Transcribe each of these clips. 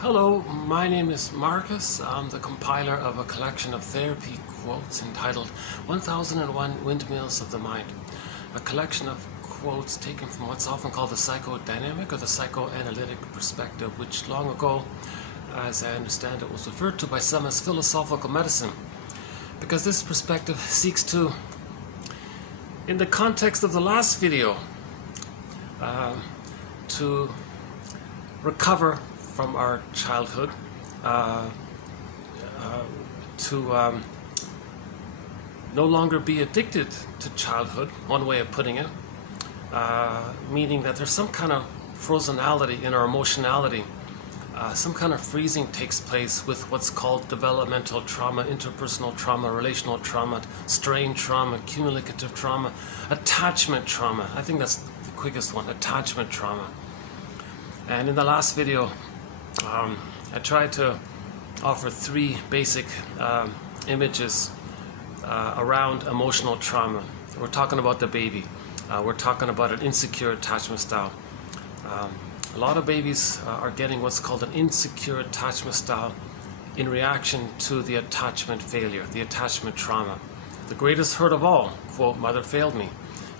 Hello, my name is Marcus. I'm the compiler of a collection of therapy quotes entitled 1001 Windmills of the Mind. A collection of quotes taken from what's often called the psychodynamic or the psychoanalytic perspective, which long ago, as I understand it, was referred to by some as philosophical medicine. Because this perspective seeks to, in the context of the last video, to recover from our childhood, to no longer be addicted to childhood, one way of putting it, meaning that there's some kind of frozenality in our emotionality. Some kind of freezing takes place with what's called developmental trauma, interpersonal trauma, relational trauma, strain trauma, cumulative trauma, attachment trauma. I think that's the quickest one, attachment trauma. And in the last video, I tried to offer three basic images around emotional trauma. We're talking about the baby. We're talking about an insecure attachment style. A lot of babies are getting what's called an insecure attachment style in reaction to the attachment failure, the attachment trauma. The greatest hurt of all, quote, "Mother failed me."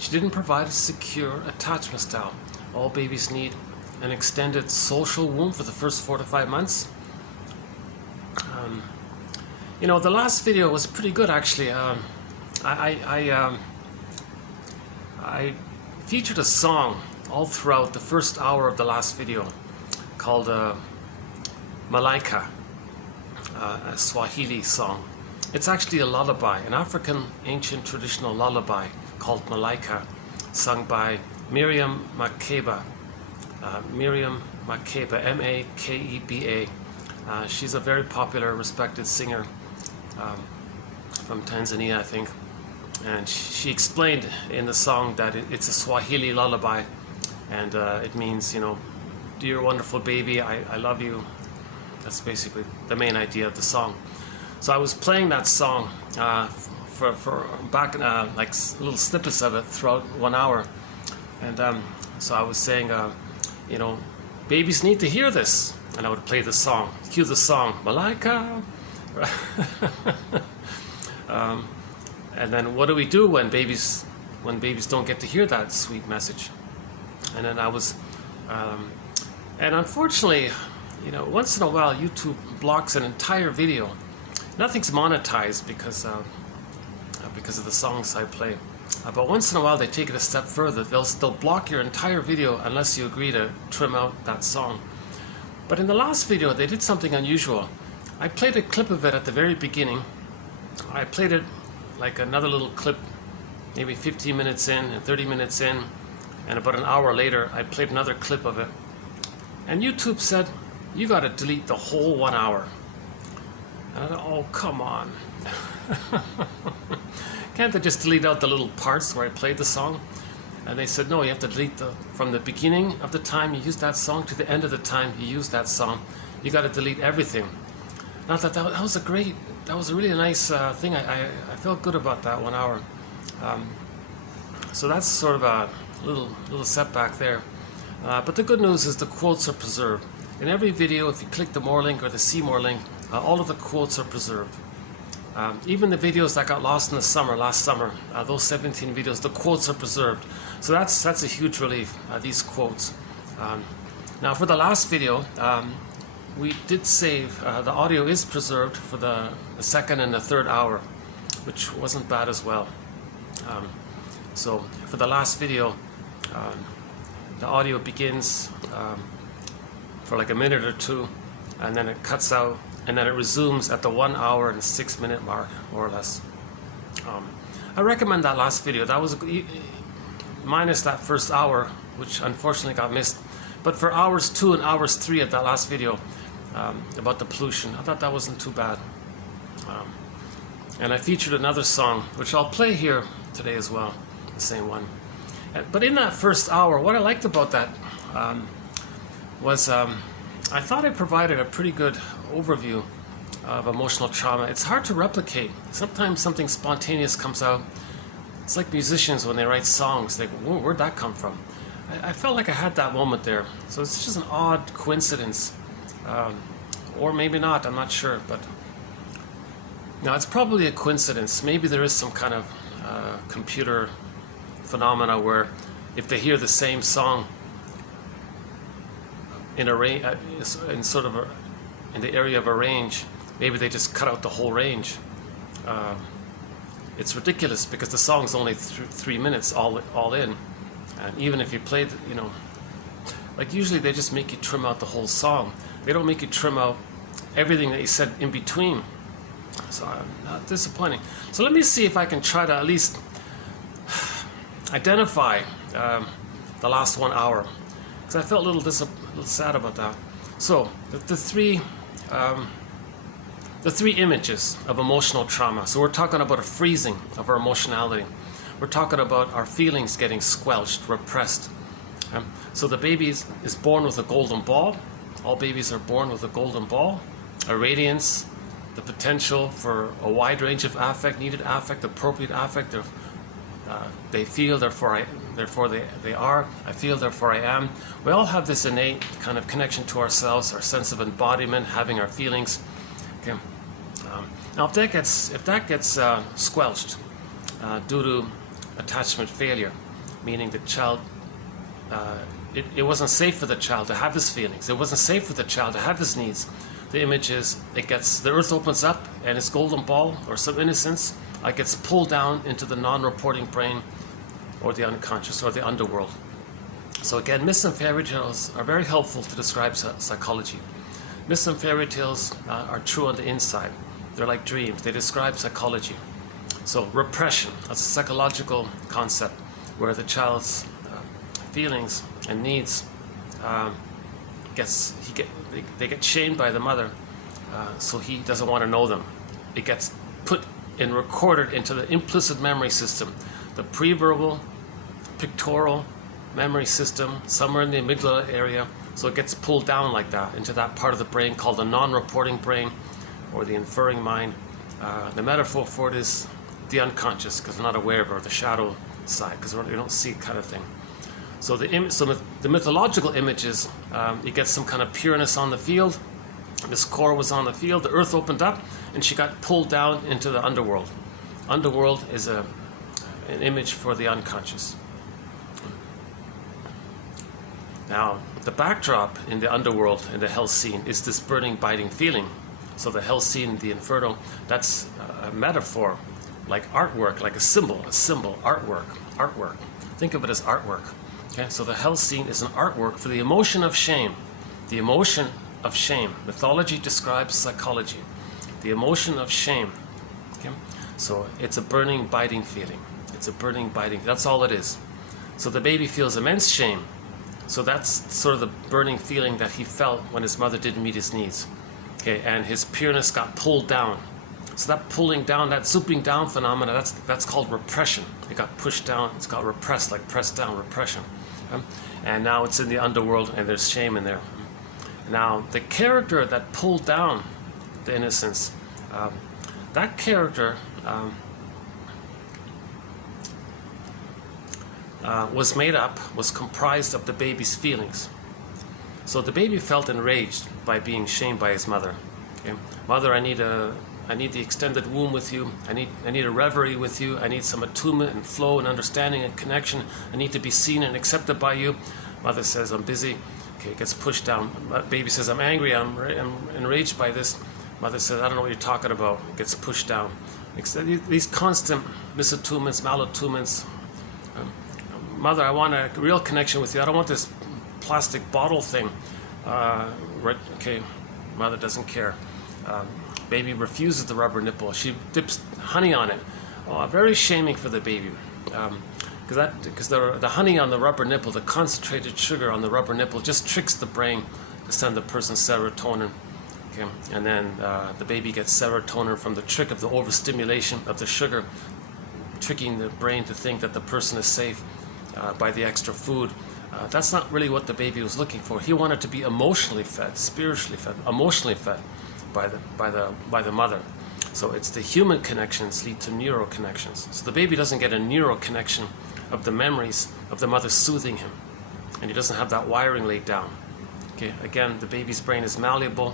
She didn't provide a secure attachment style. All babies need an extended social womb for the first 4 to 5 months. The last video was pretty good actually. I featured a song all throughout the first hour of the last video called Malaika, a Swahili song. It's actually a lullaby, an African ancient traditional lullaby called Malaika, sung by Miriam Makeba. Miriam Makeba, M-A-K-E-B-A. She's a very popular, respected singer from Tanzania, I think. And she explained in the song that it's a Swahili lullaby, and it means, dear wonderful baby, I love you. That's basically the main idea of the song. So I was playing that song for back like little snippets of it throughout 1 hour, and so I was saying, babies need to hear this, and I would play the song, cue the song, Malaika. And then what do we do when babies don't get to hear that sweet message? And then I was, and unfortunately, once in a while YouTube blocks an entire video. Nothing's monetized because of the songs I play. But once in a while they take it a step further. They'll block your entire video unless you agree to trim out that song. But in the last video they did something unusual. I played a clip of it at the very beginning. I played it like another little clip, maybe 15 minutes in and 30 minutes in, and about an hour later I played another clip of it. And YouTube said, you got to delete the whole 1 hour. And I thought, oh, come on. Can't they just delete out the little parts where I played the song? And they said, no, you have to delete from the beginning of the time you used that song to the end of the time you used that song. You got to delete everything. And I thought that was a really nice thing. I felt good about that 1 hour. So that's sort of a little setback there. But the good news is the quotes are preserved. In every video, if you click the more link or the see more link, all of the quotes are preserved. Even the videos that got lost in the last summer, those 17 videos, the quotes are preserved. So that's a huge relief, these quotes. Now for the last video, we did save, the audio is preserved for the second and the third hour, which wasn't bad as well. So for the last video, the audio begins for like a minute or two, and then it cuts out, and then it resumes at the 1 hour and 6 minute mark, more or less. I recommend that last video. That was minus that first hour, which unfortunately got missed. But for hours 2 and hours 3 of that last video about the pollution, I thought that wasn't too bad. And I featured another song, which I'll play here today as well, the same one. But in that first hour, what I liked about that was I thought I provided a pretty good overview of emotional trauma. It's hard to replicate. Sometimes something spontaneous comes out. It's like musicians when they write songs. They go, where'd that come from? I felt like I had that moment there. So it's just an odd coincidence or maybe not, I'm not sure. But now it's probably a coincidence. Maybe there is some kind of computer phenomena where if they hear the same song in a in sort of in the area of a range, maybe they just cut out the whole range. It's ridiculous because the song's only 3 minutes all in, and even if you play like usually they just make you trim out the whole song. They don't make you trim out everything that you said in between. So disappointing. So let me see if I can try to at least identify the last 1 hour, because I felt a little sad about that. So the three images of emotional trauma. So we're talking about a freezing of our emotionality. We're talking about our feelings getting squelched, repressed. So the baby is born with a golden ball. All babies are born with a golden ball, a radiance, the potential for a wide range of affect, needed affect, appropriate affect. They feel, therefore they are. I feel, therefore I am. We all have this innate kind of connection to ourselves, our sense of embodiment, having our feelings. Okay. Now, if that gets squelched due to attachment failure, meaning the child, it wasn't safe for the child to have his feelings. It wasn't safe for the child to have his needs. The image is, the earth opens up and its golden ball, or some innocence, gets pulled down into the non-reporting brain, or the unconscious, or the underworld. So again, myths and fairy tales are very helpful to describe psychology. Myths and fairy tales are true on the inside. They're like dreams. They describe psychology. So repression, that's a psychological concept where the child's feelings and needs they get shamed by the mother, so he doesn't want to know them. It gets put and recorded into the implicit memory system, the pre-verbal, pictorial memory system, somewhere in the amygdala area. So it gets pulled down like that into that part of the brain called the non-reporting brain, or the inferring mind. The metaphor for it is the unconscious, because we're not aware of it, or the shadow side, because we don't see it, kind of thing. So the mythological images, you get some kind of pureness on the field. This core was on the field, the earth opened up, and she got pulled down into the underworld. Underworld is an image for the unconscious. Now, the backdrop in the underworld, in the hell scene, is this burning, biting feeling. So the hell scene, the inferno, that's a metaphor, like artwork, like a symbol, artwork. Think of it as artwork. Okay, so the hell scene is an artwork for the emotion of shame. The emotion of shame. Mythology describes psychology. The emotion of shame. Okay, so it's a burning, biting feeling. It's a burning, biting. That's all it is. So the baby feels immense shame. So that's sort of the burning feeling that he felt when his mother didn't meet his needs. Okay, and his pureness got pulled down. So that pulling down, that zooming down phenomena, that's called repression. It got pushed down. It's got repressed, like pressed down, repression. And now it's in the underworld, and there's shame in there. Now, the character that pulled down the innocence, that character was comprised of the baby's feelings. So the baby felt enraged by being shamed by his mother. Okay? Mother, I need the extended womb with you. I need a reverie with you. I need some attunement and flow and understanding and connection. I need to be seen and accepted by you. Mother says, I'm busy. Okay, it gets pushed down. Baby says, I'm angry. I'm enraged by this. Mother says, I don't know what you're talking about. It gets pushed down. These constant misattunements, malattunements. Mother, I want a real connection with you. I don't want this plastic bottle thing. Okay, mother doesn't care. Baby refuses the rubber nipple. She dips honey on it. Oh, very shaming for the baby. Because the honey on the rubber nipple, the concentrated sugar on the rubber nipple, just tricks the brain to send the person serotonin. Okay, and then the baby gets serotonin from the trick of the overstimulation of the sugar, tricking the brain to think that the person is safe by the extra food. That's not really what the baby was looking for. He wanted to be emotionally fed, spiritually fed, emotionally fed by the mother. So it's the human connections lead to neural connections. So the baby doesn't get a neural connection of the memories of the mother soothing him, and he doesn't have that wiring laid down. Okay, again, the baby's brain is malleable.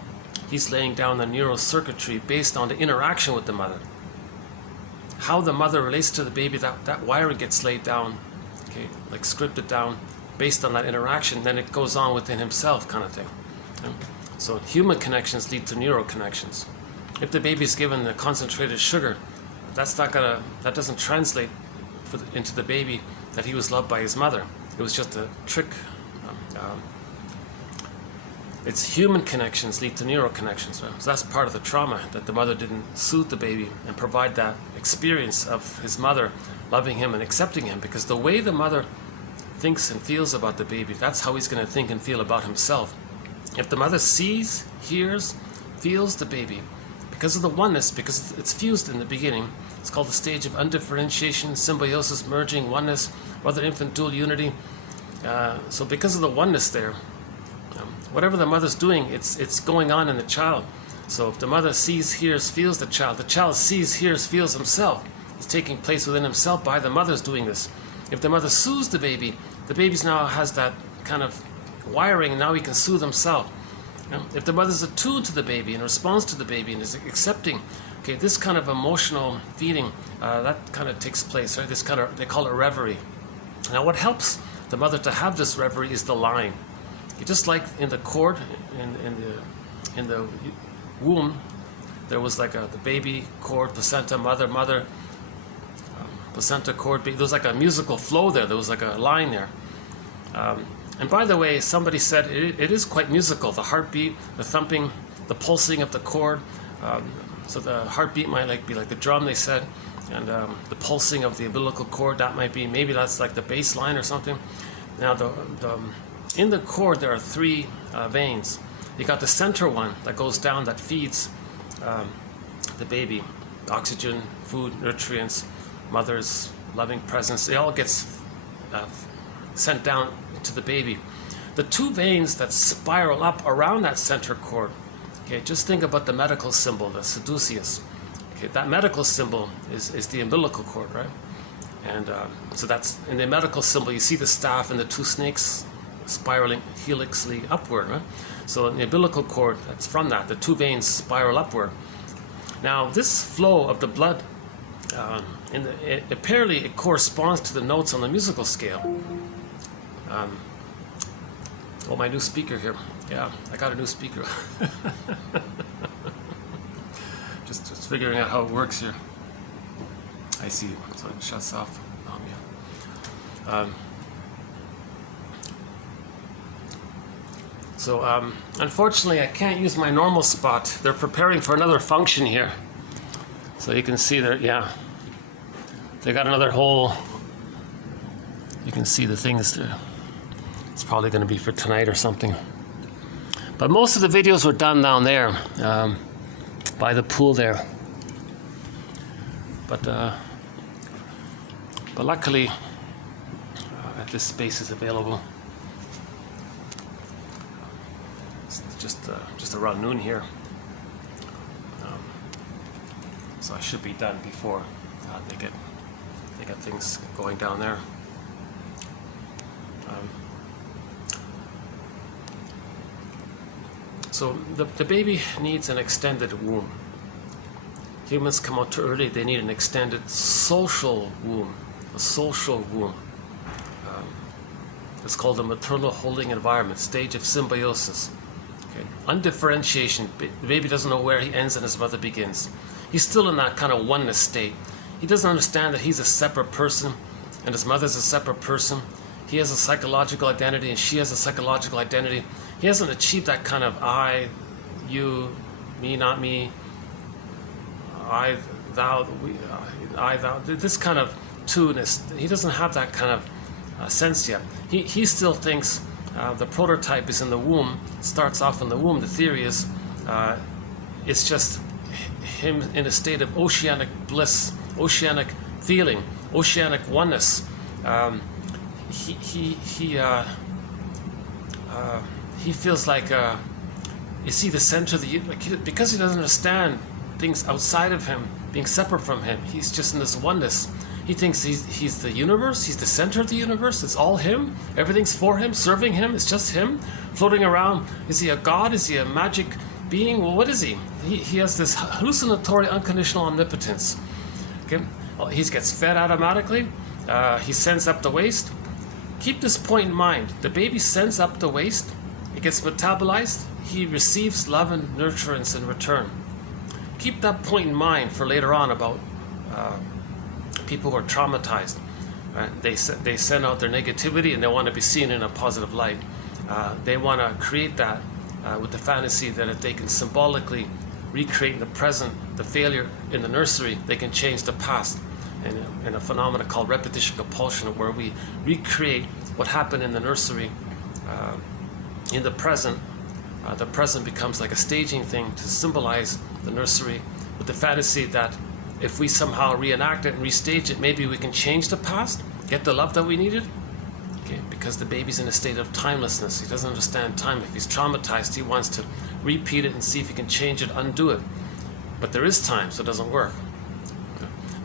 He's laying down the neural circuitry based on the interaction with the mother. How the mother relates to the baby, that wiring gets laid down, okay, like scripted down based on that interaction. Then it goes on within himself, kind of thing. Okay? So human connections lead to neural connections. If the baby's given the concentrated sugar, that doesn't translate into the baby that he was loved by his mother. It was just a trick. It's human connections lead to neural connections, right? So that's part of the trauma, that the mother didn't soothe the baby and provide that experience of his mother loving him and accepting him, because the way the mother thinks and feels about the baby, that's how he's going to think and feel about himself. If the mother sees, hears, feels the baby, because of the oneness, because it's fused in the beginning, it's called the stage of undifferentiation, symbiosis, merging, oneness, mother-infant dual unity. So because of the oneness there, whatever the mother's doing, it's going on in the child. So if the mother sees, hears, feels the child sees, hears, feels himself. It's taking place within himself by the mother's doing this. If the mother soothes the baby now has that kind of wiring, and now he can soothe himself. If the mother's attuned to the baby and responds to the baby and is accepting, okay, this kind of emotional feeding, that kind of takes place, right? This kind of, they call it reverie. Now what helps the mother to have this reverie is the line. Just like in the cord, in the womb, there was like the baby cord, placenta, mother, placenta, cord. There was like a musical flow there. There was like a line there. And by the way, somebody said it is quite musical. The heartbeat, the thumping, the pulsing of the cord. So the heartbeat might be like the drum, they said, and the pulsing of the umbilical cord, that might be, maybe that's like the bass line or something. Now in the cord there are three veins. You got the center one that goes down, that feeds the baby, oxygen, food, nutrients, mother's loving presence. It all gets sent down to the baby. The two veins that spiral up around that center cord, okay, just think about the medical symbol, the caduceus. Okay, that medical symbol is the umbilical cord, right? And so that's in the medical symbol. You see the staff and the two snakes spiraling helixly upward, right? So in the umbilical cord, that's from that. The two veins spiral upward. Now this flow of the blood, apparently it corresponds to the notes on the musical scale. Oh, my new speaker here. Yeah, I got a new speaker. just figuring out how it works here. I see. So it shuts off. Yeah. So unfortunately, I can't use my normal spot. They're preparing for another function here. So you can see there, yeah. They got another hole. You can see the things there. It's probably going to be for tonight or something. But most of the videos were done down there, by the pool there. But luckily, this space is available. It's just around noon here, so I should be done before they get things going down there. So the baby needs an extended womb. Humans come out too early, they need an extended social womb, a social womb. It's called the maternal holding environment, stage of symbiosis. Okay. Undifferentiation, the baby doesn't know where he ends and his mother begins. He's still in that kind of oneness state. He doesn't understand that he's a separate person and his mother's a separate person. He has a psychological identity and she has a psychological identity. He hasn't achieved that kind of I, you, me, not me, I, thou, we, I, thou, this kind of two-ness. He doesn't have that kind of sense yet. He still thinks the prototype is in the womb, starts off in the womb. The theory is it's just him in a state of oceanic bliss, oceanic feeling, oceanic oneness. He feels like you see the center of the because he doesn't understand things outside of him being separate from him. He's just in this oneness. He thinks he's the universe, he's the center of the universe, it's all him, everything's for him, serving him, it's just him, floating around. Is he a god? Is he a magic being? Well, what is he? He has this hallucinatory unconditional omnipotence. Okay? Well, he gets fed automatically, he sends up the waste. Keep this point in mind. The baby sends up the waste, it gets metabolized, he receives love and nurturance in return. Keep that point in mind for later on about people who are traumatized. They send out their negativity and they want to be seen in a positive light. They want to create that with the fantasy that if they can symbolically recreate in the present the failure in the nursery, they can change the past. In a phenomenon called repetition compulsion, where we recreate what happened in the nursery in the present. The present becomes like a staging thing to symbolize the nursery, with the fantasy that if we somehow reenact it and restage it, maybe we can change the past, get the love that we needed. Okay, because the baby's in a state of timelessness. He doesn't understand time. If he's traumatized, he wants to repeat it and see if he can change it, undo it. But there is time, so it doesn't work.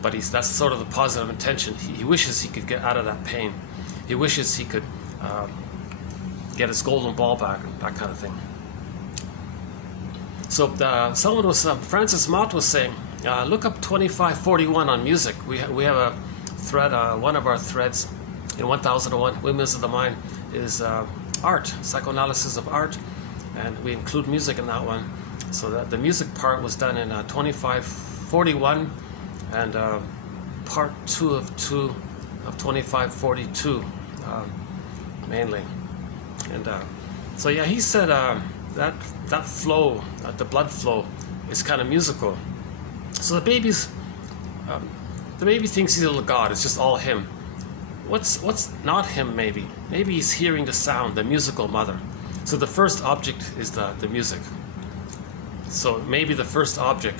But that's sort of the positive intention. He wishes he could get out of that pain. He wishes he could get his golden ball back, that kind of thing. So Francis Mott was saying, look up 2541 on music. We have a thread, one of our threads in 1001 Windmills of the Mind is art, psychoanalysis of art, and we include music in that one. So that the music part was done in 2541, and part 2 of 2542 mainly. And so yeah, he said that flow, the blood flow, is kind of musical. So the baby thinks he's a little god. It's just all him. What's not him? Maybe he's hearing the sound, the musical mother. So the first object is the music. So maybe the first object,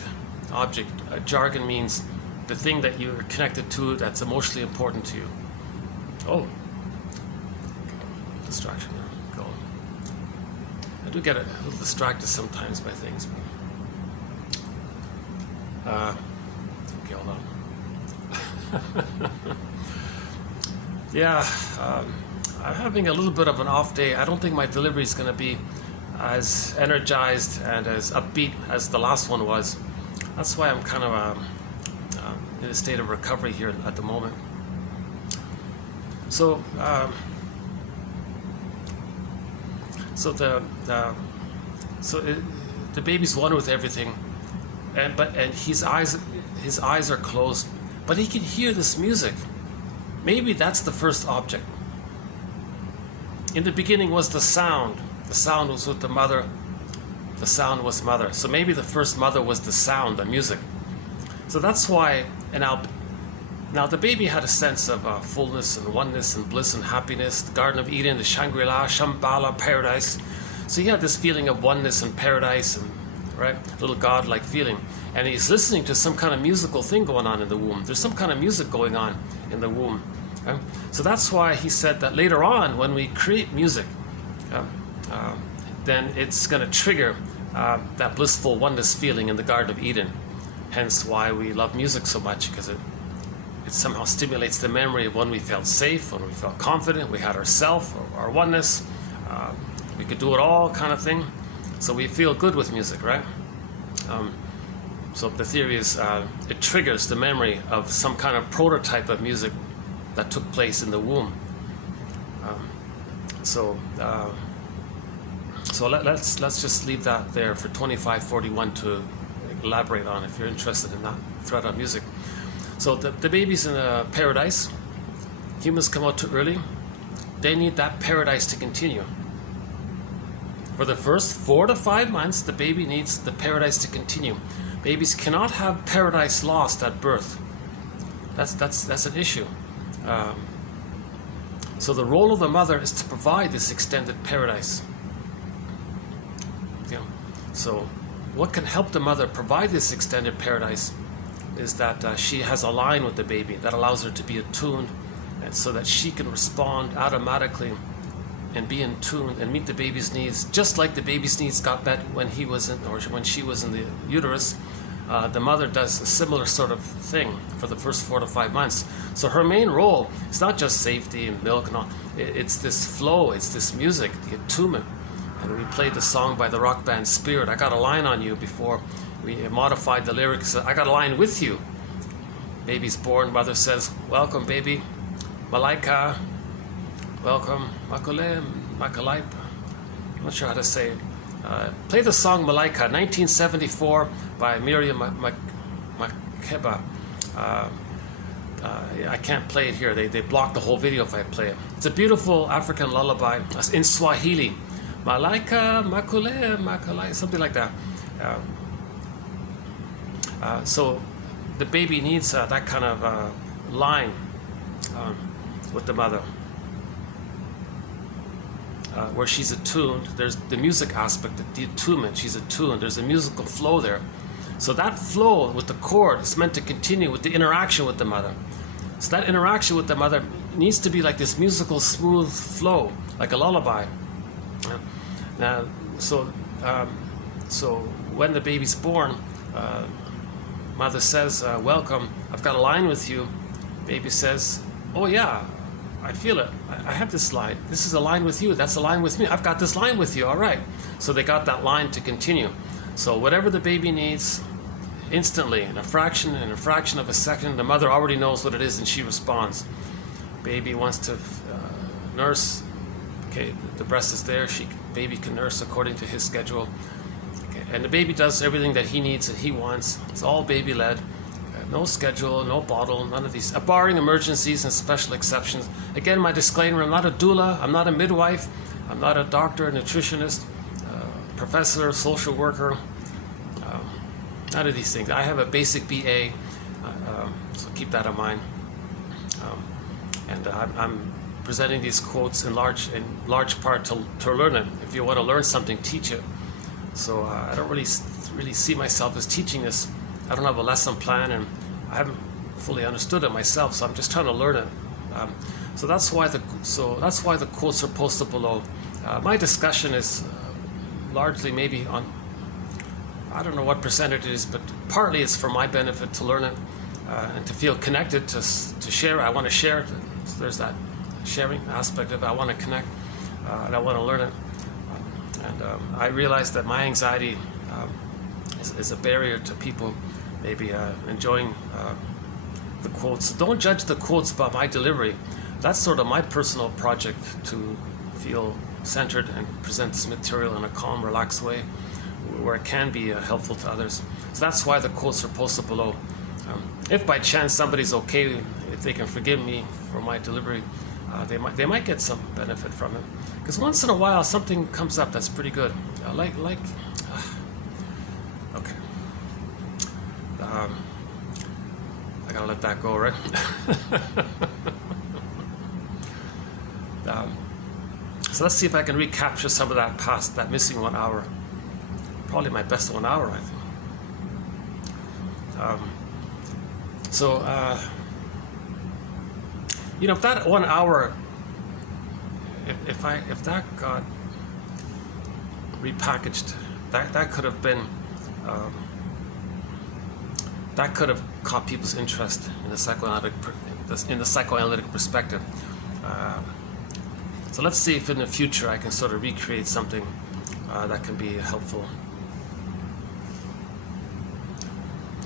jargon means the thing that you're connected to that's emotionally important to you. Oh, distraction. Go. I do get a little distracted sometimes by things. Okay, hold on. Yeah, I'm having a little bit of an off day. I don't think my delivery is going to be as energized and as upbeat as the last one was. That's why I'm kind of in a state of recovery here at the moment. So, the baby's one with everything, and his eyes are closed, but he can hear this music. Maybe that's the first object. In the beginning was the sound. The sound was with the mother. The sound was mother. So maybe the first mother was the sound, the music. So that's why, and now the baby had a sense of fullness and oneness and bliss and happiness. The Garden of Eden, the Shangri-La, Shambhala, paradise. So he had this feeling of oneness and paradise, and right, little God-like feeling. And he's listening to some kind of musical thing going on in the womb. There's some kind of music going on in the womb. Right? So that's why he said that later on, when we create music, then it's going to trigger that blissful oneness feeling in the Garden of Eden. Hence why we love music so much, because it somehow stimulates the memory of when we felt safe, when we felt confident, we had our self, our oneness, we could do it all kind of thing. So we feel good with music, right? So the theory is it triggers the memory of some kind of prototype of music that took place in the womb. So let's just leave that there for 2541 to elaborate on if you're interested in that thread on music. So the baby's in a paradise. Humans come out too early. They need that paradise to continue. For the first 4 to 5 months, the baby needs the paradise to continue. Babies cannot have paradise lost at birth. That's an issue. So the role of the mother is to provide this extended paradise. Yeah. So what can help the mother provide this extended paradise is that she has a line with the baby that allows her to be attuned, and so that she can respond automatically and be in tune and meet the baby's needs, just like the baby's needs got met when he was in, or when she was in the uterus. the mother does a similar sort of thing for the first 4 to 5 months. So her main role is not just safety and milk and all. It's this flow, it's this music, the attunement. And we played the song by the rock band Spirit. I got a line on you before we modified the lyrics. I got a line with you. Baby's born, mother says, welcome baby, Malaika, welcome, Makule, Makalaip. I'm not sure how to say it. Play the song Malaika, 1974 by Miriam Makeba. I can't play it here. They block the whole video if I play it. It's a beautiful African lullaby in Swahili. Malaika, Makule, Makalai, something like that. So the baby needs that kind of line with the mother. Where she's attuned, there's the music aspect, the attunement, she's attuned, there's a musical flow there. So that flow with the chord is meant to continue with the interaction with the mother. So that interaction with the mother needs to be like this musical smooth flow, like a lullaby. Now, so when the baby's born, mother says, welcome, I've got a line with you. Baby says, oh yeah, I feel it. I have this line. This is a line with you. That's a line with me. I've got this line with you. All right. So they got that line to continue. So whatever the baby needs, instantly, in a fraction of a second, the mother already knows what it is and she responds. Baby wants to nurse. Okay, the breast is there. Baby can nurse according to his schedule. Okay, and the baby does everything that he needs and he wants. It's all baby-led. No schedule, no bottle, none of these, barring emergencies and special exceptions. Again, my disclaimer, I'm not a doula, I'm not a midwife, I'm not a doctor, a nutritionist, professor, social worker, none of these things. I have a basic BA, so keep that in mind. And I'm presenting these quotes in large part to learn it. If you want to learn something, teach it. So I don't really see myself as teaching this. I don't have a lesson plan, and I haven't fully understood it myself. So I'm just trying to learn it. So that's why the quotes are posted below. My discussion is largely maybe on, I don't know what percentage it is, but partly it's for my benefit to learn it and to feel connected, to share. I want to share it. So there's that sharing aspect of it. I want to connect and I want to learn it. And I realize that my anxiety is a barrier to people maybe enjoying the quotes. Don't judge the quotes by my delivery. That's sort of my personal project, to feel centered and present this material in a calm, relaxed way where it can be helpful to others. So that's why the quotes are posted below. If by chance somebody's okay, if they can forgive me for my delivery, they might get some benefit from it. Because once in a while something comes up that's pretty good. Okay. I gotta let that go, right? So let's see if I can recapture some of that past, that missing 1 hour. Probably my best 1 hour, I think. You know, if that 1 hour, if that got repackaged, that could have been, that could have caught people's interest in the psychoanalytic perspective. So let's see if in the future I can sort of recreate something that can be helpful.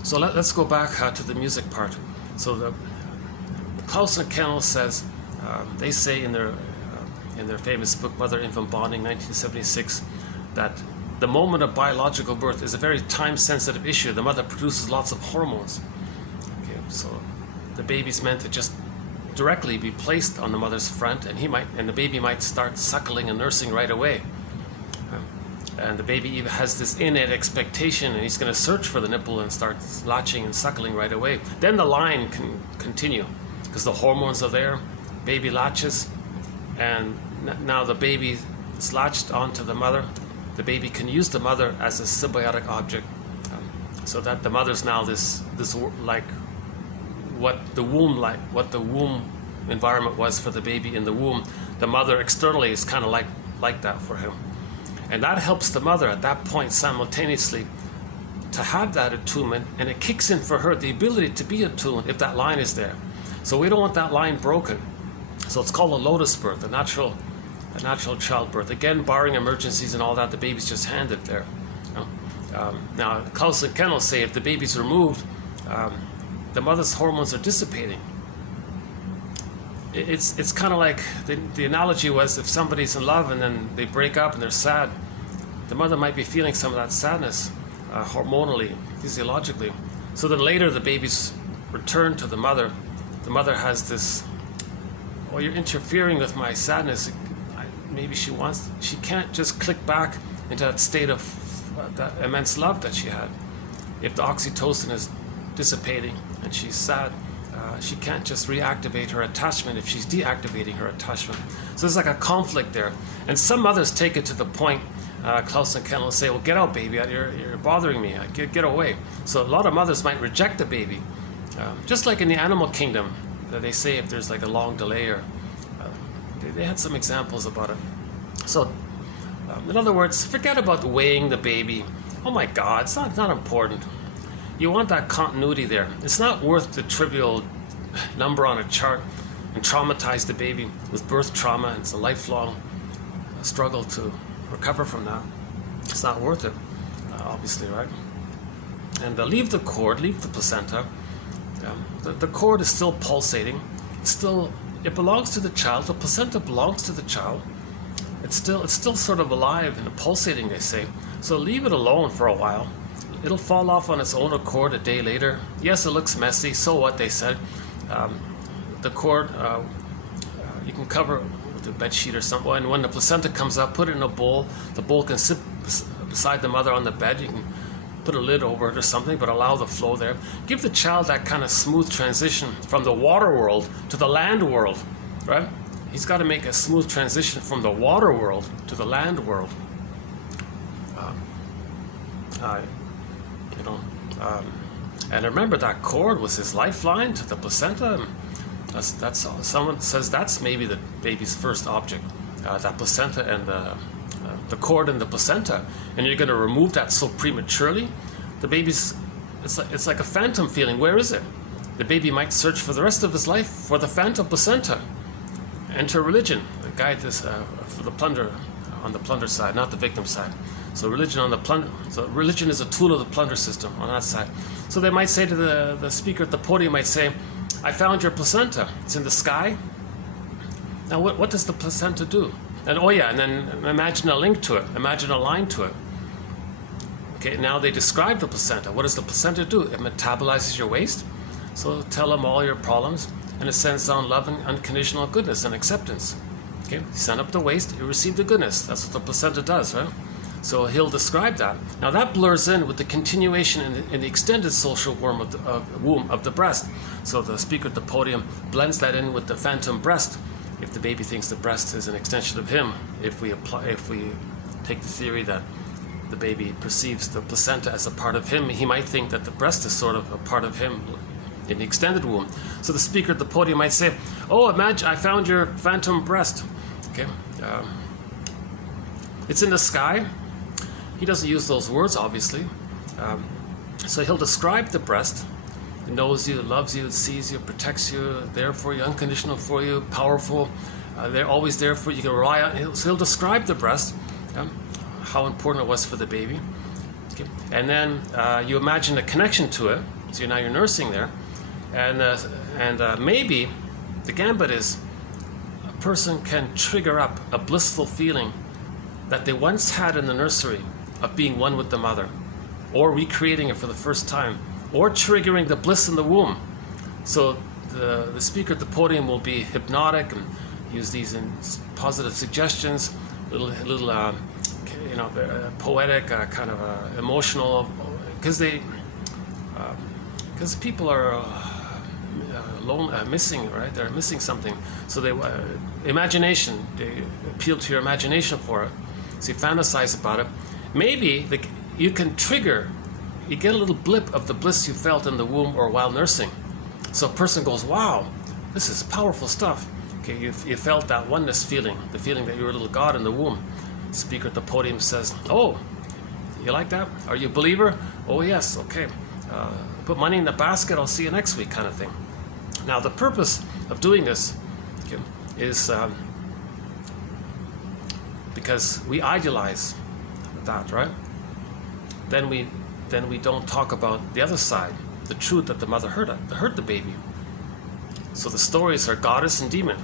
So let's go back to the music part. So the Klaus and Kennel says, they say in their famous book Mother Infant Bonding, 1976, that the moment of biological birth is a very time-sensitive issue. The mother produces lots of hormones. Okay, so the baby's meant to just directly be placed on the mother's front, and the baby might start suckling and nursing right away. And the baby even has this innate expectation, and he's going to search for the nipple and start latching and suckling right away. Then the line can continue because the hormones are there. Baby latches, and now the baby is latched onto the mother. The baby can use the mother as a symbiotic object, so that the mother's now this like what the womb environment was for the baby in the womb. The mother externally is kind of like that for him. And that helps the mother at that point simultaneously to have that attunement, and it kicks in for her the ability to be attuned if that line is there. So we don't want that line broken. So it's called a lotus birth, a natural childbirth. Again, barring emergencies and all that, the baby's just handed there. Now, Klaus and Ken will say if the baby's removed, the mother's hormones are dissipating. It's kind of like the analogy was if somebody's in love and then they break up and they're sad, the mother might be feeling some of that sadness hormonally, physiologically. So then later the baby's returned to the mother. The mother has this, oh, you're interfering with my sadness. Maybe she can't just click back into that state of that immense love that she had. If the oxytocin is dissipating and she's sad, she can't just reactivate her attachment if she's deactivating her attachment. So there's like a conflict there. And some mothers take it to the point, Klaus and Ken will say, well, get out, baby, you're bothering me, get away. So a lot of mothers might reject the baby. Just like in the animal kingdom, they say if there's like a long delay, or they had some examples about it. So in other words, forget about weighing the baby. Oh my God, it's not important. You want that continuity there. It's not worth the trivial number on a chart and traumatize the baby with birth trauma. And it's a lifelong struggle to recover from that. It's not worth it, obviously, right? And leave the cord, leave the placenta. The cord is still pulsating. It belongs to the child. The placenta belongs to the child. It's still sort of alive and pulsating, they say. So leave it alone for a while. It'll fall off on its own accord a day later. Yes, it looks messy. So what, they said. The cord you can cover with a bed sheet or something. And when the placenta comes up, put it in a bowl. The bowl can sit beside the mother on the bed. You can put a lid over it or something, but allow the flow there. Give the child that kind of smooth transition from the water world to the land world, right? He's got to make a smooth transition from the water world to the land world. And remember, that cord was his lifeline to the placenta. That's someone says that's maybe the baby's first object, that placenta and the cord and the placenta. And you're going to remove that so prematurely. The baby's it's like a phantom feeling. Where is it? The baby might search for the rest of his life for the phantom placenta. Enter religion. The guy for the plunder, on the plunder side, not the victim side. So religion on the plunder. So religion is a tool of the plunder system on that side. So they might say to the speaker at the podium, might say, "I found your placenta. It's in the sky." Now, what does the placenta do? And oh yeah, and then imagine a link to it. Imagine a line to it. Okay, now they describe the placenta. What does the placenta do? It metabolizes your waste. So tell them all your problems, and it sends down love and unconditional goodness and acceptance. Okay, you send up the waste, you receive the goodness. That's what the placenta does, right? So he'll describe that. Now that blurs in with the continuation in the extended social womb of the breast. So the speaker at the podium blends that in with the phantom breast. If the baby thinks the breast is an extension of him, if we take the theory that the baby perceives the placenta as a part of him, he might think that the breast is sort of a part of him in the extended womb. So the speaker at the podium might say, "Oh, imagine I found your phantom breast." Okay, it's in the sky. He doesn't use those words, obviously. So he'll describe the breast. It knows you, loves you, sees you, protects you, there for you, unconditional for you, powerful. They're always there for you. You can rely on. So he'll describe the breast, how important it was for the baby. Okay. And then you imagine a connection to it. So now you're nursing there. And maybe the gambit is a person can trigger up a blissful feeling that they once had in the nursery of being one with the mother, or recreating it for the first time, or triggering the bliss in the womb. So the speaker at the podium will be hypnotic and use these in positive suggestions, little poetic, kind of emotional, because people are missing, right? They're missing something. So they imagination. They appeal to your imagination for it. So you fantasize about it. Maybe you can trigger. You get a little blip of the bliss you felt in the womb or while nursing. So a person goes, "Wow, this is powerful stuff." Okay, you felt that oneness feeling, the feeling that you were a little God in the womb. The speaker at the podium says, "Oh, You like that? Are you a believer? Oh yes, okay. Put money in the basket, I'll see you next week, kind of thing. Now the purpose of doing this, okay, is because we idealize that, right? Then we don't talk about the other side, the truth that the mother hurt the baby. So the stories are goddess and demon.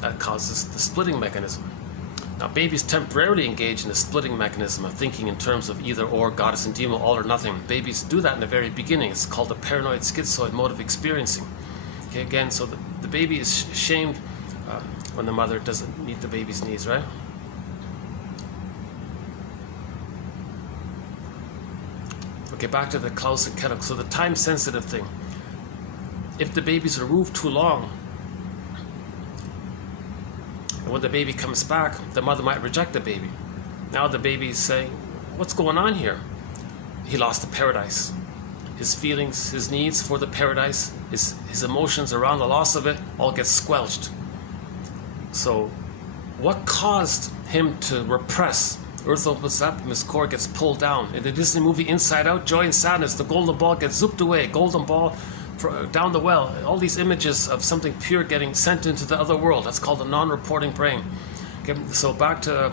That causes the splitting mechanism. Now babies temporarily engage in the splitting mechanism of thinking in terms of either or, goddess and demon, all or nothing. Babies do that in the very beginning. It's called the paranoid schizoid mode of experiencing. Okay, again, so the baby is shamed when the mother doesn't meet the baby's needs, right? Okay, back to the Klaus and Kellogg. So the time-sensitive thing. If the baby's removed too long, and when the baby comes back, the mother might reject the baby. Now the baby's saying, what's going on here? He lost the paradise. His feelings, his needs for the paradise, his emotions around the loss of it, all get squelched. So what caused him to repress? Earth opens up, Miss Core gets pulled down. In the Disney movie Inside Out, Joy and Sadness, the golden ball gets zooped away, golden ball down the well. All these images of something pure getting sent into the other world. That's called the non-reporting brain. Okay, so back to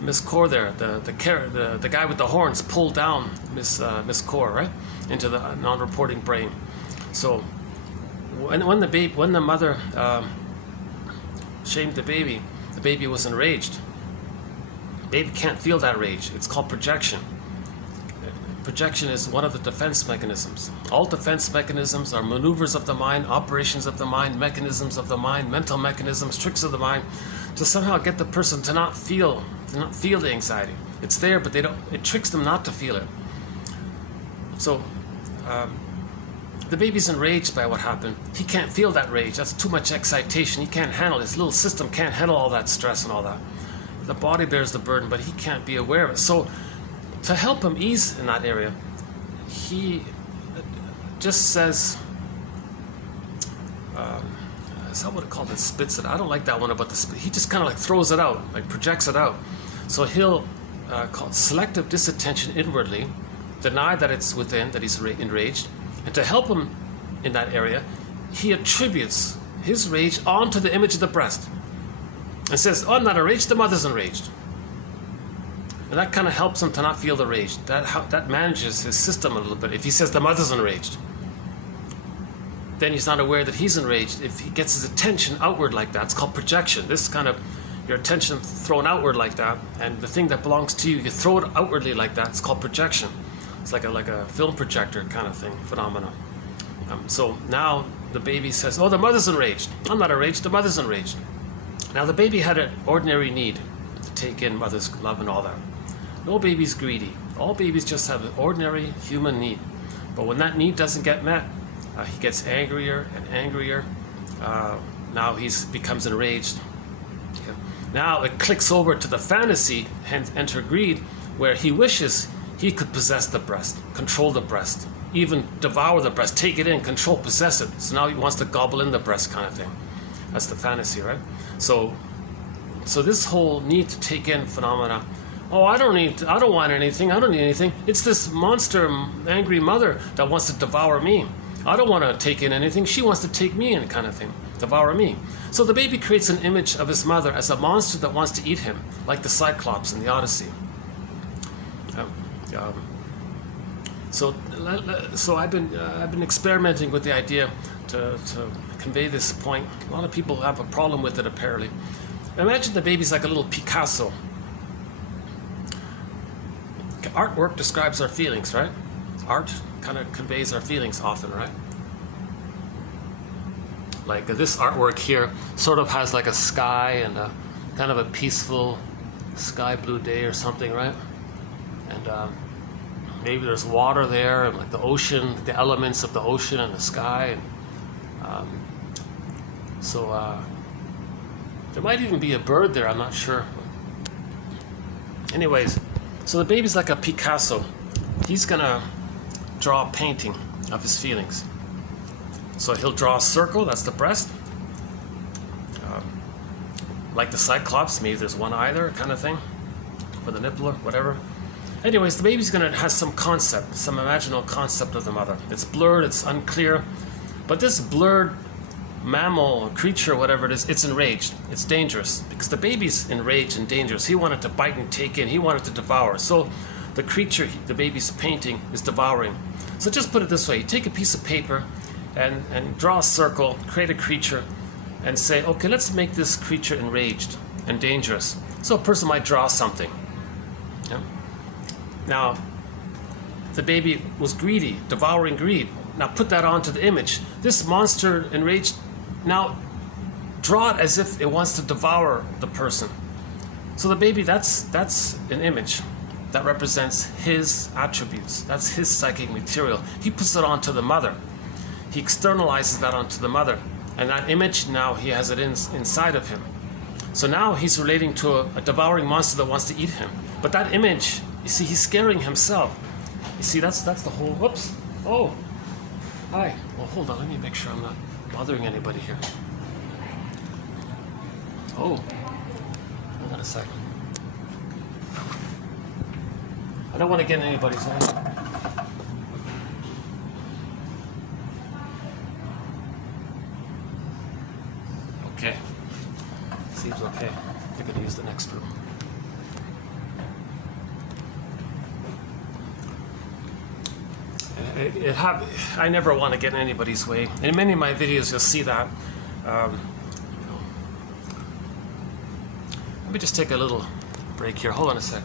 Miss Core there, the guy with the horns pulled down Miss Core, right, into the non-reporting brain. So when the mother shamed the baby was enraged. Baby can't feel that rage. It's called projection. Projection is one of the defense mechanisms. All defense mechanisms are maneuvers of the mind, operations of the mind, mechanisms of the mind, mental mechanisms, tricks of the mind, to somehow get the person to not feel the anxiety. It's there, but it tricks them not to feel it. So the baby's enraged by what happened. He can't feel that rage. That's too much excitation. He can't handle it. His little system can't handle all that stress and all that. The body bears the burden, but he can't be aware of it. So to help him ease in that area, he just says, is that what it called? It spits it. I don't like that one about the. He just kind of like throws it out, like projects it out. So he'll call it selective disattention inwardly, deny that it's within, that he's enraged, and to help him in that area, he attributes his rage onto the image of the breast, and says, "Oh, I'm not enraged. The mother's enraged." And that kind of helps him to not feel the rage. That manages his system a little bit. If he says the mother's enraged, then he's not aware that he's enraged. If he gets his attention outward like that, it's called projection. This kind of, your attention thrown outward like that, and the thing that belongs to you, you throw it outwardly like that, it's called projection. It's like a film projector kind of thing, phenomenon. So now the baby says, "Oh, the mother's enraged. I'm not enraged, the mother's enraged." Now the baby had an ordinary need to take in mother's love and all that. No baby's greedy. All babies just have an ordinary human need. But when that need doesn't get met, he gets angrier and angrier. Now he becomes enraged. Okay. Now it clicks over to the fantasy, hence enter greed, where he wishes he could possess the breast, control the breast, even devour the breast, take it in, control, possess it. So now he wants to gobble in the breast kind of thing. That's the fantasy, right? So this whole need to take in phenomena. Oh, I don't want anything. I don't need anything. It's this monster, angry mother that wants to devour me. I don't want to take in anything. She wants to take me in, kind of thing, devour me. So the baby creates an image of his mother as a monster that wants to eat him, like the Cyclops in the Odyssey. So I've been experimenting with the idea to convey this point. A lot of people have a problem with it, apparently. Imagine the baby's like a little Picasso. Artwork describes our feelings, right? Art kind of conveys our feelings often, right? Like this artwork here sort of has like a sky and a kind of a peaceful sky blue day or something, right? And maybe there's water there and like the ocean, the elements of the ocean and the sky. And, there might even be a bird there, I'm not sure. Anyways, so the baby's like a Picasso. He's gonna draw a painting of his feelings. So he'll draw a circle, that's the breast. Like the Cyclops, maybe there's one eye there, kind of thing, for the nipple or whatever. Anyways, the baby's going to have some concept, some imaginal concept of the mother. It's blurred, it's unclear, but this blurred mammal, creature, whatever it is, it's enraged. It's dangerous because the baby's enraged and dangerous. He wanted to bite and take in. He wanted to devour. So the creature the baby's painting is devouring. So just put it this way. You take a piece of paper and draw a circle, create a creature, and say, okay, let's make this creature enraged and dangerous. So a person might draw something. Yeah? Now, the baby was greedy, devouring greed. Now put that onto the image. This monster enraged, now draw it as if it wants to devour the person. So the baby, that's an image that represents his attributes. That's his psychic material. He puts it onto the mother. He externalizes that onto the mother. And that image, now he has it inside of him. So now he's relating to a devouring monster that wants to eat him. But that image, you see, he's scaring himself. You see, that's the whole, whoops. Oh, hi. Well, hold on, let me make sure I'm not bothering anybody here. Oh, hold on a second. I don't want to get in anybody's way. Okay. Seems okay. I think I'll use the next room. I never want to get in anybody's way. In many of my videos, you'll see that. Let me just take a little break here. Hold on a sec.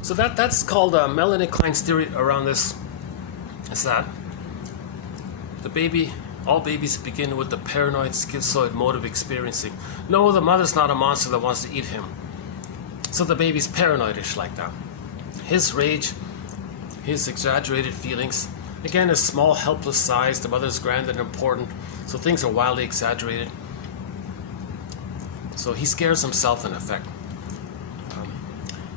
So that's called Melanie Klein's theory around this. Is that the baby, all babies begin with the paranoid, schizoid mode of experiencing. No, the mother's not a monster that wants to eat him. So the baby's paranoidish like that. His rage, his exaggerated feelings, again, his small, helpless size. The mother's grand and important, so things are wildly exaggerated. So he scares himself in effect.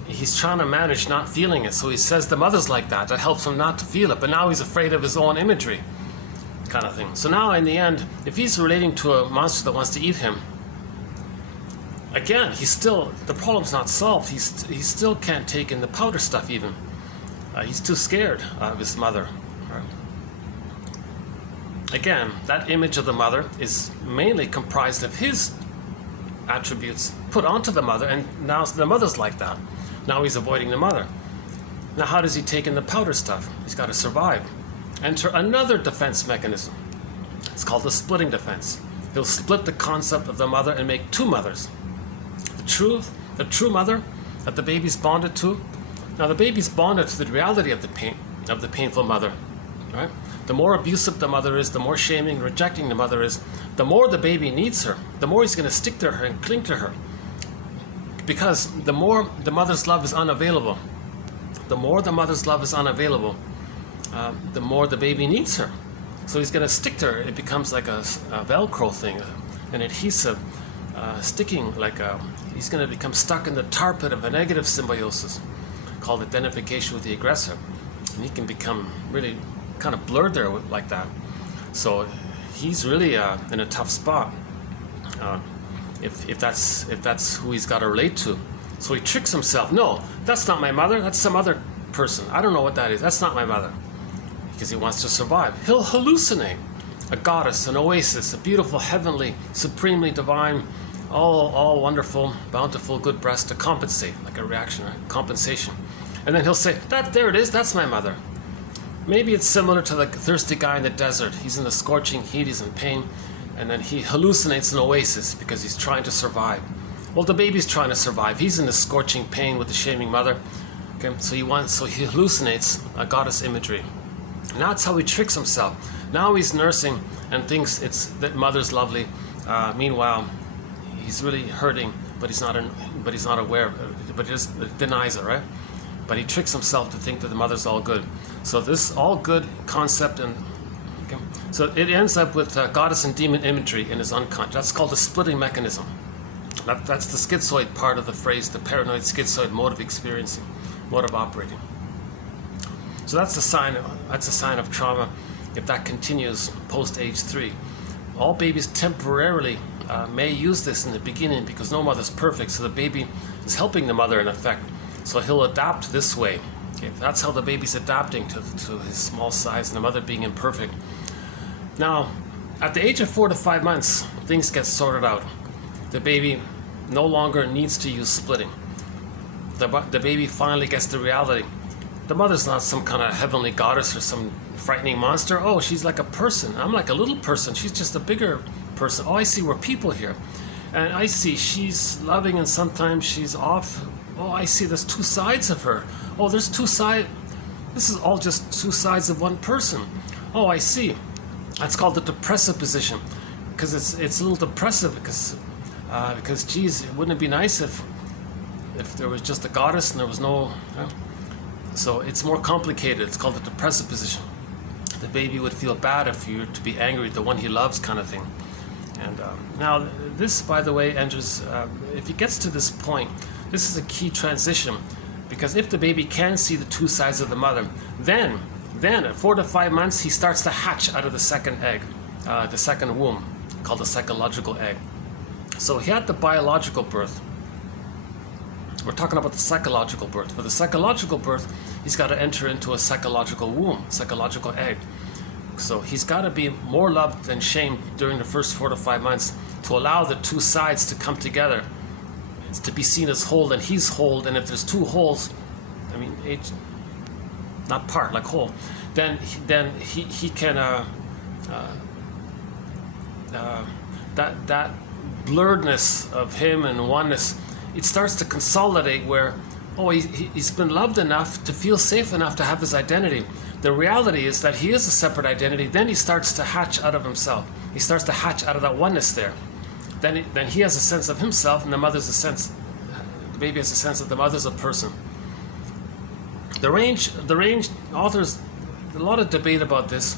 He's trying to manage not feeling it, so he says the mother's like that. That helps him not to feel it, but now he's afraid of his own imagery, kind of thing. So now in the end, if he's relating to a monster that wants to eat him, again, the problem's not solved. He still can't take in the powder stuff even. He's too scared of his mother. Right? Again, that image of the mother is mainly comprised of his attributes put onto the mother, and now the mother's like that. Now he's avoiding the mother. Now how does he take in the powder stuff? He's got to survive. Enter another defense mechanism. It's called the splitting defense. He'll split the concept of the mother and make two mothers. The true mother that the baby's bonded to. Now the baby's bonded to the reality of the pain, of the painful mother. Right? The more abusive the mother is, the more shaming, rejecting the mother is, the more the baby needs her, the more he's going to stick to her and cling to her. Because the more the mother's love is unavailable, the more the more the baby needs her. So he's going to stick to her. It becomes like a Velcro thing, an adhesive, sticking like he's going to become stuck in the tar pit of a negative symbiosis called identification with the aggressor. And he can become really kind of blurred there like that. So he's really in a tough spot. If that's who he's got to relate to. So he tricks himself. No, that's not my mother. That's some other person. I don't know what that is. That's not my mother. Because he wants to survive. He'll hallucinate a goddess, an oasis, a beautiful, heavenly, supremely divine, all wonderful, bountiful, good breast to compensate, like a reaction, right? Compensation. And then he'll say, there it is. That's my mother. Maybe it's similar to the thirsty guy in the desert. He's in the scorching heat. He's in pain. And then he hallucinates an oasis because he's trying to survive. Well, the baby's trying to survive. He's in the scorching pain with the shaming mother. Okay, so he hallucinates a goddess imagery. And that's how he tricks himself. Now he's nursing and thinks that mother's lovely. Meanwhile, he's really hurting, but he's not aware. But he just denies it, right? But he tricks himself to think that the mother's all good. So this all good concept and Okay? So it ends up with goddess and demon imagery in his unconscious. That's called the splitting mechanism. That's the schizoid part of the phrase, the paranoid schizoid mode of experiencing, mode of operating. So that's a sign of trauma if that continues post age 3. All babies temporarily may use this in the beginning because no mother's perfect, so the baby is helping the mother in effect. So he'll adapt this way. Okay? That's how the baby's adapting to his small size and the mother being imperfect. Now, at the age of 4 to 5 months, things get sorted out. The baby no longer needs to use splitting. The baby finally gets the reality. The mother's not some kind of heavenly goddess or some frightening monster. Oh, she's like a person. I'm like a little person. She's just a bigger person. Oh, I see, we're people here. And I see she's loving and sometimes she's off. Oh, I see, there's two sides of her. Oh, there's two sides. This is all just two sides of one person. Oh, I see. That's called the depressive position, because it's a little depressive because geez, wouldn't it be nice if there was just a goddess and there was no. So it's more complicated. It's called the depressive position. The baby would feel bad if you were to be angry at the one he loves, kind of thing. And now this, by the way, enters. If he gets to this point, this is a key transition, because if the baby can see the two sides of the mother, then at 4 to 5 months he starts to hatch out of the second egg, the second womb, called the psychological egg. So he had the biological birth. We're talking about the psychological birth. For the psychological birth, he's got to enter into a psychological womb, psychological egg. So he's got to be more loved than shamed during the first 4 to 5 months to allow the two sides to come together. It's to be seen as whole, and he's whole. And if there's two holes, I mean, not part, like whole, then he can that blurredness of him and oneness, it starts to consolidate where, oh, he's been loved enough to feel safe enough to have his identity. The reality is that he is a separate identity. Then he starts to hatch out of himself. He starts to hatch out of that oneness there. Then he has a sense of himself, and the baby has a sense that the mother's a person. The range authors, a lot of debate about this.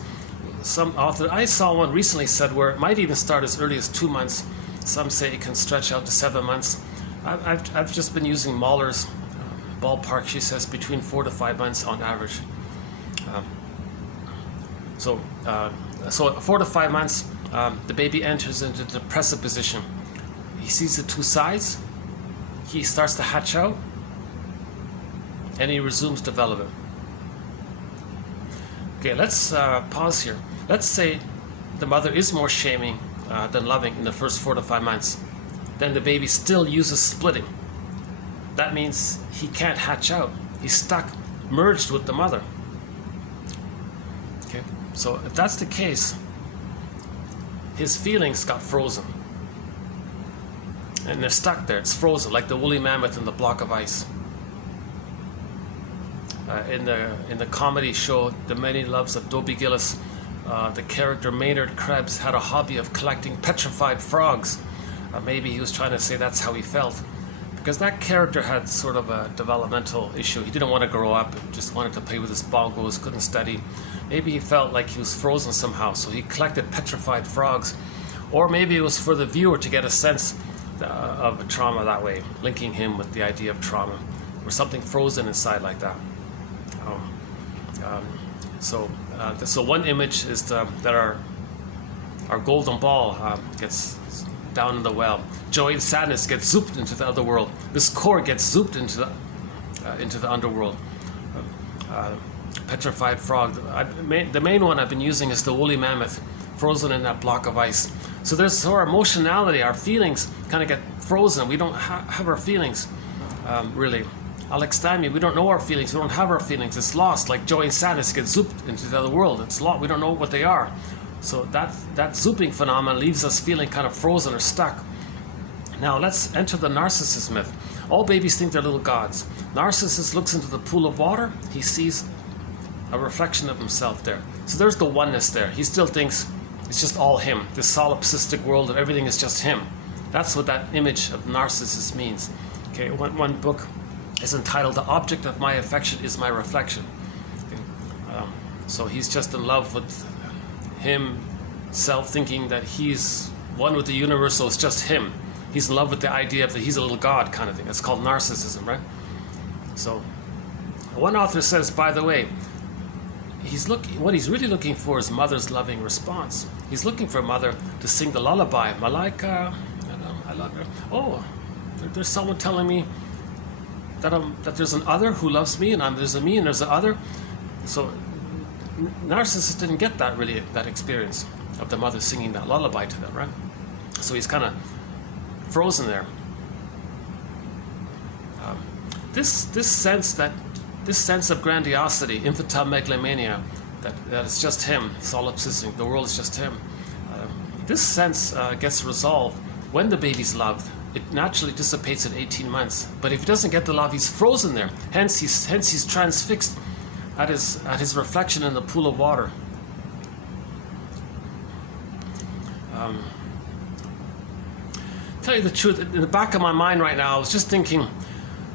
Some author, I saw one recently said where it might even start as early as 2 months. Some say it can stretch out to 7 months. I've just been using Mahler's ballpark. She says between 4 to 5 months on average. So at 4 to 5 months, the baby enters into the depressive position. He sees the two sides. He starts to hatch out, and he resumes development. Okay, let's pause here. Let's say the mother is more shaming than loving in the first 4 to 5 months. Then the baby still uses splitting. That means he can't hatch out. He's stuck, merged with the mother. Okay, so if that's the case, his feelings got frozen. And they're stuck there. It's frozen, like the woolly mammoth in the block of ice. In the comedy show The Many Loves of Dobie Gillis, the character Maynard Krebs had a hobby of collecting petrified frogs. Maybe he was trying to say that's how he felt, because that character had sort of a developmental issue. He didn't want to grow up, just wanted to play with his bongos, couldn't study. Maybe he felt like he was frozen somehow, so he collected petrified frogs. Or maybe it was for the viewer to get a sense of trauma that way, linking him with the idea of trauma, or something frozen inside like that. So one image is that our golden ball gets down in the well. Joy and sadness get zooped into the other world. This core gets zooped into the underworld. Petrified frog. The main one I've been using is the woolly mammoth, frozen in that block of ice. So there's our emotionality, our feelings kind of get frozen. We don't have our feelings, really. Alexithymia, we don't know our feelings. We don't have our feelings. It's lost. Like joy and sadness get zooped into the other world. It's lost. We don't know what they are. So that zooping phenomenon leaves us feeling kind of frozen or stuck. Now let's enter the narcissist myth. All babies think they're little gods. Narcissist looks into the pool of water. He sees a reflection of himself there. So there's the oneness there. He still thinks it's just all him. This solipsistic world of everything is just him. That's what that image of narcissist means. Okay, one book is entitled "The Object of My Affection is My Reflection." Okay. So he's just in love with himself thinking that he's one with the universe, so it's just him. He's in love with the idea that he's a little god kind of thing. It's called narcissism, right? So one author says, by the way, what he's really looking for is mother's loving response. He's looking for a mother to sing the lullaby, Malaika, I love her. Oh, there's someone telling me that there's an other who loves me, and there's a me and there's an other. So narcissists didn't get that experience of the mother singing that lullaby to them, right? So he's kind of frozen there. This sense of grandiosity, infantile megalomania, that it's just him, solipsism, the world is just him. This sense gets resolved when the baby's loved. It naturally dissipates in 18 months. But if he doesn't get the love, he's frozen there. Hence he's transfixed at his reflection in the pool of water. Tell you the truth, in the back of my mind right now, I was just thinking,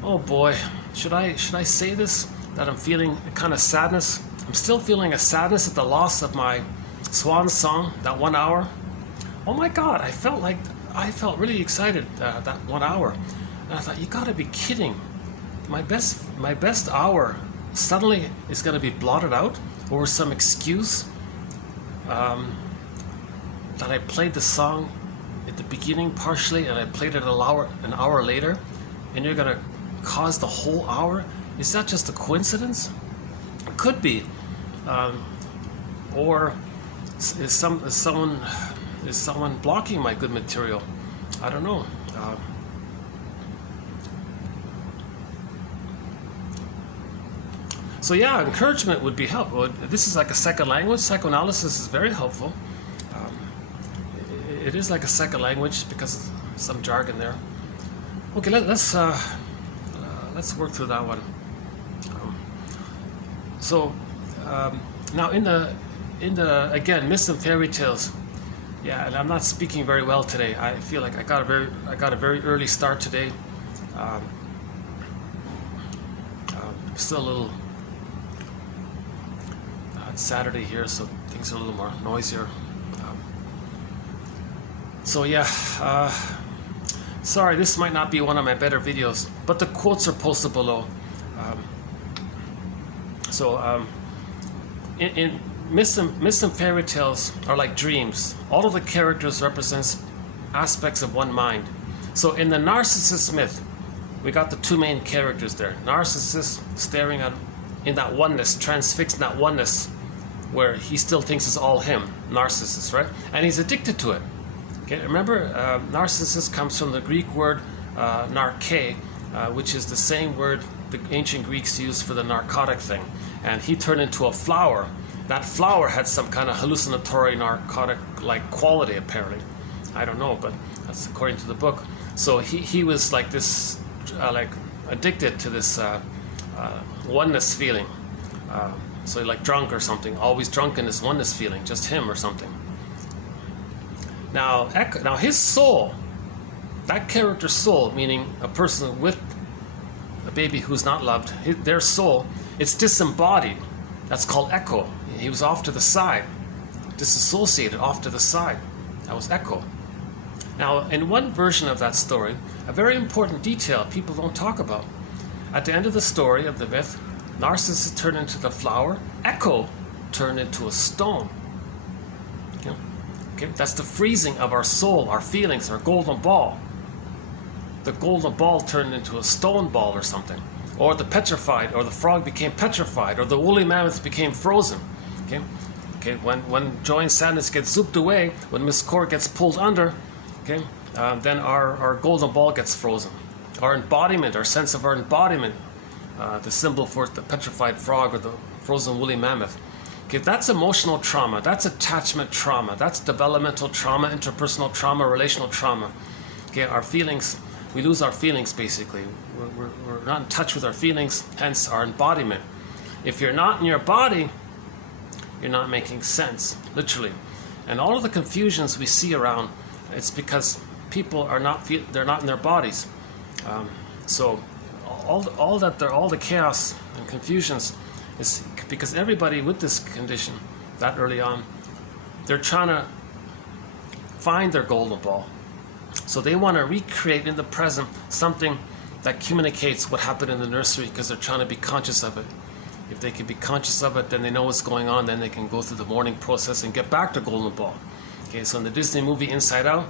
oh boy, should I say this? That I'm feeling a kind of sadness. I'm still feeling a sadness at the loss of my swan song, that 1 hour. Oh my God, I felt really excited that 1 hour. And I thought, you gotta be kidding. My best hour suddenly is gonna be blotted out over some excuse that I played the song at the beginning partially and I played it an hour later, and you're gonna cause the whole hour? Is that just a coincidence? It could be. Or is someone blocking my good material? I don't know. So yeah, encouragement would be helpful. This is like a second language. Psychoanalysis is very helpful. It is like a second language because of some jargon there. Okay, let's work through that one. Now in the again, myths and fairy tales. Yeah, and I'm not speaking very well today. I feel like I got a very early start today. Still a little. It's Saturday here, so things are a little more noisier. So yeah, sorry, this might not be one of my better videos, but the quotes are posted below. In myths and fairy tales are like dreams. All of the characters represents aspects of one mind. So in the narcissist myth, we got the two main characters there. Narcissist staring in that oneness, transfixed in that oneness, where he still thinks it's all him, narcissist, right? And he's addicted to it. Okay, remember, narcissist comes from the Greek word narke, which is the same word the ancient Greeks used for the narcotic thing. And he turned into a flower. That flower had some kind of hallucinatory narcotic-like quality, apparently. I don't know, but that's according to the book. So he was like this, like addicted to this oneness feeling. So like drunk or something, always drunk in this oneness feeling, just him or something. Now his soul, that character's soul, meaning a person with a baby who's not loved, their soul, it's disembodied. That's called echo. He was off to the side, disassociated, off to the side. That was echo. Now, in one version of that story, a very important detail people don't talk about. At the end of the story of the myth, Narcissus turned into the flower, Echo turned into a stone. Okay? That's the freezing of our soul, our feelings, our golden ball. The golden ball turned into a stone ball or something. Or the petrified, or the frog became petrified, or the woolly mammoth became frozen. Okay? When joy and sadness gets zooped away, when Miss Core gets pulled under, okay, then our golden ball gets frozen. Our embodiment, our sense of our embodiment, the symbol for the petrified frog or the frozen woolly mammoth. Okay, that's emotional trauma, that's attachment trauma, that's developmental trauma, interpersonal trauma, relational trauma. Okay, our feelings, we lose our feelings basically. We're not in touch with our feelings, hence our embodiment. If you're not in your body, you're not making sense, literally. And all of the confusions we see around, it's because people are they're not in their bodies. So all the chaos and confusions is because everybody with this condition that early on they're trying to find their golden ball. So they want to recreate in the present something that communicates what happened in the nursery, because they're trying to be conscious of it. If they can be conscious of it, then they know what's going on, then they can go through the mourning process and get back to golden ball. Okay, so in the Disney movie Inside Out,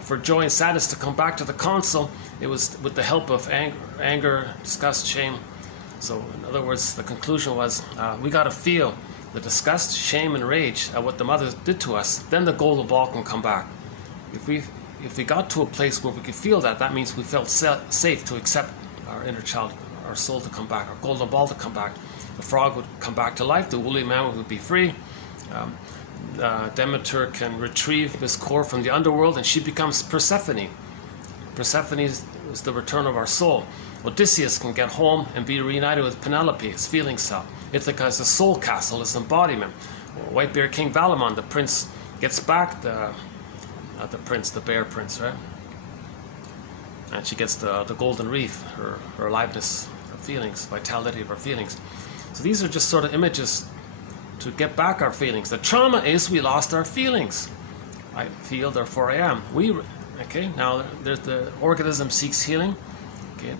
for joy and sadness to come back to the console, it was with the help of anger, disgust, shame. So in other words, the conclusion was, we got to feel the disgust, shame, and rage at what the mother did to us, then the golden ball can come back. If we got to a place where we could feel that, that means we felt safe to accept our inner child, our soul to come back, our golden ball to come back. The frog would come back to life, the woolly mammoth would be free. Demeter can retrieve Miss Core from the underworld, and she becomes Persephone. Persephone is the return of our soul. Odysseus can get home and be reunited with Penelope, his feeling self. Ithaca is the soul castle, his embodiment. Whitebeard King Valamon, the prince, gets back the bear prince, right? And she gets the golden reef, her aliveness, her feelings, vitality of her feelings. So these are just sort of images to get back our feelings. The trauma is we lost our feelings. I feel, therefore I am. Okay, now there's the organism seeks healing. Okay,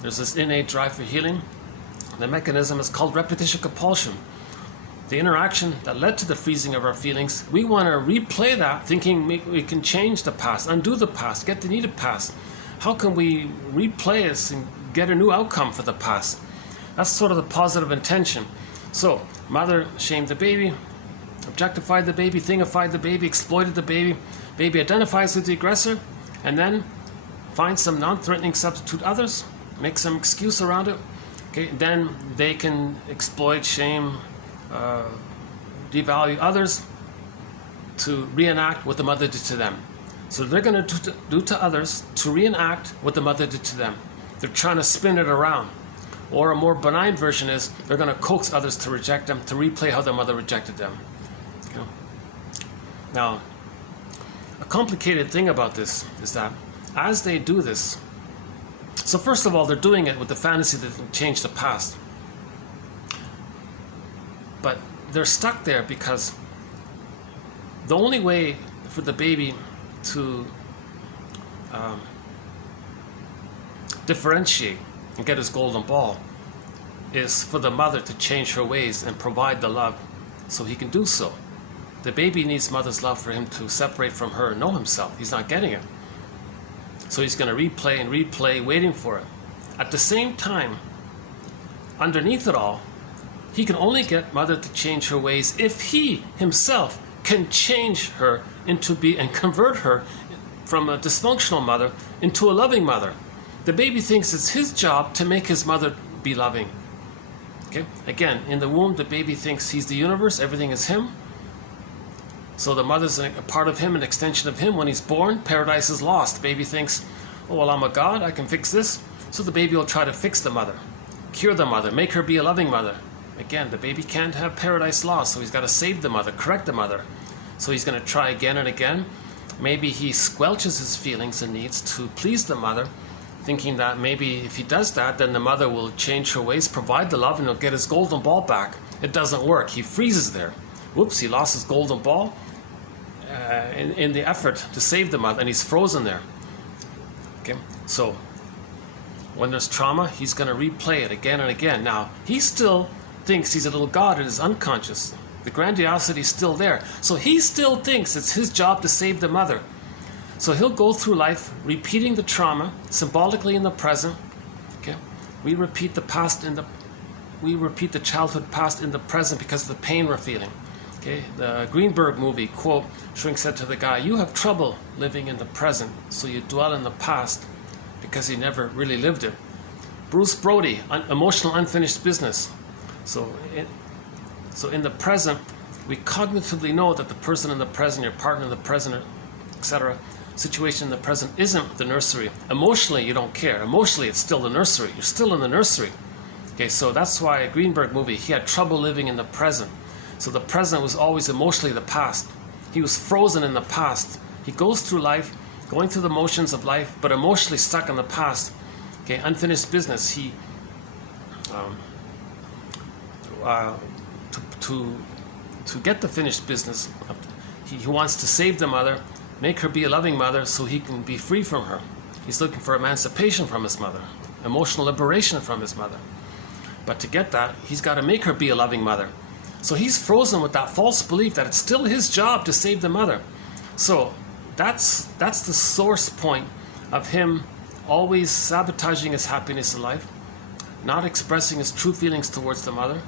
there's this innate drive for healing. The mechanism is called repetition compulsion. The interaction that led to the freezing of our feelings, we want to replay that, thinking we can change the past, undo the past, get the needed past. How can we replay this and get a new outcome for the past? That's sort of the positive intention. So, mother shamed the baby, objectified the baby, thingified the baby, exploited the baby. Baby identifies with the aggressor, and then finds some non-threatening substitute others, makes some excuse around it. Okay, then they can exploit, shame, devalue others to reenact what the mother did to them. So they're going to do to others to reenact what the mother did to them. They're trying to spin it around. Or a more benign version is they're going to coax others to reject them, to replay how their mother rejected them. Okay. Now, a complicated thing about this is that as they do this, so first of all, they're doing it with the fantasy that they can change the past. But they're stuck there because the only way for the baby to differentiate and get his golden ball is for the mother to change her ways and provide the love so he can do so. The baby needs mother's love for him to separate from her and know himself. He's not getting it. So he's going to replay and replay, waiting for it. At the same time, underneath it all, he can only get mother to change her ways if he himself can change her and convert her from a dysfunctional mother into a loving mother. The baby thinks it's his job to make his mother be loving. Okay? Again, in the womb, the baby thinks he's the universe, everything is him. So the mother's a part of him, an extension of him. When he's born, paradise is lost. The baby thinks, oh, well, I'm a god, I can fix this. So the baby will try to fix the mother, cure the mother, make her be a loving mother. Again, the baby can't have paradise lost, so he's got to save the mother, correct the mother. So he's going to try again and again. Maybe he squelches his feelings and needs to please the mother, thinking that maybe if he does that, then the mother will change her ways, provide the love, and he'll get his golden ball back. It doesn't work. He freezes there. Whoops, he lost his golden ball in the effort to save the mother, and he's frozen there. Okay, so when there's trauma, he's going to replay it again and again. Now, he still thinks he's a little god in his unconscious. The grandiosity is still there. So he still thinks it's his job to save the mother. So he'll go through life repeating the trauma symbolically in the present. Okay, we repeat the childhood past in the present because of the pain we're feeling. Okay, the Greenberg movie, quote, Shrink said to the guy, you have trouble living in the present, so you dwell in the past because he never really lived it. Bruce Brody, emotional unfinished business. So in the present, we cognitively know that the person in the present, your partner in the present, etc., situation in the present isn't the nursery. Emotionally, you don't care. Emotionally, it's still the nursery. You're still in the nursery. Okay, so that's why a Greenberg movie, he had trouble living in the present. So the present was always emotionally the past. He was frozen in the past. He goes through life, going through the motions of life, but emotionally stuck in the past. Okay, unfinished business. He to get the finished business, he wants to save the mother, make her be a loving mother so he can be free from her. He's looking for emancipation from his mother, emotional liberation from his mother. But to get that, he's got to make her be a loving mother. So he's frozen with that false belief that it's still his job to save the mother. So that's the source point of him always sabotaging his happiness in life, not expressing his true feelings towards the mother,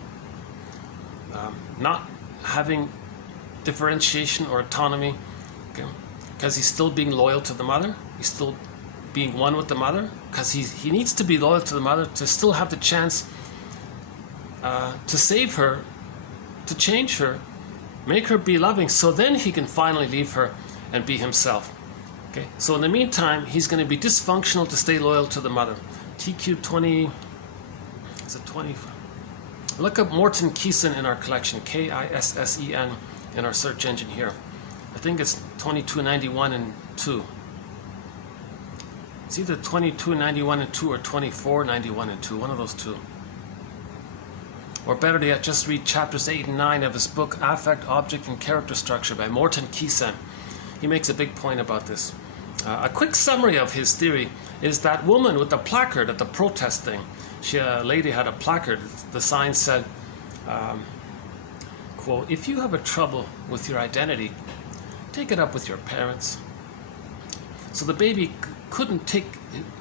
not having differentiation or autonomy, okay? Because he's still being loyal to the mother. He's still being one with the mother, because he needs to be loyal to the mother to still have the chance to save her, to change her, make her be loving, so then he can finally leave her and be himself. Okay, so in the meantime, he's going to be dysfunctional to stay loyal to the mother. TQ20, is it 20? Look up Morton Kison in our collection, Kisen, in our search engine here. I think it's 2291 and 2. It's either 2291 and 2 or 2491 and 2, one of those two. Or better yet, just read chapters 8 and 9 of his book, Affect, Object, and Character Structure by Morton Kison. He makes a big point about this. A quick summary of his theory is that woman with the placard at the protest thing. A lady had a placard. The sign said, quote, "If you have a trouble with your identity, take it up with your parents." So the baby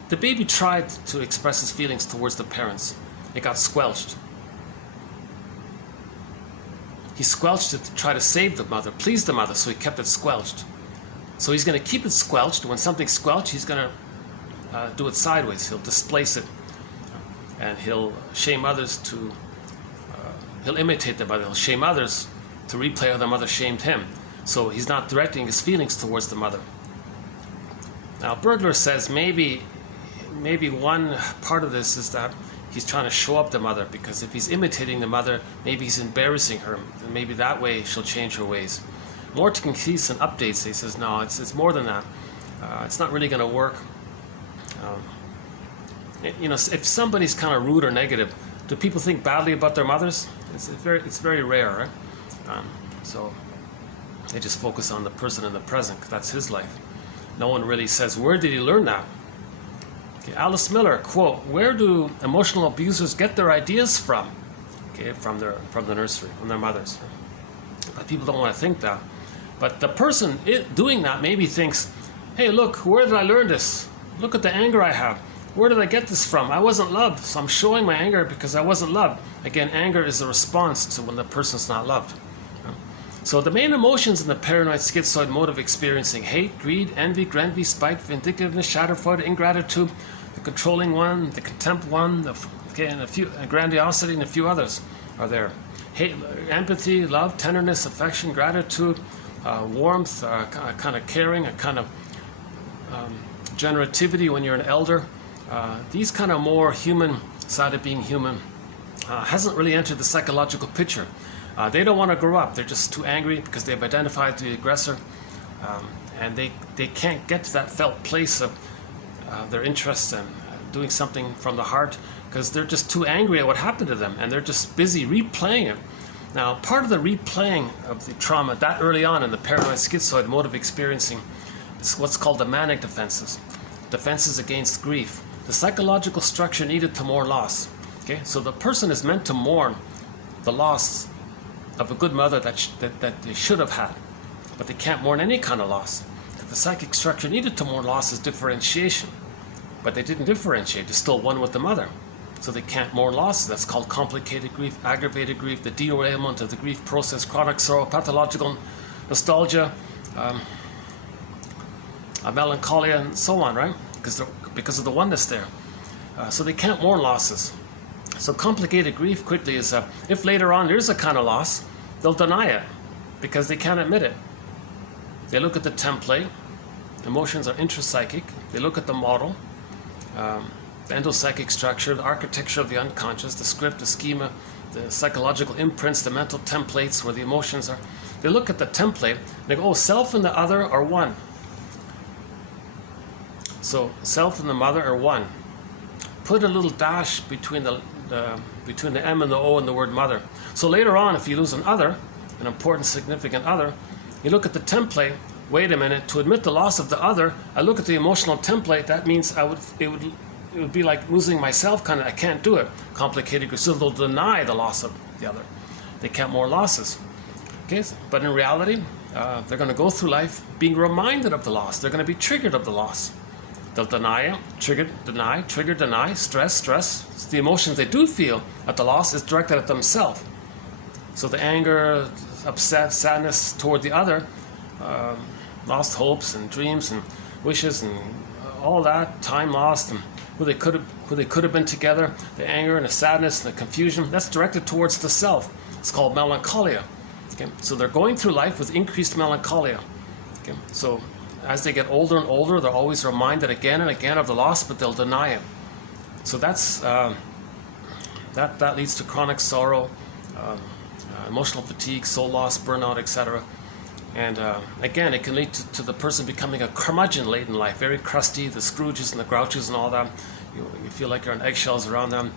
the baby tried to express his feelings towards the parents. It got squelched. He squelched it to try to save the mother, please the mother, so he kept it squelched. So he's going to keep it squelched. When something's squelched, he's going to do it sideways. He'll displace it. And he'll shame others to, he'll imitate the mother. He'll shame others to replay how the mother shamed him. So he's not directing his feelings towards the mother. Now, Bergler says maybe one part of this is that he's trying to show up the mother, because if he's imitating the mother, maybe he's embarrassing her, and maybe that way she'll change her ways. Morton Kison updates. He says, no, it's more than that. It's not really going to work. You know, if somebody's kind of rude or negative, do people think badly about their mothers? It's very rare, right? So they just focus on the person in the present, 'cause that's his life. No one really says, where did he learn that? Okay, Alice Miller, quote, "Where do emotional abusers get their ideas from?" Okay, from the nursery, from their mothers. But people don't want to think that. But the person doing that maybe thinks, hey, look, where did I learn this? Look at the anger I have. Where did I get this from? I wasn't loved, so I'm showing my anger because I wasn't loved. Again, anger is a response to when the person's not loved. So the main emotions in the paranoid schizoid mode of experiencing hate, greed, envy, spite, vindictiveness, schadenfreude, ingratitude, the controlling one, the contempt one, and a few grandiosity, and a few others are there. Hate, empathy, love, tenderness, affection, gratitude, warmth, kind of caring, a kind of generativity when you're an elder. These kind of more human side of being human hasn't really entered the psychological picture. They don't want to grow up. They're just too angry because they've identified the aggressor, and they can't get to that felt place of their interest and doing something from the heart, because they're just too angry at what happened to them, and they're just busy replaying it. Now, part of the replaying of the trauma that early on in the paranoid schizoid mode of experiencing is what's called the manic defenses. Defenses against grief. The psychological structure needed to mourn loss. Okay, so the person is meant to mourn the loss of a good mother that they should have had, but they can't mourn any kind of loss. The psychic structure needed to mourn loss is differentiation, but they didn't differentiate. They're still one with the mother, so they can't mourn loss. That's called complicated grief, aggravated grief, the derailment of the grief process, chronic sorrow, pathological nostalgia, melancholia, and so on, right? Because of the oneness there. So they can't mourn losses. So complicated grief quickly is, if later on there's a kind of loss, they'll deny it because they can't admit it. They look at the template. Emotions are intrapsychic. They look at the model, the endopsychic structure, the architecture of the unconscious, the script, the schema, the psychological imprints, the mental templates where the emotions are. They look at the template and they go, oh, self and the other are one. So self and the mother are one. Put a little dash between the M and the O in the word mother. So later on, if you lose an other, an important, significant other, You look at the template, wait a minute, to admit the loss of the other, I look at the emotional template, that means it would be like losing myself, kind of. I can't do it. Complicated, so they'll deny the loss of the other. They count more losses. Okay, but in reality, they're going to go through life being reminded of the loss. They're going to be triggered of the loss. They'll deny it, trigger, deny, stress. It's the emotions they do feel at the loss is directed at themselves. So the anger, upset, sadness toward the other, lost hopes and dreams and wishes and all that, time lost, and who they could have been together, the anger and the sadness and the confusion, that's directed towards the self. It's called melancholia. Okay? So they're going through life with increased melancholia. Okay? So as they get older and older, they're always reminded again and again of the loss, but they'll deny it. So that's that leads to chronic sorrow, emotional fatigue, soul loss, burnout, etc. And again, it can lead to the person becoming a curmudgeon late in life, very crusty, the Scrooges and the Grouches and all that. You feel like you're on eggshells around them.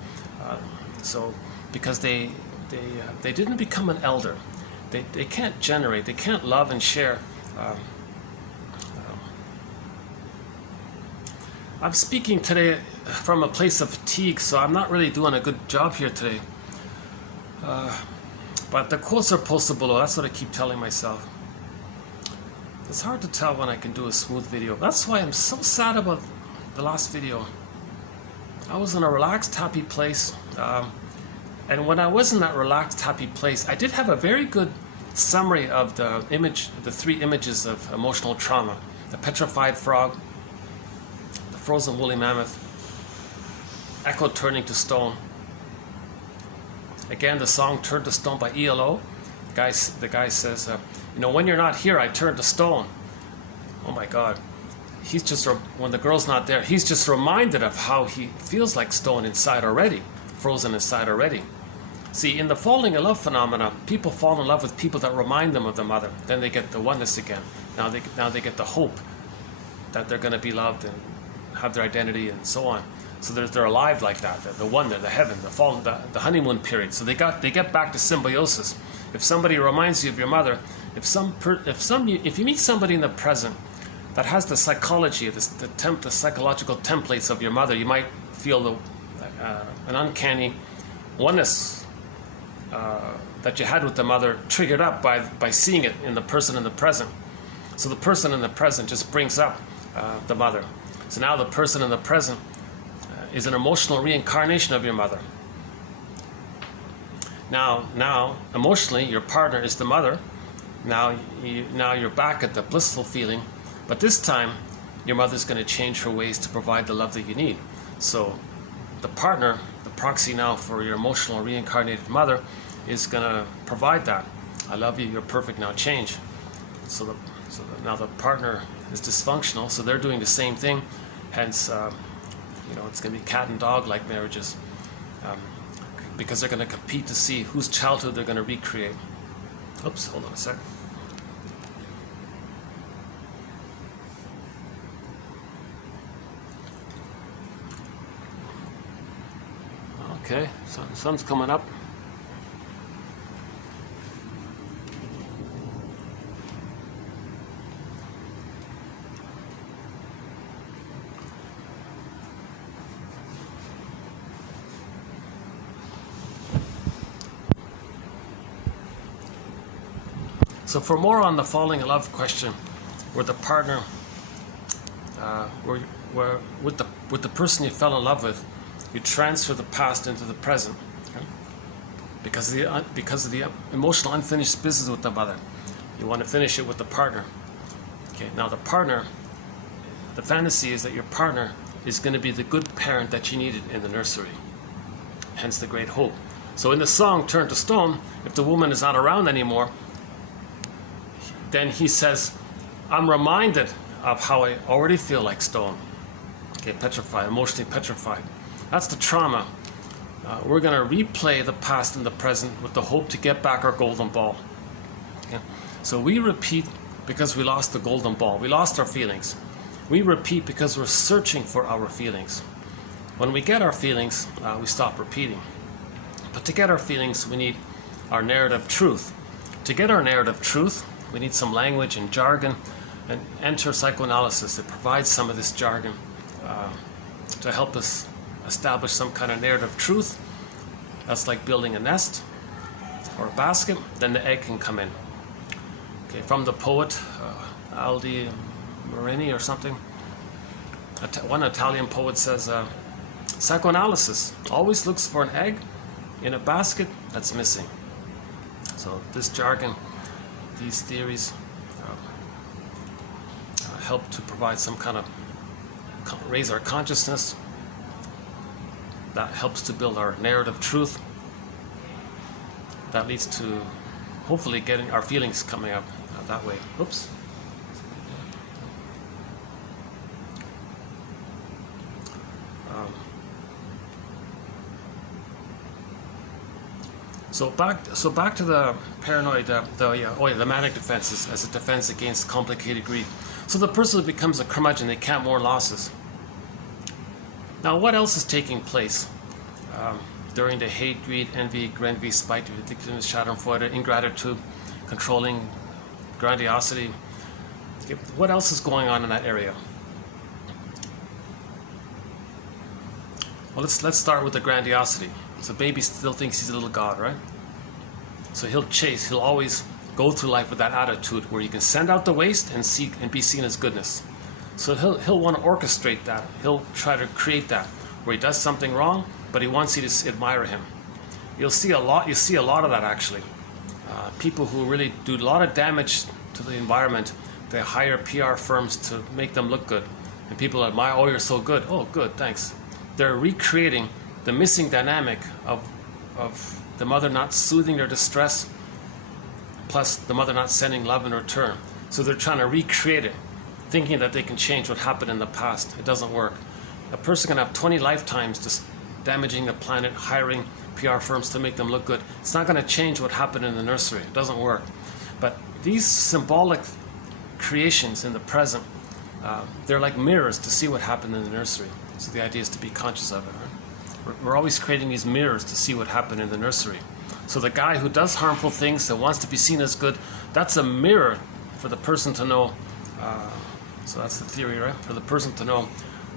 So because they didn't become an elder, they can't generate, they can't love and share. I'm speaking today from a place of fatigue, so I'm not really doing a good job here today. But the quotes are posted below. That's what I keep telling myself. It's hard to tell when I can do a smooth video. That's why I'm so sad about the last video. I was in a relaxed, happy place. And when I was in that relaxed, happy place, I did have a very good summary of the three images of emotional trauma. The petrified frog, the frozen woolly mammoth, echo turning to stone. Again, the song Turn to Stone by ELO. The guy says, when you're not here, I turn to stone. Oh my God. When the girl's not there, he's just reminded of how he feels like stone inside already, frozen inside already. See, in the falling in love phenomena, people fall in love with people that remind them of the mother. Then they get the oneness again. Now they get the hope that they're going to be loved and have their identity and so on. So they're alive like that, the wonder, the heaven, the honeymoon period. So they get back to symbiosis. If somebody reminds you of your mother, if you meet somebody in the present that has the psychology, the psychological templates of your mother, you might feel an uncanny oneness that you had with the mother triggered up by seeing it in the person in the present. So the person in the present just brings up the mother. So now the person in the present is an emotional reincarnation of your mother. Now, emotionally, your partner is the mother. Now you're back at the blissful feeling, but this time, your mother's going to change her ways to provide the love that you need. So, the partner, the proxy now for your emotional reincarnated mother, is going to provide that. I love you. You're perfect. Now change. So now the partner is dysfunctional. So they're doing the same thing. Hence. It's going to be cat and dog like marriages because they're going to compete to see whose childhood they're going to recreate. Oops, hold on a sec. Okay, sun's coming up. So for more on the falling in love question, where the partner, where with the person you fell in love with, you transfer the past into the present, okay? because of the emotional unfinished business with the mother. You want to finish it with the partner. Okay. Now the partner, the fantasy is that your partner is going to be the good parent that you needed in the nursery. Hence the great hope. So in the song Turn to Stone, if the woman is not around anymore, then he says, I'm reminded of how I already feel like stone. Okay, petrified, emotionally petrified. That's the trauma. We're going to replay the past and the present with the hope to get back our golden ball. Okay? So we repeat because we lost the golden ball. We lost our feelings. We repeat because we're searching for our feelings. When we get our feelings, we stop repeating. But to get our feelings, we need our narrative truth. To get our narrative truth, We need some language and jargon, and enter psychoanalysis. It provides some of this jargon to help us establish some kind of narrative truth. That's like building a nest or a basket. Then the egg can come in. Okay, from the poet Aldi Marini or something. One Italian poet says, psychoanalysis always looks for an egg in a basket that's missing. So this jargon, these theories help to provide some kind of, raise our consciousness. That helps to build our narrative truth. That leads to hopefully getting our feelings coming up that way. Oops. So back to the paranoid, the manic defenses as a defense against complicated greed. So the person becomes a curmudgeon, they count more losses. Now what else is taking place during the hate, greed, envy, spite, ridiculousness, schadenfreude, ingratitude, controlling, grandiosity? Okay, what else is going on in that area? Well, let's start with the grandiosity. So baby still thinks he's a little god, right? So he'll always go through life with that attitude where he can send out the waste and be seen as goodness. So he'll want to orchestrate that. He'll try to create that where he does something wrong, but he wants you to admire him. You see a lot of that actually. People who really do a lot of damage to the environment, they hire PR firms to make them look good. And people admire, oh, you're so good. Oh, good, thanks. They're recreating the missing dynamic of the mother not soothing their distress, plus the mother not sending love in return. So they're trying to recreate it, thinking that they can change what happened in the past. It doesn't work. A person can have 20 lifetimes just damaging the planet, hiring PR firms to make them look good. It's not going to change what happened in the nursery. It doesn't work. But these symbolic creations in the present, they're like mirrors to see what happened in the nursery. So the idea is to be conscious of it. Right? We're always creating these mirrors to see what happened in the nursery. So the guy who does harmful things, that wants to be seen as good, that's a mirror for the person to know. So that's the theory, right? For the person to know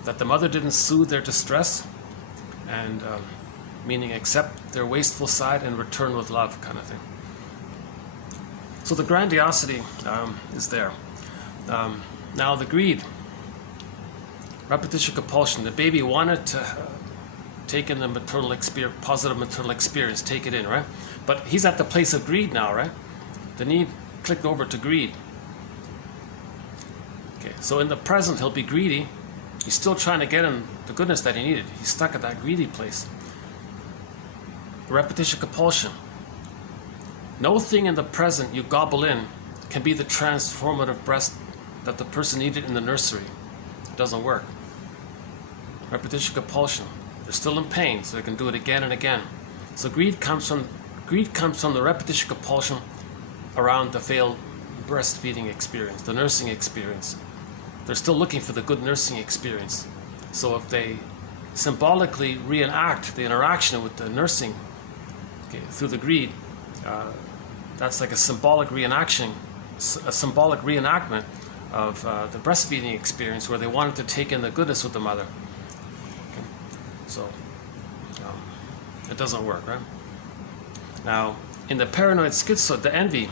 that the mother didn't soothe their distress, and meaning accept their wasteful side and return with love, kind of thing. So the grandiosity is there. Now the greed, repetition, compulsion. The baby wanted to take in the maternal experience, positive maternal experience, take it in, right? But he's at the place of greed now, right? The need clicked over to greed. Okay, so in the present he'll be greedy. He's still trying to get him the goodness that he needed. He's stuck at that greedy place. Repetition, compulsion. No thing in the present you gobble in can be the transformative breast that the person needed in the nursery. It doesn't work. Repetition, compulsion. They're still in pain, so they can do it again and again. So greed comes from the repetition, compulsion around the failed breastfeeding experience, the nursing experience. They're still looking for the good nursing experience. So if they symbolically reenact the interaction with the nursing, okay, through the greed, that's like a symbolic reenactment of the breastfeeding experience where they wanted to take in the goodness with the mother. Okay. So it doesn't work, right? Now, in the paranoid schizo, the envy,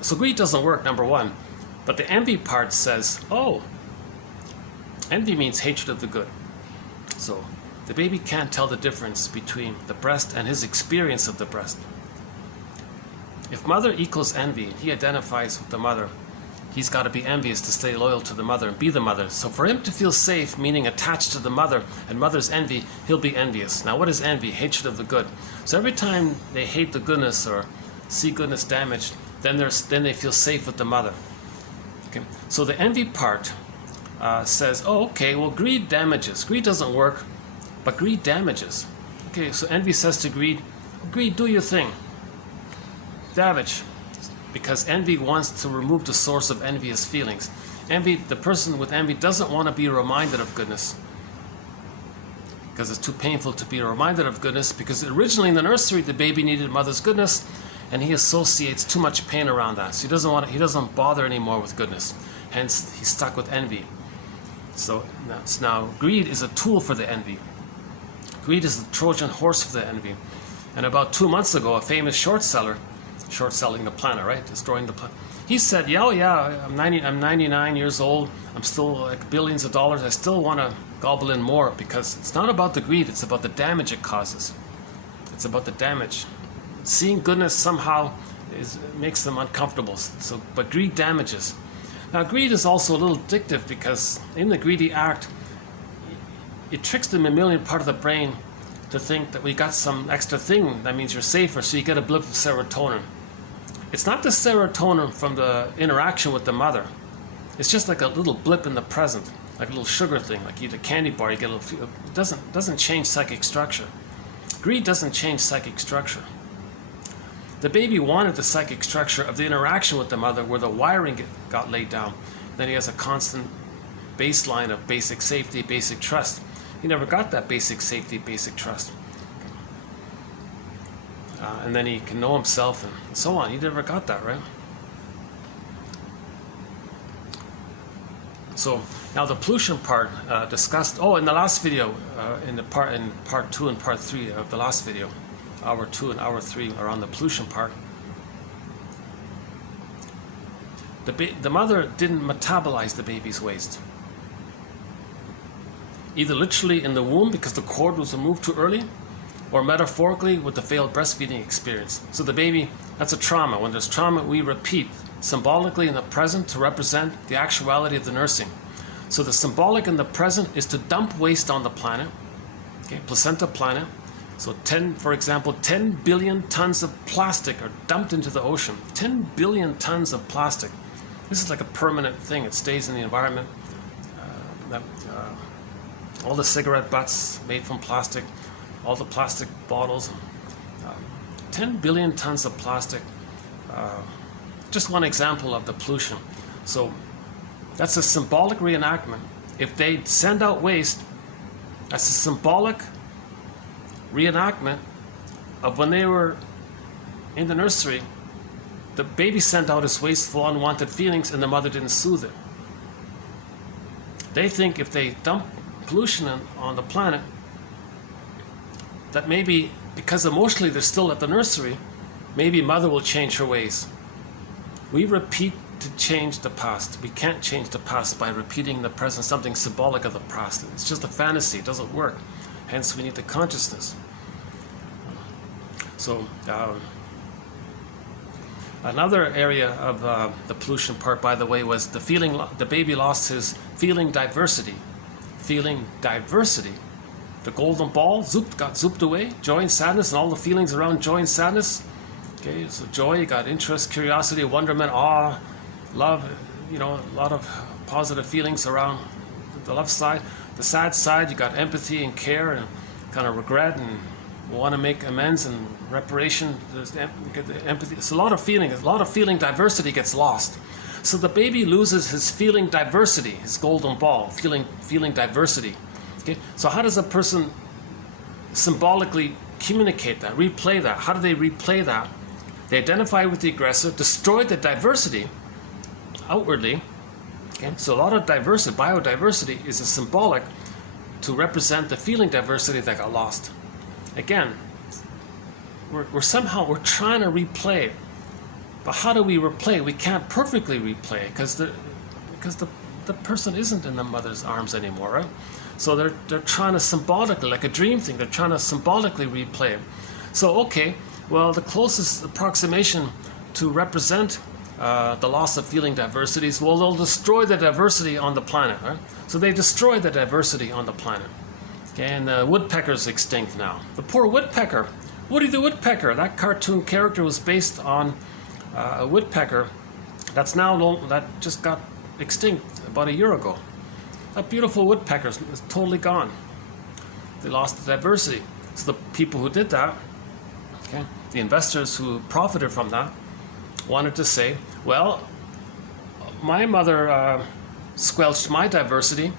so greed doesn't work, number one, but the envy part says, oh, envy means hatred of the good. So the baby can't tell the difference between the breast and his experience of the breast. If mother equals envy, he identifies with the mother. He's got to be envious to stay loyal to the mother and be the mother. So for him to feel safe, meaning attached to the mother and mother's envy, he'll be envious. Now what is envy? Hatred of the good. So every time they hate the goodness or see goodness damaged, then they feel safe with the mother. Okay. So the envy part says, oh, okay, well, greed damages. Greed doesn't work, but greed damages. Okay, so envy says to greed, greed, do your thing. Damage. Because envy wants to remove the source of envious feelings. Envy, the person with envy doesn't want to be reminded of goodness. Because it's too painful to be reminded of goodness, because originally in the nursery the baby needed mother's goodness, and he associates too much pain around that. So he doesn't bother anymore with goodness. Hence, he's stuck with envy. So now greed is a tool for the envy. Greed is the Trojan horse for the envy. And about 2 months ago, a famous short selling the planet, right? Destroying the planet. He said, yeah, I'm 99 years old. I'm still like billions of dollars. I still want to gobble in more, because it's not about the greed. It's about the damage it causes. It's about the damage. Seeing goodness somehow makes them uncomfortable. But greed damages. Now, greed is also a little addictive, because in the greedy act, it tricks the mammalian part of the brain to think that we got some extra thing that means you're safer, so you get a blip of serotonin. It's not the serotonin from the interaction with the mother. It's just like a little blip in the present, like a little sugar thing, like you eat a candy bar, you get a little. It doesn't change psychic structure. Greed doesn't change psychic structure. The baby wanted the psychic structure of the interaction with the mother, where the wiring got laid down. Then he has a constant baseline of basic safety, basic trust. He never got that basic safety, basic trust. And then he can know himself and so on. He never got that, right? So now the pollution part discussed. Oh, in the last video, in part 2 and part 3 of the last video, hour 2 and hour 3 are on the pollution part. The mother didn't metabolize the baby's waste. Either literally in the womb because the cord was removed too early, or metaphorically with the failed breastfeeding experience. So the baby, that's a trauma. When there's trauma, we repeat symbolically in the present to represent the actuality of the nursing. So the symbolic in the present is to dump waste on the planet, okay, placenta planet. So for example, 10 billion tons of plastic are dumped into the ocean. 10 billion tons of plastic. This is like a permanent thing. It stays in the environment. All the cigarette butts made from plastic, all the plastic bottles, 10 billion tons of plastic. Just one example of the pollution. So that's a symbolic reenactment. If they send out waste, that's a symbolic reenactment of when they were in the nursery. The baby sent out his wasteful, unwanted feelings, and the mother didn't soothe it. They think if they dump pollution on the planet, that maybe because emotionally they're still at the nursery, maybe mother will change her ways. We repeat to change the past. We can't change the past by repeating the present, something symbolic of the past. It's just a fantasy. It doesn't work. Hence, we need the consciousness. So, another area of the pollution part, by the way, was the baby lost his feeling diversity. Feeling diversity. The golden ball got zooped away. Joy and sadness and all the feelings around joy and sadness. Okay, so joy, you got interest, curiosity, wonderment, awe, love, a lot of positive feelings around the love side. The sad side, you got empathy and care and kind of regret and want to make amends and reparation. There's empathy. It's a lot of feeling diversity gets lost. So the baby loses his feeling diversity, his golden ball, feeling diversity. Okay? So how does a person symbolically communicate that, replay that? How do they replay that? They identify with the aggressor, destroy the diversity outwardly. Okay? So a lot of diversity, biodiversity, is a symbolic to represent the feeling diversity that got lost. Again, we're trying to replay it. But how do we replay? We can't perfectly replay because the person isn't in the mother's arms anymore, right? So they're trying to symbolically, like a dream thing, they're trying to symbolically replay it. So okay, well, the closest approximation to represent the loss of feeling diversity is, well, they'll destroy the diversity on the planet, right? So they destroy the diversity on the planet. Okay, and the woodpecker's extinct now. The poor woodpecker, Woody the Woodpecker, that cartoon character was based on a woodpecker that just got extinct about a year ago. That beautiful woodpecker is totally gone. They lost the diversity. So the people who did that, okay, the investors who profited from that, wanted to say, well, my mother squelched my diversity.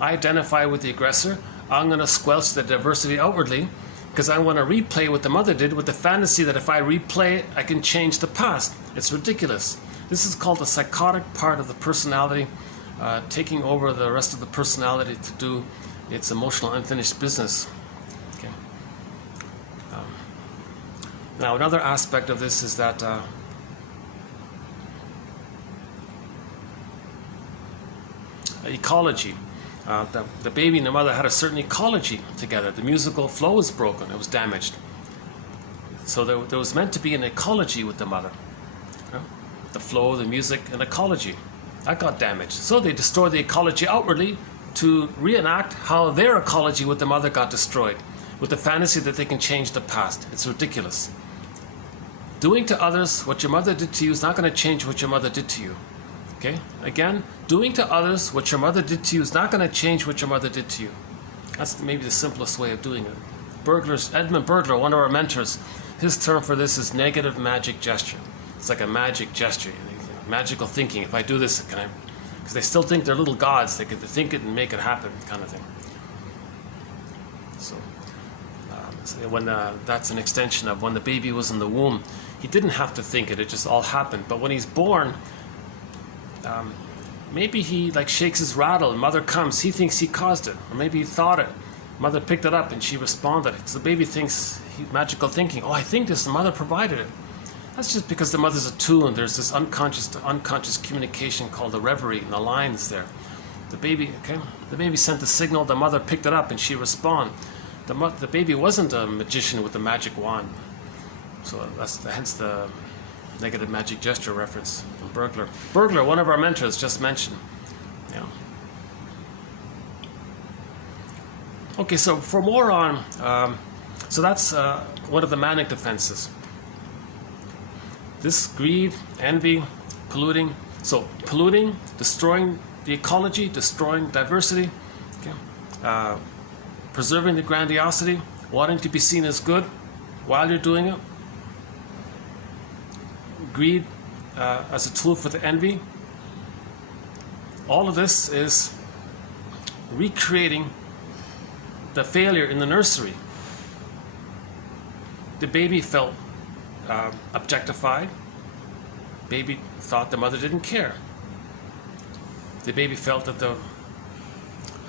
I identify with the aggressor. I'm going to squelch the diversity outwardly. because I want to replay what the mother did with the fantasy that if I replay it, I can change the past. It's ridiculous. This is called the psychotic part of the personality, taking over the rest of the personality to do its emotional unfinished business. Okay. Now, another aspect of this is that ecology. The baby and the mother had a certain ecology together. The musical flow was broken, it was damaged. So there was meant to be an ecology with the mother. The flow, the music, and ecology. That got damaged. So they destroyed the ecology outwardly to reenact how their ecology with the mother got destroyed, with the fantasy that they can change the past. It's ridiculous. Doing to others what your mother did to you is not going to change what your mother did to you. Okay? Again, doing to others what your mother did to you is not going to change what your mother did to you. That's maybe the simplest way of doing it. Edmund Burglar, one of our mentors, his term for this is negative magic gesture. It's like a magic gesture, magical thinking. If I do this, can I? Because they still think they're little gods. They could think it and make it happen, kind of thing. So, when that's an extension of when the baby was in the womb, he didn't have to think it. It just all happened. But when he's born, maybe he like shakes his rattle and mother comes, he thinks he caused it, or maybe he thought it, mother picked it up and she responded. So the baby thinks magical thinking, oh, I think this, the mother provided it. That's just because the mother's attuned. There's this unconscious to unconscious communication called the reverie, and the lines there. The baby sent the signal, the mother picked it up and she responded. The baby wasn't a magician with a magic wand. So that's hence the negative magic gesture reference from Burglar. Burglar, one of our mentors, just mentioned. Yeah. Okay, so for more on, so that's one of the manic defenses. This greed, envy, polluting. So polluting, destroying the ecology, destroying diversity, okay? Preserving the grandiosity, wanting to be seen as good while you're doing it. Greed as a tool for the envy. All of this is recreating the failure in the nursery. The baby felt objectified. Baby thought the mother didn't care. The baby felt that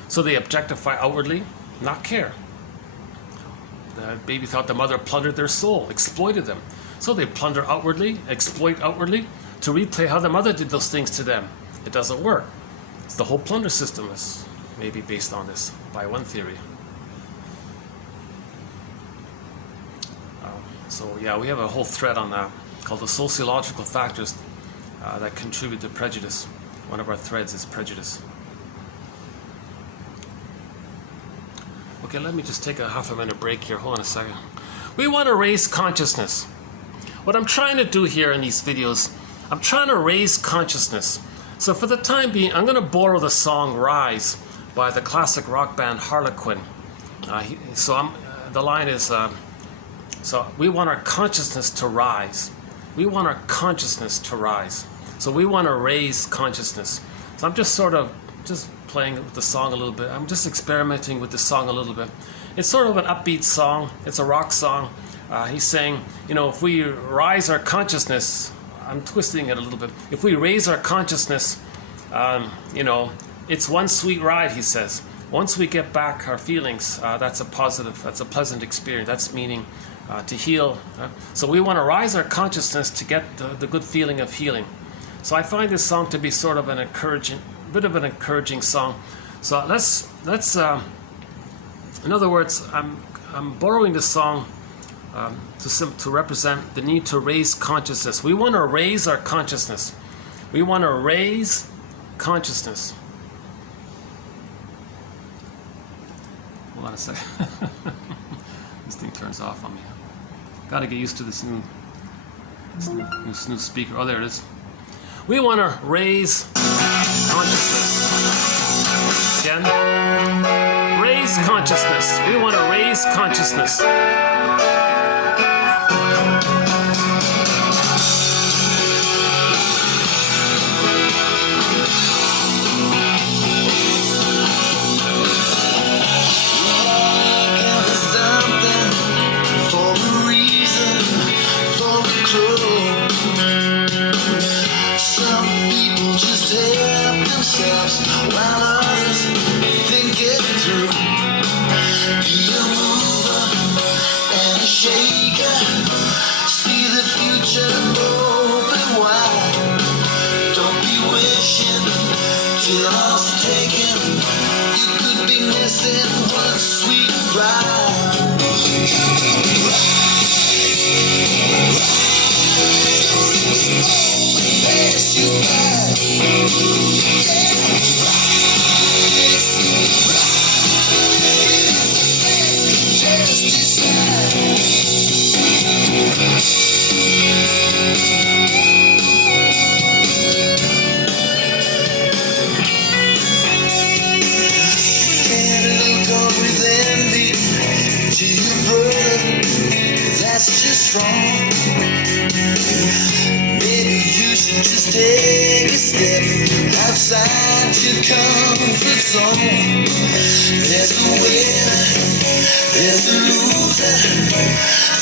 so they objectify outwardly, not care. The baby thought the mother plundered their soul, exploited them. So they plunder outwardly, exploit outwardly, to replay how the mother did those things to them. It doesn't work. The whole plunder system is maybe based on this, by one theory. So yeah, we have a whole thread on that called the sociological factors that contribute to prejudice. One of our threads is prejudice. Okay, let me just take a half a minute break here. Hold on a second. We want to raise consciousness. What I'm trying to do here in these videos, I'm trying to raise consciousness. So for the time being, I'm going to borrow the song Rise by the classic rock band Harlequin. The line is, so we want our consciousness to rise. We want our consciousness to rise. So we want to raise consciousness. So I'm just sort of just playing with the song a little bit. I'm just experimenting with the song a little bit. It's sort of an upbeat song. It's a rock song. He's saying, you know, if we rise our consciousness, I'm twisting it a little bit. If we raise our consciousness, you know, it's one sweet ride, he says. Once we get back our feelings, that's a positive, that's a pleasant experience. That's meaning to heal. So we want to rise our consciousness to get the good feeling of healing. So I find this song to be sort of an encouraging, bit of an encouraging song. So let's in other words, I'm borrowing this song to represent the need to raise consciousness. We want to raise our consciousness. We want to raise consciousness. Hold on a second. This thing turns off on me. Got to get used to this new speaker. Oh, there it is. We want to raise consciousness. Again, raise consciousness. We want to raise consciousness. missing one sweet ride. Pass you by. Just decide. With envy to your brother, that's just wrong. Maybe you should just take a step outside your comfort zone. There's a winner, there's a loser.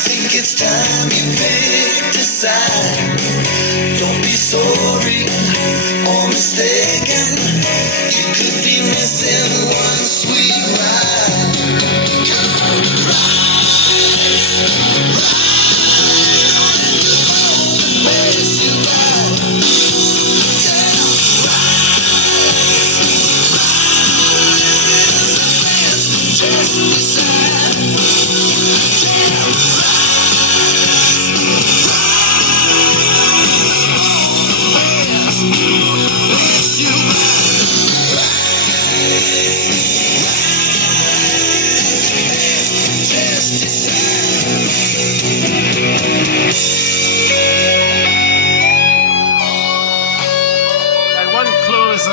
Think it's time you picked a side. Don't be sorry or mistaken. You could be missing one sweet ride. Come on, rise, rise on into the boat and pass you by. Yeah, rise, rise, just decide. Yeah, pass you And one clue is,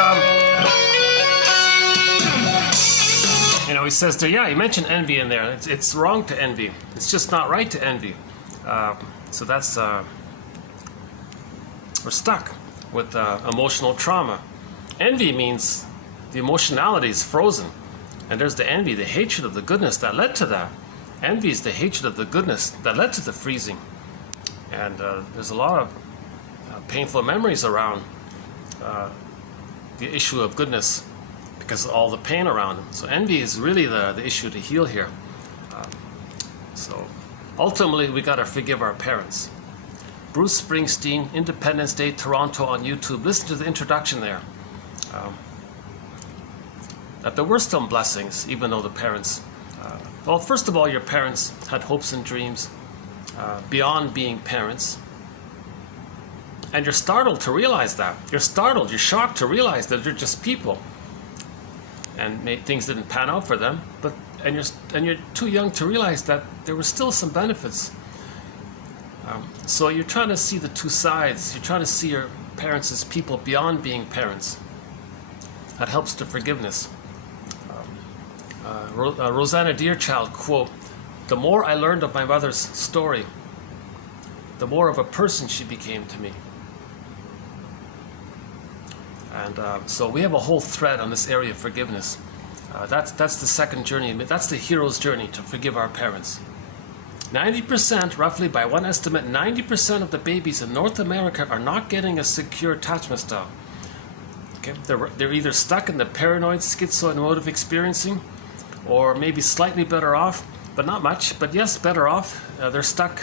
he says there, yeah, he mentioned envy in there. It's wrong to envy. It's just not right to envy. So that's, we're stuck with emotional trauma. Envy means the emotionality is frozen. And there's the envy, the hatred of the goodness that led to that. Envy is the hatred of the goodness that led to the freezing. And there's a lot of painful memories around the issue of goodness because of all the pain around it. So envy is really the issue to heal here. So ultimately, we got to forgive our parents. Bruce Springsteen, Independence Day, Toronto on YouTube. Listen to the introduction there. That there were some blessings, even though the parents, well, first of all, your parents had hopes and dreams beyond being parents. And you're startled to realize that. You're startled, you're shocked to realize that they're just people. And things didn't pan out for them, and you're too young to realize that there were still some benefits. So you're trying to see the two sides. You're trying to see your parents as people beyond being parents. That helps to forgiveness. Rosanna Deerchild quote, "The more I learned of my mother's story, the more of a person she became to me." And so we have a whole thread on this area of forgiveness. That's the second journey. That's the hero's journey, to forgive our parents. 90%, roughly by one estimate, 90% of the babies in North America are not getting a secure attachment style. Okay? They're either stuck in the paranoid, schizoemotive experiencing, or maybe slightly better off, but not much, but yes, better off. They're stuck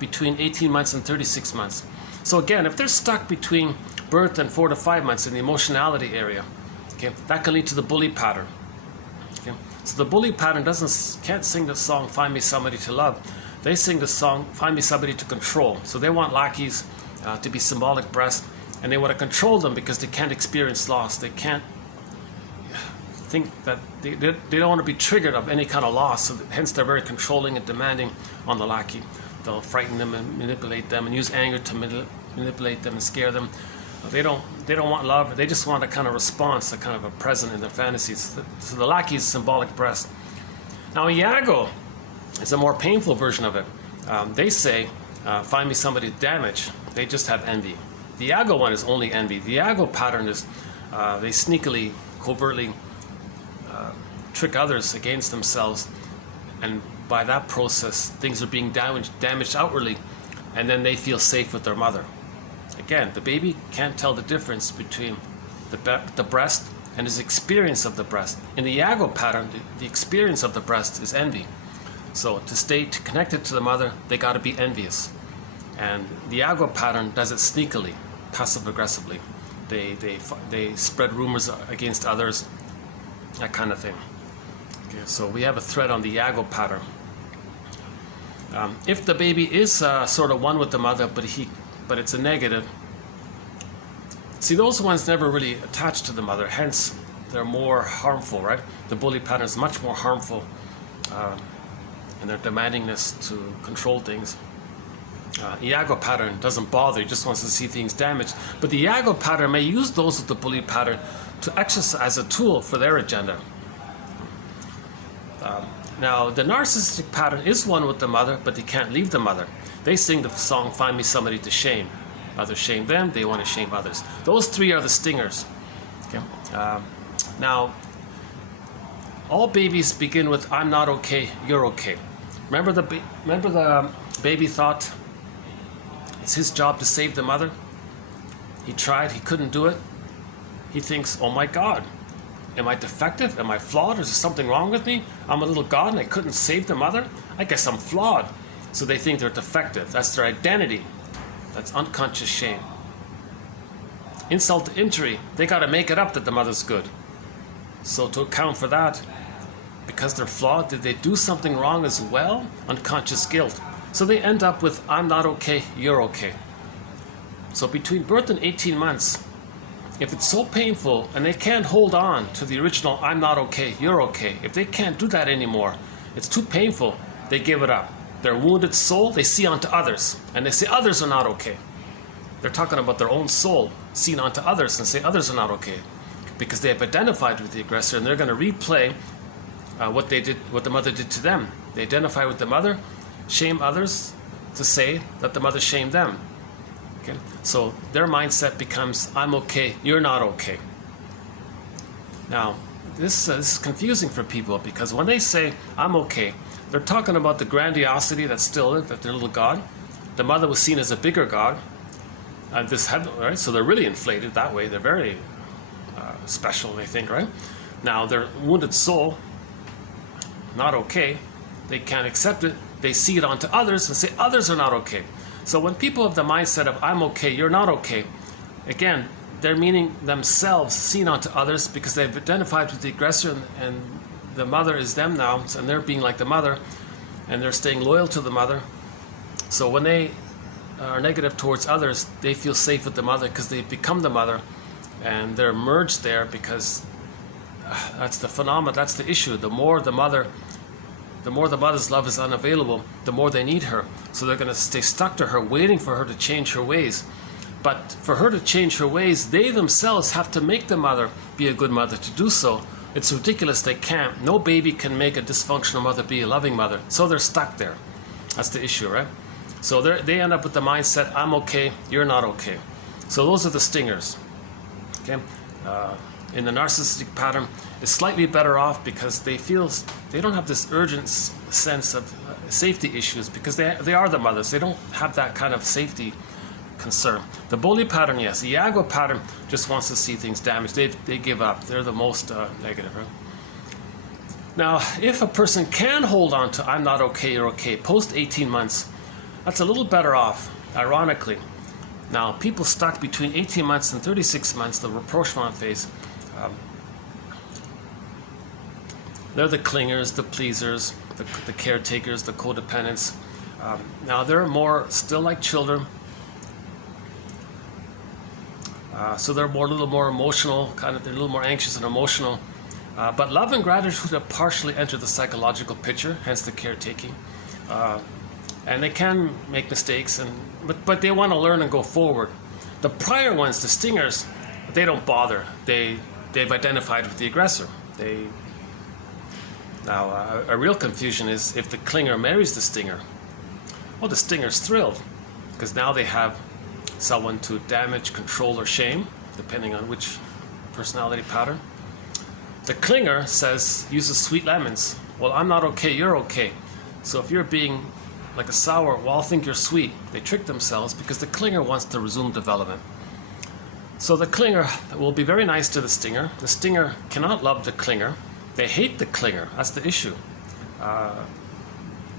between 18 months and 36 months. So again, if they're stuck between birth and 4 to 5 months in the emotionality area, okay, that can lead to the bully pattern. Okay? So the bully pattern can't sing the song "Find Me Somebody to Love." They sing the song "Find Me Somebody to Control." So they want lackeys to be symbolic breast, and they want to control them because they can't experience loss. They can't think that they don't want to be triggered of any kind of loss. So hence they're very controlling and demanding on the lackey. They'll frighten them and manipulate them and use anger to manipulate them and scare them. They don't want love. They just want a kind of response, a kind of a present in their fantasies. So the lackey is symbolic breast. Now Iago is a more painful version of it. They say, "Find me somebody to damage." They just have envy. The Iago one is only envy. The Iago pattern is they sneakily, covertly trick others against themselves, and by that process, things are being damaged outwardly, and then they feel safe with their mother. Again, the baby can't tell the difference between the breast and his experience of the breast. In the Iago pattern, the experience of the breast is envy. So to stay connected to the mother, they got to be envious. And the Iago pattern does it sneakily, passive-aggressively. They spread rumors against others, that kind of thing. Okay, so we have a thread on the Iago pattern. If the baby is sort of one with the mother, but it's a negative, see, those ones never really attach to the mother, hence they're more harmful, right? The bully pattern is much more harmful in their demandingness to control things. Iago pattern doesn't bother, he just wants to see things damaged. But the Iago pattern may use those with the bully pattern to exercise as a tool for their agenda. Now, the narcissistic pattern is one with the mother, but they can't leave the mother. They sing the song, "Find me somebody to shame." Others shame them, they want to shame others. Those three are the stingers. Okay? Now, all babies begin with, "I'm not okay, you're okay." Remember the baby thought it's his job to save the mother? He tried, he couldn't do it. He thinks, "Oh my God, am I defective? Am I flawed? Is there something wrong with me? I'm a little god and I couldn't save the mother? I guess I'm flawed." So they think they're defective. That's their identity. That's unconscious shame. Insult to injury. They got to make it up that the mother's good. So to account for that, because they're flawed, did they do something wrong as well? Unconscious guilt. So they end up with, "I'm not okay, you're okay." So between birth and 18 months, if it's so painful and they can't hold on to the original "I'm not okay, you're okay," if they can't do that anymore, it's too painful, they give it up. Their wounded soul, they see onto others, and they say others are not okay. They're talking about their own soul, seen onto others, and say others are not okay, because they have identified with the aggressor, and they're going to replay what the mother did to them. They identify with the mother, shame others to say that the mother shamed them. Okay? So their mindset becomes, "I'm okay, you're not okay." Now, this is confusing for people, because when they say, "I'm okay," they're talking about the grandiosity that's still it, that they're a little god. The mother was seen as a bigger god. Right? So they're really inflated that way. They're very special, they think, right? Now, their wounded soul, not okay. They can't accept it. They see it onto others and say others are not okay. So when people have the mindset of "I'm okay, you're not okay," again, they're meaning themselves seen onto others, because they've identified with the aggressor, and the mother is them now, and they're being like the mother, and they're staying loyal to the mother. So when they are negative towards others, they feel safe with the mother because they've become the mother, and they're merged there, because that's the phenomenon, that's the issue. The more the mother's love is unavailable, the more they need her. So they're going to stay stuck to her, waiting for her to change her ways. But for her to change her ways, they themselves have to make the mother be a good mother. To do so, it's ridiculous. They can't. No baby can make a dysfunctional mother be a loving mother. So they're stuck there. That's the issue, right? So they end up with the mindset, "I'm okay, you're not okay." So those are the stingers. Okay. In the narcissistic pattern, is slightly better off, because they don't have this urgent sense of safety issues, because they are the mothers. They don't have that kind of safety concern. The bully pattern, yes. The Iago pattern just wants to see things damaged. They give up. They're the most negative. Right? Now, if a person can hold on to "I'm not okay, you're okay" post 18 months, that's a little better off, ironically. Now, people stuck between 18 months and 36 months, the rapprochement phase, they're the clingers, the pleasers, the caretakers, the codependents. Now, they're more still like children. So they're a little more emotional, they're a little more anxious and emotional. But love and gratitude have partially entered the psychological picture, hence the caretaking. And they can make mistakes, but they want to learn and go forward. The prior ones, the stingers, they don't bother. They've identified with the aggressor. Now, a real confusion is if the clinger marries the stinger. Well, the stinger's thrilled, because now they have someone to damage, control, or shame, depending on which personality pattern. The clinger uses sweet lemons. "Well, I'm not okay, you're okay." So if you're being like a sour, "Well, I'll think you're sweet." They trick themselves, because the clinger wants to resume development. So the clinger will be very nice to the stinger. The stinger cannot love the clinger. They hate the clinger. That's the issue.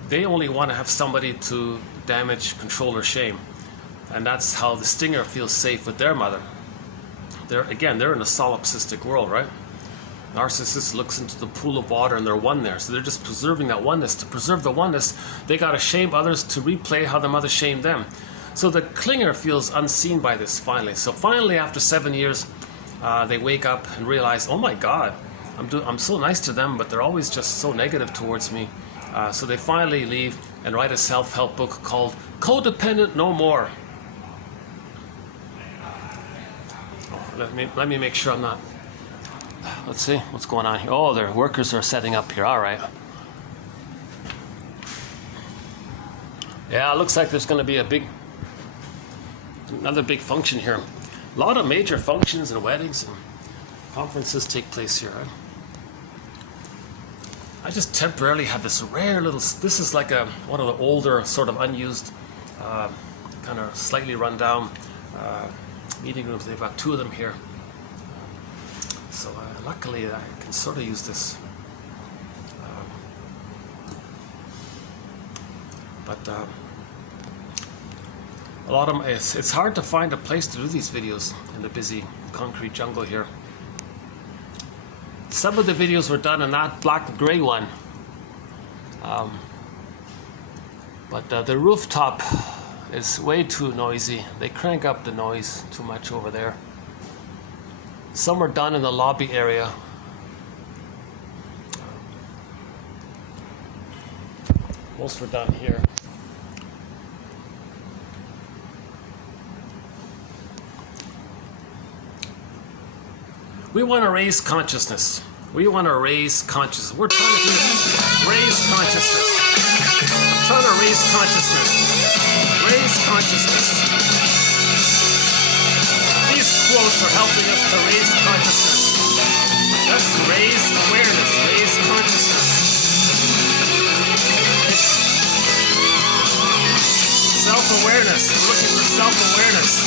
They only want to have somebody to damage, control, or shame. And that's how the stinger feels safe with their mother. They're in a solipsistic world, right? Narcissist looks into the pool of water and they're one there. So they're just preserving that oneness. To preserve the oneness, they got to shame others to replay how the mother shamed them. So the clinger feels unseen by this finally. So finally, after 7 years, they wake up and realize, oh my God, I'm so nice to them, but they're always just so negative towards me. So they finally leave and write a self-help book called Codependent No More. Let me make sure I'm not. Let's see what's going on here. Oh, their workers are setting up here. All right. Yeah, it looks like there's going to be another big function here. A lot of major functions and weddings and conferences take place here. Right? I just temporarily have this rare little. This is like one of the older, sort of unused, kind of slightly run down meeting rooms. They've got 2 of them here. So luckily I can sort of use this. But a lot of them, it's hard to find a place to do these videos in the busy concrete jungle here. Some of the videos were done in that black and gray one. But the rooftop is way too noisy. They crank up the noise too much over there. Some were done in the lobby area. Most were done here. We want to raise consciousness. We want to raise consciousness. We're trying to do raise consciousness. I'm trying to raise consciousness. Raise consciousness. These quotes are helping us to raise consciousness. That's raise awareness, raise consciousness. Self-awareness. We're looking for self-awareness.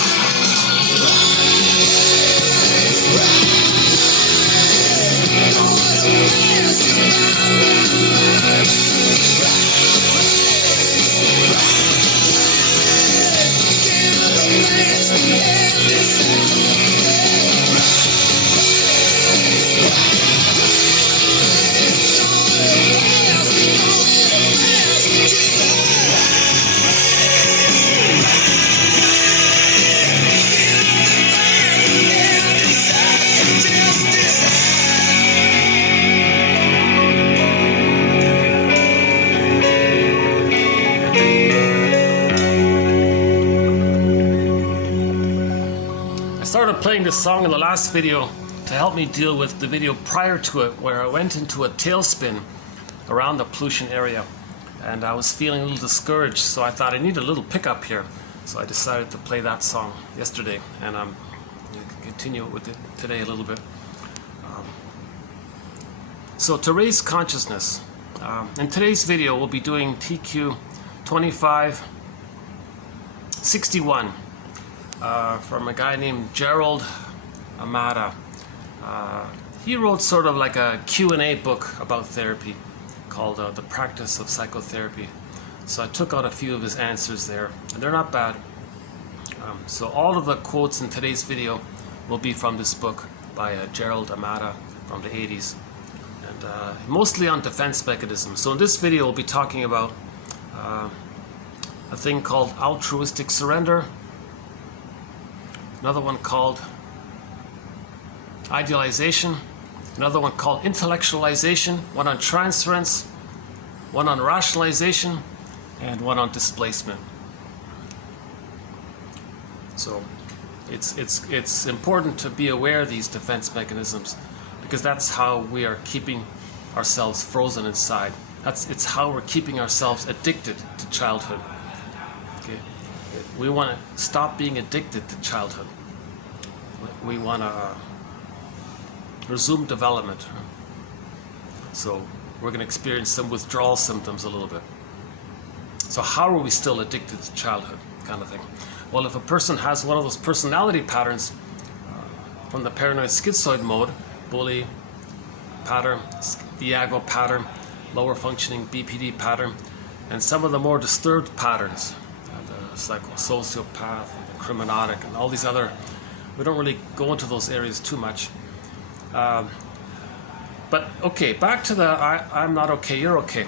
Playing this song in the last video to help me deal with the video prior to it, where I went into a tailspin around the pollution area and I was feeling a little discouraged, so I thought I need a little pickup here, so I decided to play that song yesterday, and I'm going to continue with it today a little bit. So to raise consciousness, in today's video we'll be doing TQ 2561 from a guy named Gerald Amata. He wrote sort of like a Q&A book about therapy called The Practice of Psychotherapy. So I took out a few of his answers there, and they're not bad. So all of the quotes in today's video will be from this book by Gerald Amata from the 80s, and mostly on defense mechanisms. So in this video we'll be talking about a thing called altruistic surrender, another one called idealization, another one called intellectualization, one on transference, one on rationalization, and one on displacement. So it's important to be aware of these defense mechanisms, because that's how we are keeping ourselves frozen inside. It's how we're keeping ourselves addicted to childhood. Okay? We want to stop being addicted to childhood. We want to resume development. So we're going to experience some withdrawal symptoms a little bit. So how are we still addicted to childhood, kind of thing? Well, if a person has one of those personality patterns from the paranoid schizoid mode, bully pattern, Diago pattern, lower functioning BPD pattern, and some of the more disturbed patterns, the psychosociopath, the criminogenic, and all these other, we don't really go into those areas too much. But okay, back to the I'm not okay, you're okay.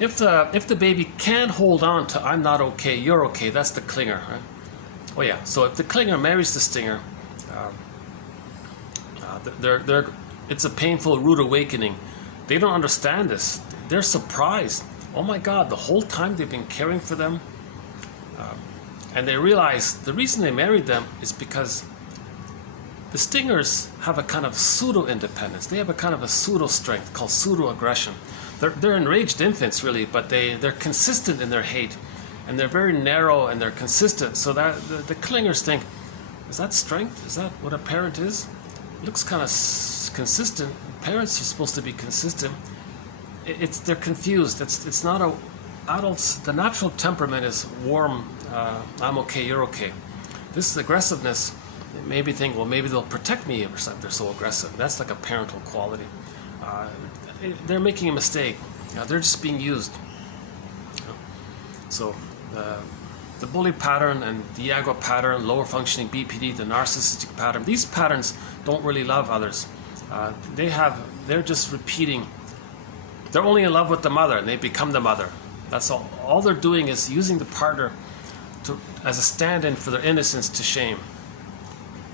If the baby can't hold on to I'm not okay, you're okay, that's the clinger, right? Oh yeah. So if the clinger marries the stinger, it's a painful rude awakening. They don't understand this. They're surprised. Oh my God! The whole time they've been caring for them, and they realize the reason they married them is because the stingers have a kind of pseudo-independence. They have a kind of a pseudo-strength called pseudo-aggression. They're enraged infants, really, but they're consistent in their hate, and they're very narrow and they're consistent. So that the clingers think, is that strength? Is that what a parent is? It looks kind of consistent. Parents are supposed to be consistent. They're confused. It's not a adults. The natural temperament is warm. I'm okay. You're okay. This aggressiveness. Maybe think, well, maybe they'll protect me if they're so aggressive. That's like a parental quality. They're making a mistake. They're just being used. So the bully pattern and the Iago pattern, lower functioning BPD, the narcissistic pattern, these patterns don't really love others. They're just repeating. They're only in love with the mother, and they become the mother. That's all. All they're doing is using the partner as a stand-in for their innocence to shame.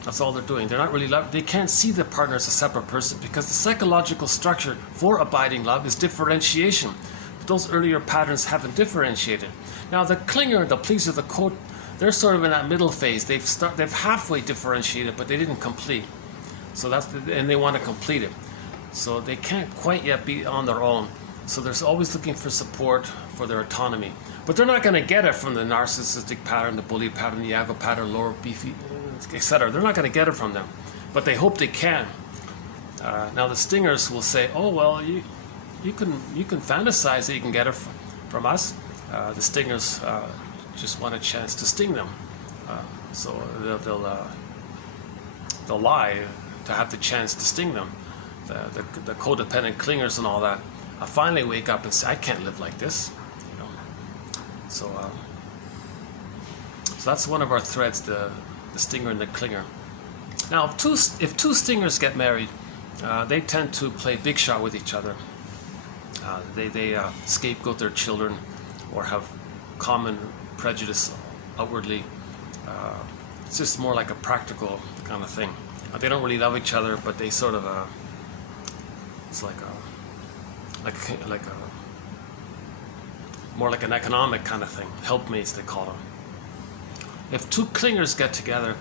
That's all they're doing. They're not really love. They can't see the partner as a separate person because the psychological structure for abiding love is differentiation. But those earlier patterns haven't differentiated. Now the clinger, the pleaser, the coat, they're sort of in that middle phase. They've halfway differentiated, but they didn't complete. So and they want to complete it. So they can't quite yet be on their own. So they're always looking for support for their autonomy. But they're not going to get it from the narcissistic pattern, the bully pattern, the Iago pattern, lower beefy, etc. They're not going to get it from them. But they hope they can. Now the stingers will say, oh, well, you can fantasize that you can get it from us. The stingers just want a chance to sting them. So they'll lie to have the chance to sting them. The codependent clingers and all that finally wake up and say, I can't live like this, you know. So that's one of our threads, the stinger and the clinger. Now if two stingers get married, they tend to play big shot with each other. They scapegoat their children or have common prejudice outwardly. It's just more like a practical kind of thing. They don't really love each other, but they sort of it's like more like an economic kind of thing. Helpmates, they call them. If two clingers get together,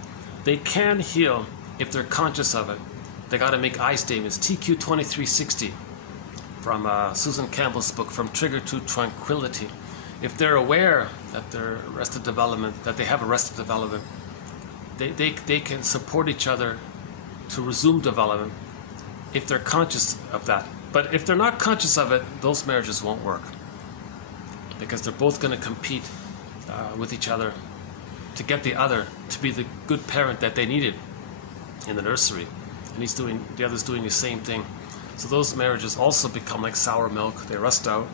they can heal if they're conscious of it. They got to make I statements. TQ 2360 from Susan Campbell's book, From Trigger to Tranquility. If they're aware that they're arrested development, that they have arrested development, they can support each other to resume development if they're conscious of that. But if they're not conscious of it, those marriages won't work because they're both going to compete with each other to get the other to be the good parent that they needed in the nursery, and the other's doing the same thing. So those marriages also become like sour milk. They rust out.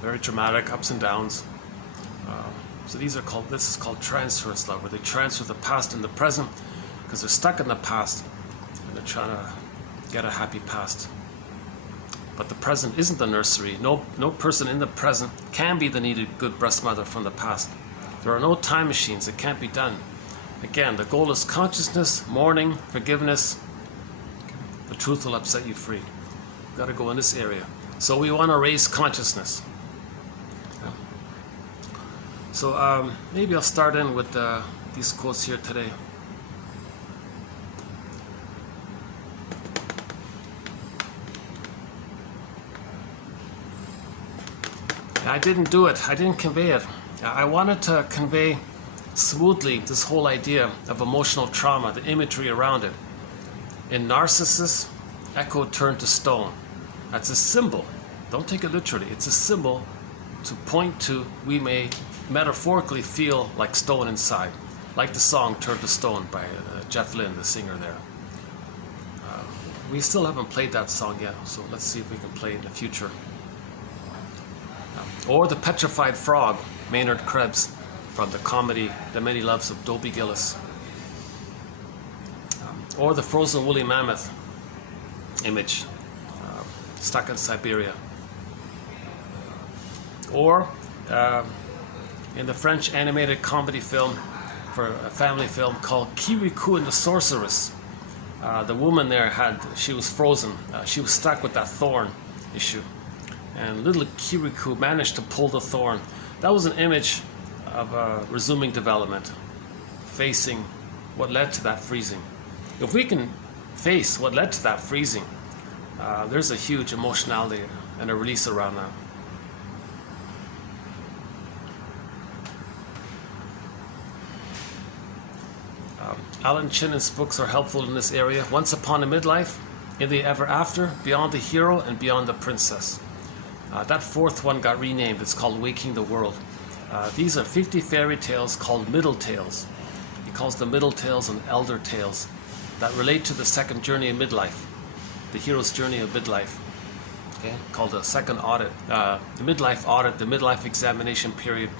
Very dramatic, ups and downs. So this is called transference love, where they transfer the past and the present because they're stuck in the past and they're trying to get a happy past. But the present isn't the nursery. No person in the present can be the needed good breast mother from the past. There are no time machines. It can't be done. Again, the goal is consciousness, mourning, forgiveness. The truth will upset you free. You've got to go in this area. So we want to raise consciousness. Yeah. So maybe I'll start in with these quotes here today. I didn't do it. I didn't convey it. I wanted to convey smoothly this whole idea of emotional trauma, the imagery around it. In Narcissus, echo turned to stone. That's a symbol. Don't take it literally. It's a symbol to point to we may metaphorically feel like stone inside, like the song Turn to Stone by Jeff Lynne, the singer there. We still haven't played that song yet, so let's see if we can play it in the future. Or The Petrified Frog, Maynard Krebs, from the comedy The Many Loves of Dobie Gillis. Or the Frozen Woolly Mammoth image stuck in Siberia. Or in the French animated comedy film, for a family film called Kirikou and the Sorceress, the woman there she was frozen. She was stuck with that thorn issue. And little Kirikou managed to pull the thorn. That was an image of resuming development, facing what led to that freezing. If we can face what led to that freezing, there's a huge emotionality and a release around that. Alan Chinnon's books are helpful in this area. Once Upon a Midlife, In the Ever After, Beyond the Hero, and Beyond the Princess. That fourth one got renamed. It's called Waking the World. These are 50 fairy tales called middle tales. He calls them middle tales and elder tales that relate to the second journey of midlife, the hero's journey of midlife. Okay, called the second audit, the midlife audit, the midlife examination period,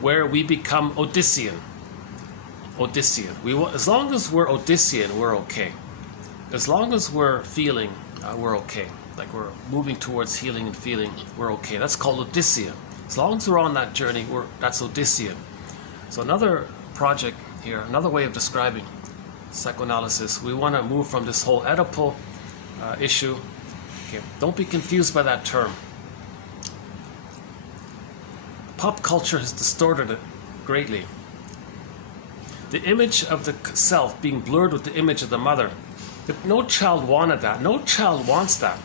where we become Odyssean. Odyssean. As long as we're Odyssean, we're okay. As long as we're feeling, we're okay. Like we're moving towards healing and feeling, we're okay. That's called Odyssean. As long as we're on that journey, that's Odyssean. So another project here, another way of describing psychoanalysis, we want to move from this whole Oedipal issue. Okay, don't be confused by that term. Pop culture has distorted it greatly. The image of the self being blurred with the image of the mother. No child wanted that. No child wants that.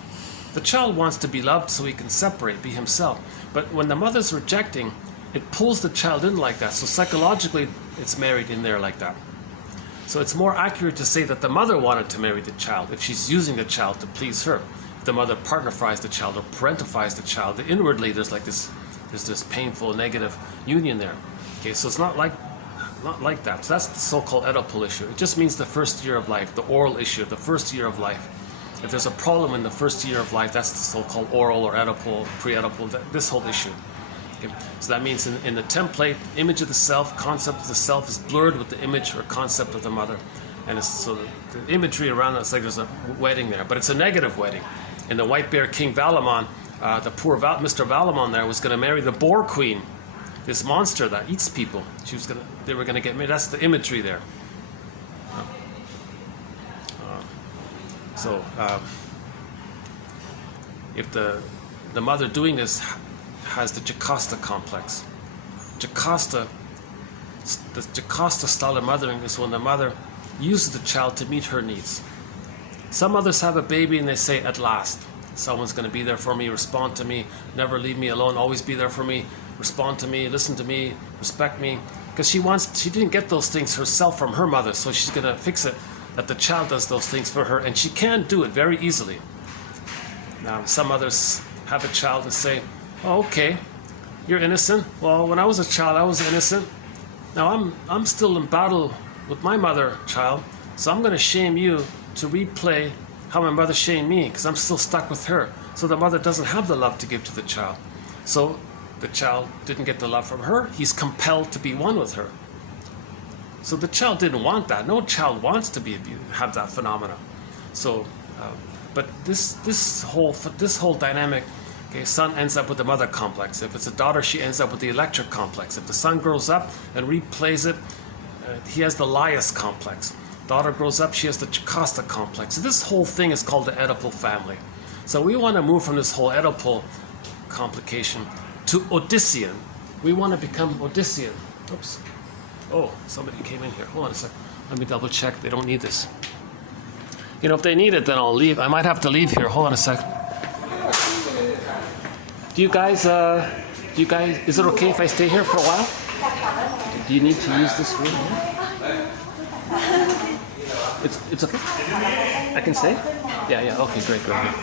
The child wants to be loved so he can separate, be himself. But when the mother's rejecting, it pulls the child in like that. So psychologically, it's married in there like that. So it's more accurate to say that the mother wanted to marry the child if she's using the child to please her. If the mother partnerifies the child or parentifies the child, inwardly there's this painful, negative union there. Okay, so it's not like that. So that's the so-called Oedipal issue. It just means the first year of life, the oral issue, the first year of life. If there's a problem in the first year of life, that's the so-called oral or Oedipal, pre-Oedipal, this whole issue. Okay. So that means in the template, image of the self, concept of the self is blurred with the image or concept of the mother. And so the imagery around it, it's like there's a wedding there, but it's a negative wedding. In the White Bear King Valamon, the poor Mr. Valamon there was going to marry the Boar Queen, this monster that eats people. They were going to get married. That's the imagery there. So if the mother doing this has the Jocasta complex. The Jocasta style of mothering is when the mother uses the child to meet her needs. Some mothers have a baby and they say, at last, someone's going to be there for me, respond to me, never leave me alone, always be there for me, respond to me, listen to me, respect me. Because she didn't get those things herself from her mother, so she's going to fix it that the child does those things for her, and she can do it very easily. Now, some mothers have a child and say, oh, okay, you're innocent. Well, when I was a child, I was innocent. Now I'm still in battle with my mother, child, so I'm going to shame you to replay how my mother shamed me, because I'm still stuck with her. So the mother doesn't have the love to give to the child. So the child didn't get the love from her. He's compelled to be one with her. So the child didn't want that. No child wants to have that phenomena. So, but this whole dynamic. Okay, son ends up with the mother complex. If it's a daughter, she ends up with the electric complex. If the son grows up and replays it, he has the Laius complex. Daughter grows up, she has the Jocasta complex. So this whole thing is called the Oedipal family. So we want to move from this whole Oedipal complication to Odyssean. We want to become Odyssean. Oops. Oh, somebody came in here. Hold on a sec. Let me double check. They don't need this. You know, if they need it, then I'll leave. I might have to leave here. Hold on a sec. Do you guys, is it okay if I stay here for a while? Do you need to use this room here? It's okay? I can stay? Yeah, okay, great, go ahead.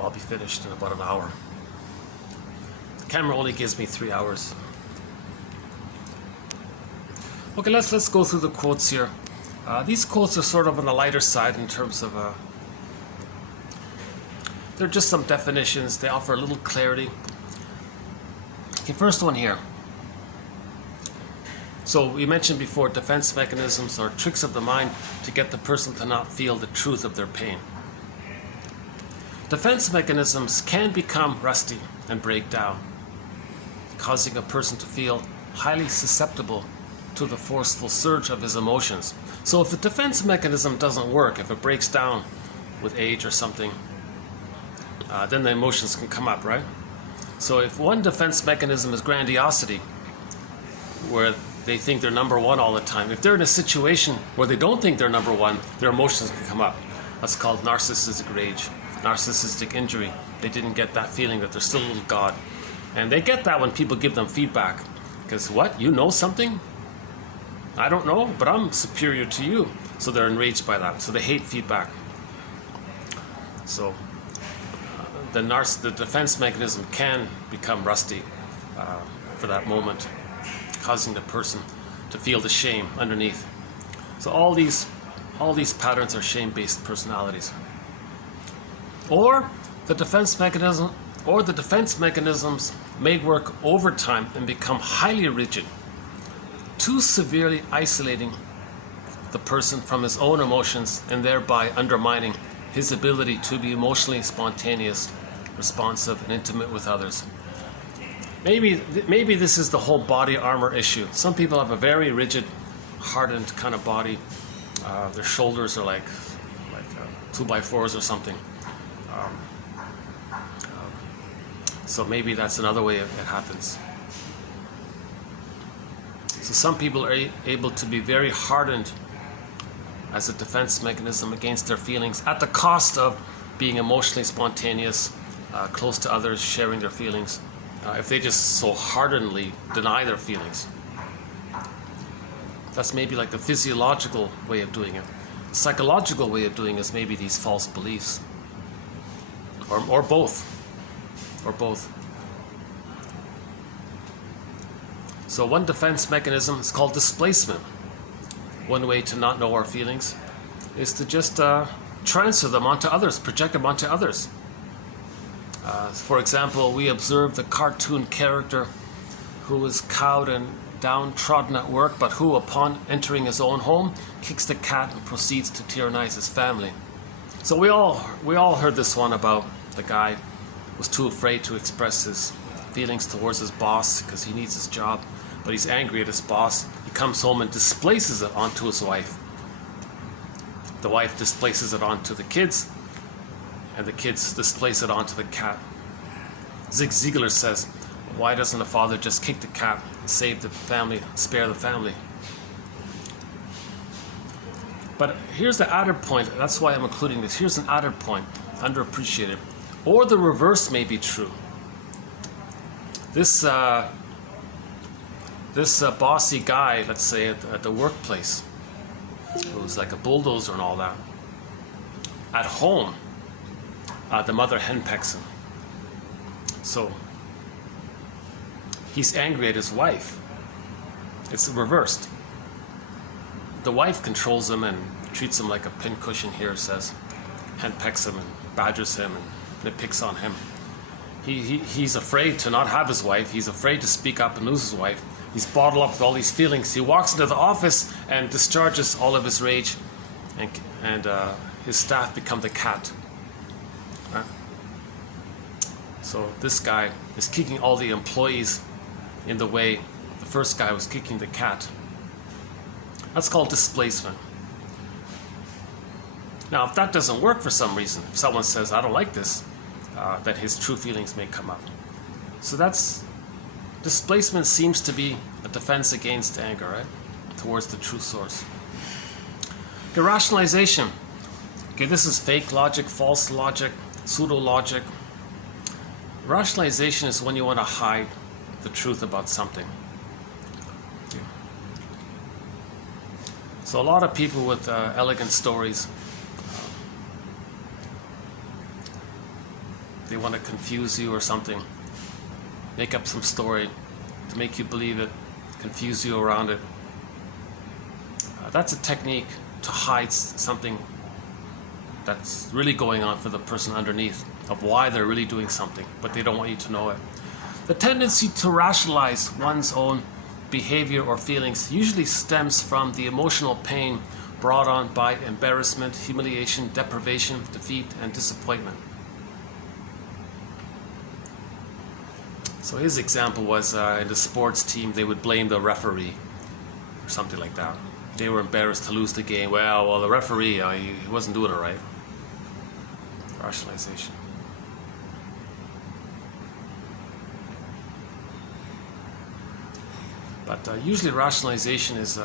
I'll be finished in about an hour. The camera only gives me 3 hours. Okay, let's go through the quotes here. These quotes are sort of on the lighter side in terms of they're just some definitions. They offer a little clarity. Okay, first one here. So we mentioned before, defense mechanisms are tricks of the mind to get the person to not feel the truth of their pain. Defense mechanisms can become rusty and break down, causing a person to feel highly susceptible to the forceful surge of his emotions. So if the defense mechanism doesn't work, if it breaks down with age or something, then the emotions can come up, right? So if one defense mechanism is grandiosity, where they think they're number one all the time, if they're in a situation where they don't think they're number one, their emotions can come up. That's called narcissistic rage, narcissistic injury. They didn't get that feeling that they're still a little god. And they get that when people give them feedback. Because what? You know something? I don't know, but I'm superior to you. So they're enraged by that. So they hate feedback. So the defense mechanism can become rusty for that moment, causing the person to feel the shame underneath. So all these patterns are shame-based personalities. Or the defense mechanisms may work overtime and become highly rigid, too severely isolating the person from his own emotions and thereby undermining his ability to be emotionally spontaneous, responsive, and intimate with others. Maybe this is the whole body armor issue. Some people have a very rigid, hardened kind of body. Their shoulders are like 2x4s or something. So maybe that's another way it happens. So some people are able to be very hardened as a defense mechanism against their feelings at the cost of being emotionally spontaneous, close to others, sharing their feelings, if they just so hardenedly deny their feelings. That's maybe like the physiological way of doing it. The psychological way of doing it is maybe these false beliefs, or both. Or both. So one defense mechanism is called displacement. One way to not know our feelings is to just transfer them onto others, project them onto others. For example, we observe the cartoon character who is cowed and downtrodden at work, but who, upon entering his own home, kicks the cat and proceeds to tyrannize his family. So we all heard this one about the guy was too afraid to express his feelings towards his boss because he needs his job, but he's angry at his boss. He comes home and displaces it onto his wife. The wife displaces it onto the kids, and the kids displace it onto the cat. Zig Ziglar says, why doesn't the father just kick the cat and save the family, spare the family? But here's the added point. That's why I'm including this. Here's an added point, underappreciated. Or the reverse may be true. This bossy guy, let's say at the workplace, who's like a bulldozer and all that, at home, the mother henpecks him. So he's angry at his wife. It's reversed. The wife controls him and treats him like a pincushion here, says, henpecks him and badgers him and nitpicks on him. He's afraid to not have his wife. He's afraid to speak up and lose his wife. He's bottled up with all these feelings. He walks into the office and discharges all of his rage, and his staff become the cat. Right? So this guy is kicking all the employees in the way the first guy was kicking the cat. That's called displacement. Now, if that doesn't work for some reason, if someone says, I don't like this, that his true feelings may come up. So displacement seems to be a defense against anger, right? Towards the true source. Okay, rationalization. Okay, this is fake logic, false logic, pseudo logic. Rationalization is when you want to hide the truth about something. Okay. So a lot of people with they want to confuse you or something, make up some story to make you believe it, confuse you around it. That's a technique to hide something that's really going on for the person underneath, of why they're really doing something, but they don't want you to know it. The tendency to rationalize one's own behavior or feelings usually stems from the emotional pain brought on by embarrassment, humiliation, deprivation, defeat, and disappointment. So his example was in the sports team, they would blame the referee or something like that. They were embarrassed to lose the game. Well, the referee, he wasn't doing it right. Rationalization. But usually rationalization is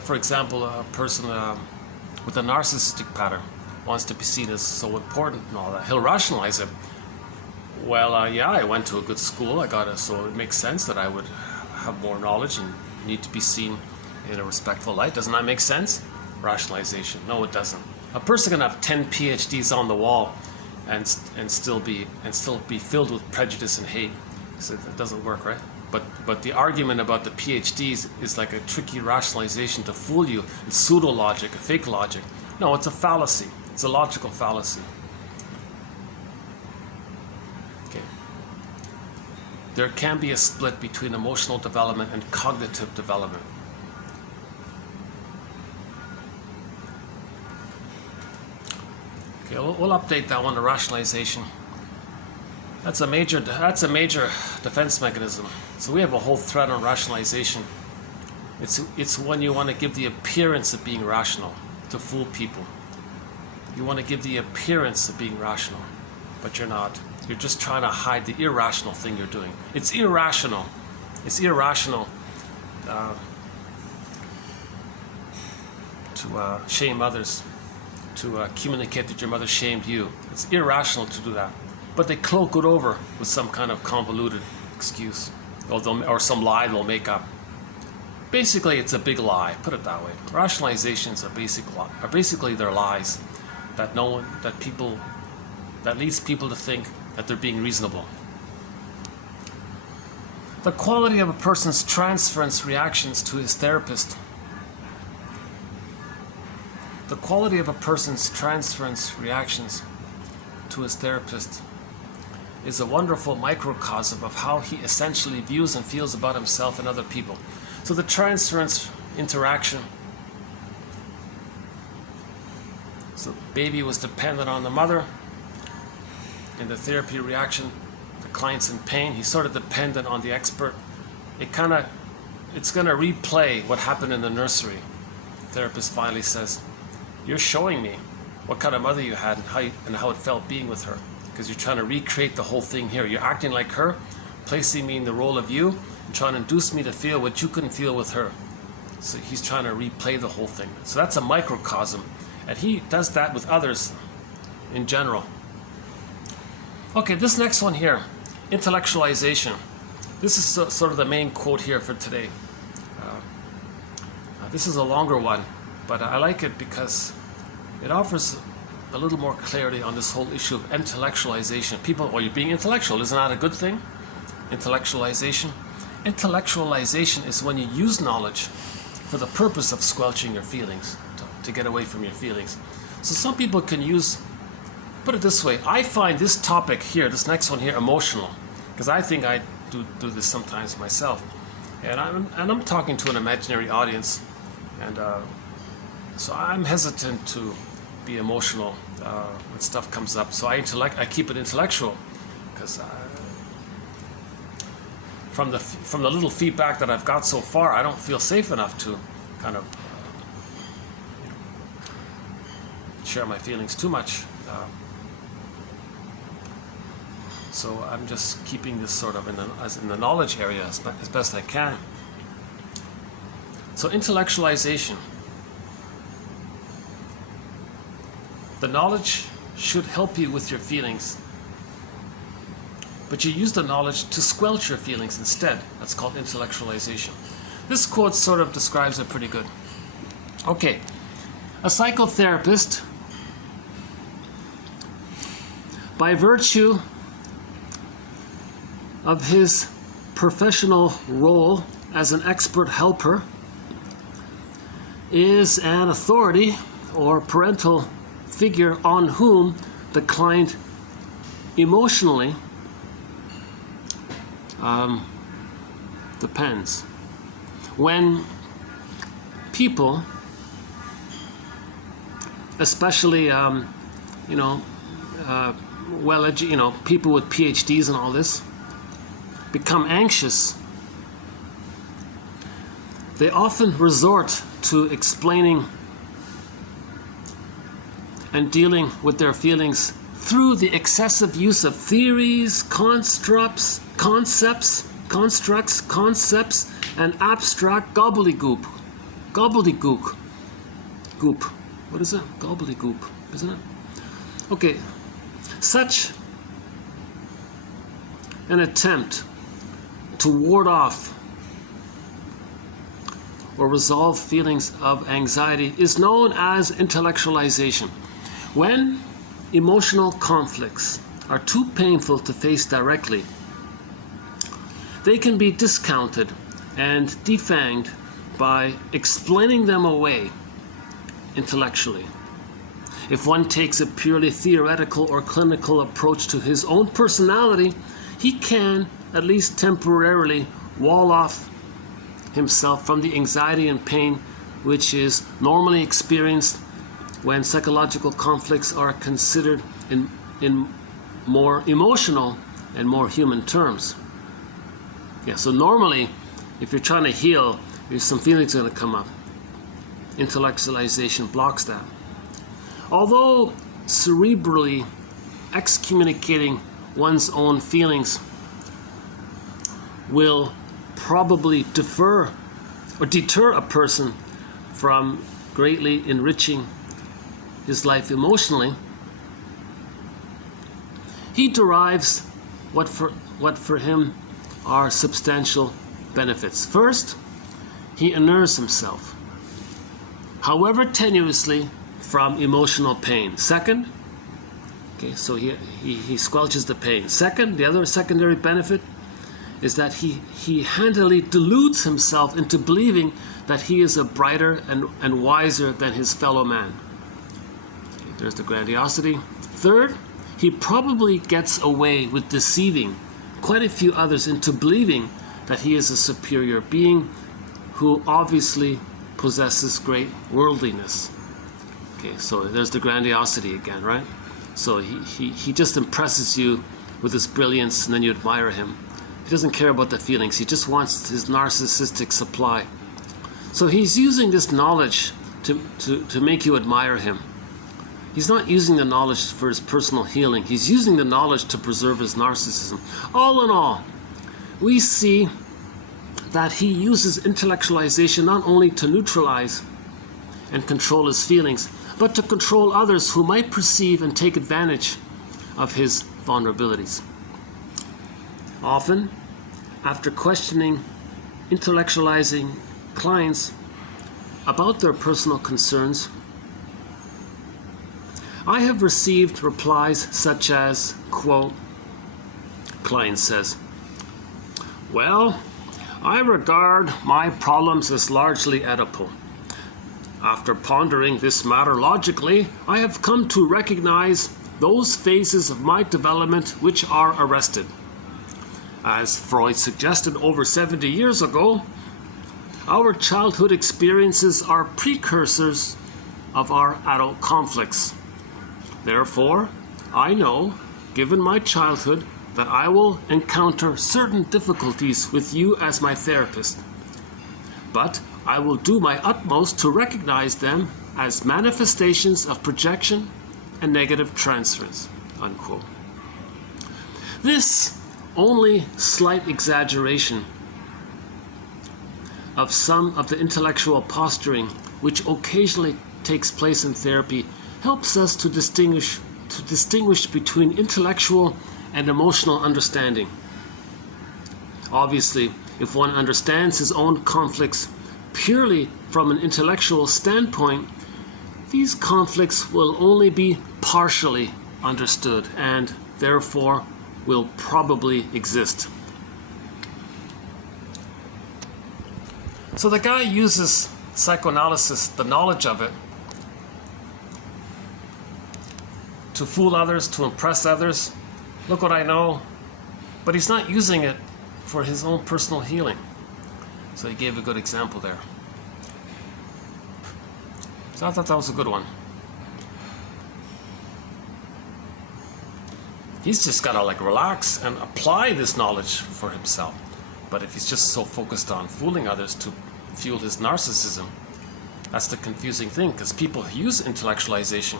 for example, a person with a narcissistic pattern wants to be seen as so important and all that. He'll rationalize it. Well, yeah, I went to a good school. So it makes sense that I would have more knowledge and need to be seen in a respectful light. Doesn't that make sense? Rationalization. No, it doesn't. A person can have 10 PhDs on the wall and still be filled with prejudice and hate. So it doesn't work, right? But the argument about the PhDs is like a tricky rationalization to fool you. It's pseudo logic, a fake logic. No, it's a fallacy. It's a logical fallacy. Okay. There can be a split between emotional development and cognitive development. Okay, we'll update that one to rationalization. That's a major defense mechanism. So we have a whole thread on rationalization. It's when you want to give the appearance of being rational to fool people. You want to give the appearance of being rational, but you're not. You're just trying to hide the irrational thing you're doing. It's irrational. It's irrational to shame others, to communicate that your mother shamed you. It's irrational to do that. But they cloak it over with some kind of convoluted excuse, or some lie they'll make up. Basically, it's a big lie. Put it that way. Rationalizations are basically their lies that leads people to think that they're being reasonable. The quality of a person's transference reactions to his therapist. The quality of a person's transference reactions to his therapist is a wonderful microcosm of how he essentially views and feels about himself and other people. So the transference interaction. So baby was dependent on the mother. In the therapy reaction, the client's in pain. He's sort of dependent on the expert. It's going to replay what happened in the nursery. The therapist finally says, "You're showing me what kind of mother you had and how it felt being with her. Because you're trying to recreate the whole thing here. You're acting like her, placing me in the role of you, and trying to induce me to feel what you couldn't feel with her." So he's trying to replay the whole thing. So that's a microcosm. And he does that with others in general. Okay, this next one here, intellectualization. This is sort of the main quote here for today. This is a longer one, but I like it because it offers a little more clarity on this whole issue of intellectualization. People, you're being intellectual. Isn't that a good thing? Intellectualization. Intellectualization is when you use knowledge for the purpose of squelching your feelings, to get away from your feelings. So some people can put it this way, I find this topic here, this next one here, emotional, because I think I do this sometimes myself. And I'm talking to an imaginary audience, and so I'm hesitant to be emotional when stuff comes up. So I keep it intellectual, because from the little feedback that I've got so far, I don't feel safe enough to kind of share my feelings too much. So I'm just keeping this sort of in the knowledge area as best I can. So intellectualization. The knowledge should help you with your feelings, but you use the knowledge to squelch your feelings instead. That's called intellectualization. This quote sort of describes it pretty good. Okay, a psychotherapist, by virtue of his professional role as an expert helper, is an authority or parental figure on whom the client emotionally depends. When people, especially people with PhDs and all this, become anxious, they often resort to explaining and dealing with their feelings through the excessive use of theories, constructs, and abstract gobbledygook. What is it? Gobbledygook, isn't it? Okay, such an attempt to ward off or resolve feelings of anxiety is known as intellectualization. When emotional conflicts are too painful to face directly, they can be discounted and defanged by explaining them away intellectually. If one takes a purely theoretical or clinical approach to his own personality, he can, at least temporarily, wall off himself from the anxiety and pain which is normally experienced when psychological conflicts are considered in more emotional and more human terms. Yeah, so normally, if you're trying to heal, there's some feelings going to come up. Intellectualization blocks that. Although cerebrally excommunicating one's own feelings will probably deter a person from greatly enriching his life emotionally, he derives what for him are substantial benefits. First, he inures himself, however tenuously, from emotional pain. Second, okay, so he squelches the pain. Second, the other secondary benefit is that he handily deludes himself into believing that he is a brighter and wiser than his fellow man. Okay, there's the grandiosity. Third, he probably gets away with deceiving quite a few others into believing that he is a superior being who obviously possesses great worldliness. Okay, so there's the grandiosity again, right? So he just impresses you with his brilliance, and then you admire him. He doesn't care about the feelings. He just wants his narcissistic supply. So he's using this knowledge to make you admire him. He's not using the knowledge for his personal healing. He's using the knowledge to preserve his narcissism. All in all, we see that he uses intellectualization not only to neutralize and control his feelings, but to control others who might perceive and take advantage of his vulnerabilities. Often, after questioning, intellectualizing clients about their personal concerns, I have received replies such as, quote, client says, "Well, I regard my problems as largely Oedipal. After pondering this matter logically, I have come to recognize those phases of my development which are arrested. As Freud suggested over 70 years ago, our childhood experiences are precursors of our adult conflicts. Therefore, I know, given my childhood, that I will encounter certain difficulties with you as my therapist. But I will do my utmost to recognize them as manifestations of projection and negative transference," unquote. This only slight exaggeration of some of the intellectual posturing which occasionally takes place in therapy helps us to distinguish between intellectual and emotional understanding. Obviously, if one understands his own conflicts purely from an intellectual standpoint, these conflicts will only be partially understood and therefore will probably exist. So the guy uses psychoanalysis, the knowledge of it, to fool others, to impress others. Look what I know. But he's not using it for his own personal healing. So he gave a good example there. So I thought that was a good one. He's just got to like relax and apply this knowledge for himself. But if he's just so focused on fooling others to fuel his narcissism, that's the confusing thing, because people use intellectualization.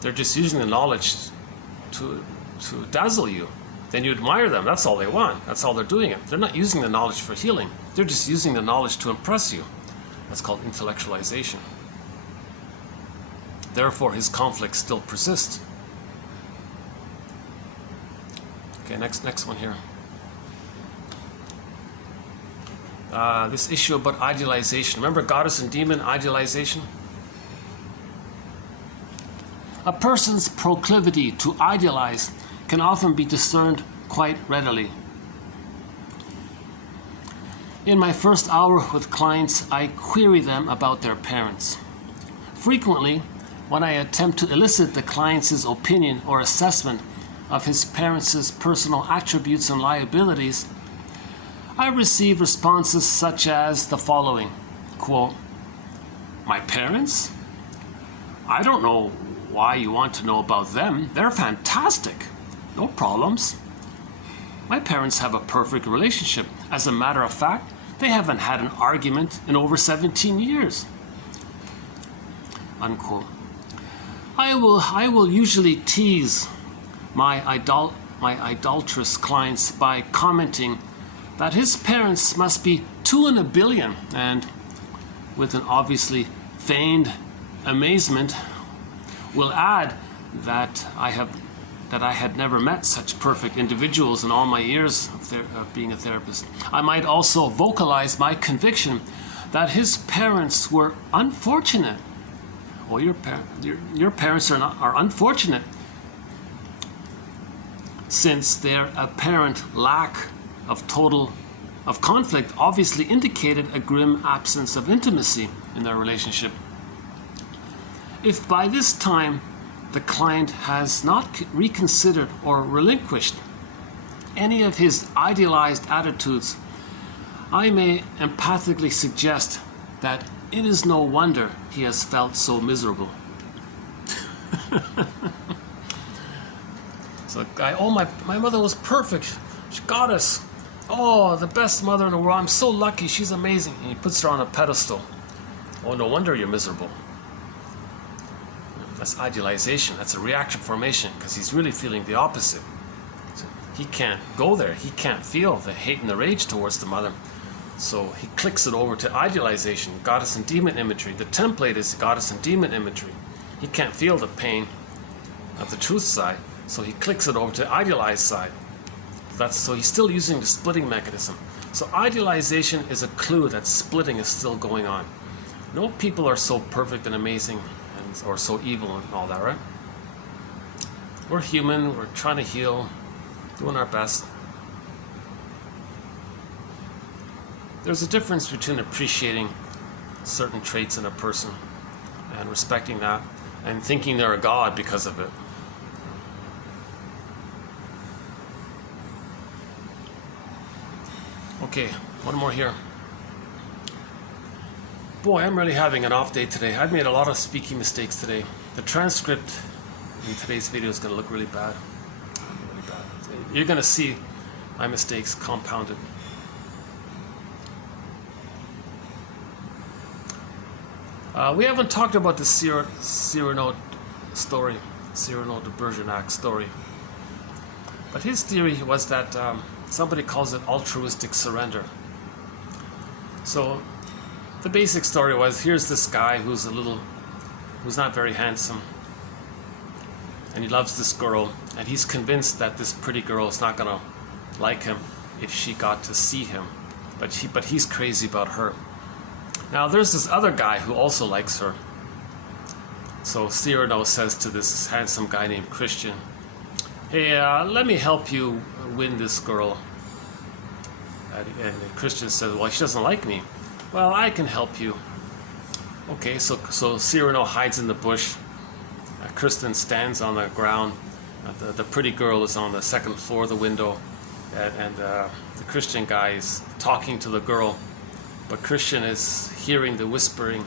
They're just using the knowledge to dazzle you. Then you admire them. That's all they want. That's all they're doing it. They're not using the knowledge for healing. They're just using the knowledge to impress you. That's called intellectualization. Therefore, his conflicts still persist. Okay, next one here. This issue about idealization. Remember goddess and demon idealization? A person's proclivity to idealize can often be discerned quite readily. In my first hour with clients, I query them about their parents. Frequently, when I attempt to elicit the client's opinion or assessment of his parents' personal attributes and liabilities, I receive responses such as the following, quote, "My parents? I don't know why you want to know about them. They're fantastic. No problems. My parents have a perfect relationship. As a matter of fact, they haven't had an argument in over 17 years." Unquote. I will usually tease my idolatrous clients by commenting that his parents must be 2 in a billion, and with an obviously feigned amazement will add that I had never met such perfect individuals in all my years of being a therapist. I might also vocalize my conviction that his parents were unfortunate. Well, your parents are unfortunate, since their apparent lack of conflict obviously indicated a grim absence of intimacy in their relationship. If by this time the client has not reconsidered or relinquished any of his idealized attitudes, I may empathically suggest that it is no wonder he has felt so miserable. So the guy, "Oh, my mother was perfect. She got us. Oh, the best mother in the world. I'm so lucky. She's amazing." And he puts her on a pedestal. "Oh, no wonder you're miserable." That's idealization. That's a reaction formation, because he's really feeling the opposite. So he can't go there. He can't feel the hate and the rage towards the mother. So he clicks it over to idealization, goddess and demon imagery. The template is goddess and demon imagery. He can't feel the pain of the truth side, so he clicks it over to idealized side. So he's still using the splitting mechanism. So idealization is a clue that splitting is still going on. No people are so perfect and amazing or so evil and all that, right? We're human, we're trying to heal, doing our best. There's a difference between appreciating certain traits in a person and respecting that and thinking they're a god because of it. Okay, one more here. Boy, I'm really having an off day today. I've made a lot of speaking mistakes today. The transcript in today's video is going to look really bad. Really bad. You're going to see my mistakes compounded. We haven't talked about the Cyrano story, Cyrano de Bergerac story. But his theory was that somebody calls it altruistic surrender. So the basic story was, here's this guy who's not very handsome, and he loves this girl, and he's convinced that this pretty girl is not gonna like him if she got to see him, but he's crazy about her. Now there's this other guy who also likes her. So Cyrano says to this handsome guy named Christian, hey, let me help you win this girl. And Christian says, well, she doesn't like me. Well, I can help you. Okay, so Cyrano hides in the bush. Kristen stands on the ground. The pretty girl is on the second floor of the window. And the Christian guy is talking to the girl. But Christian is hearing the whispering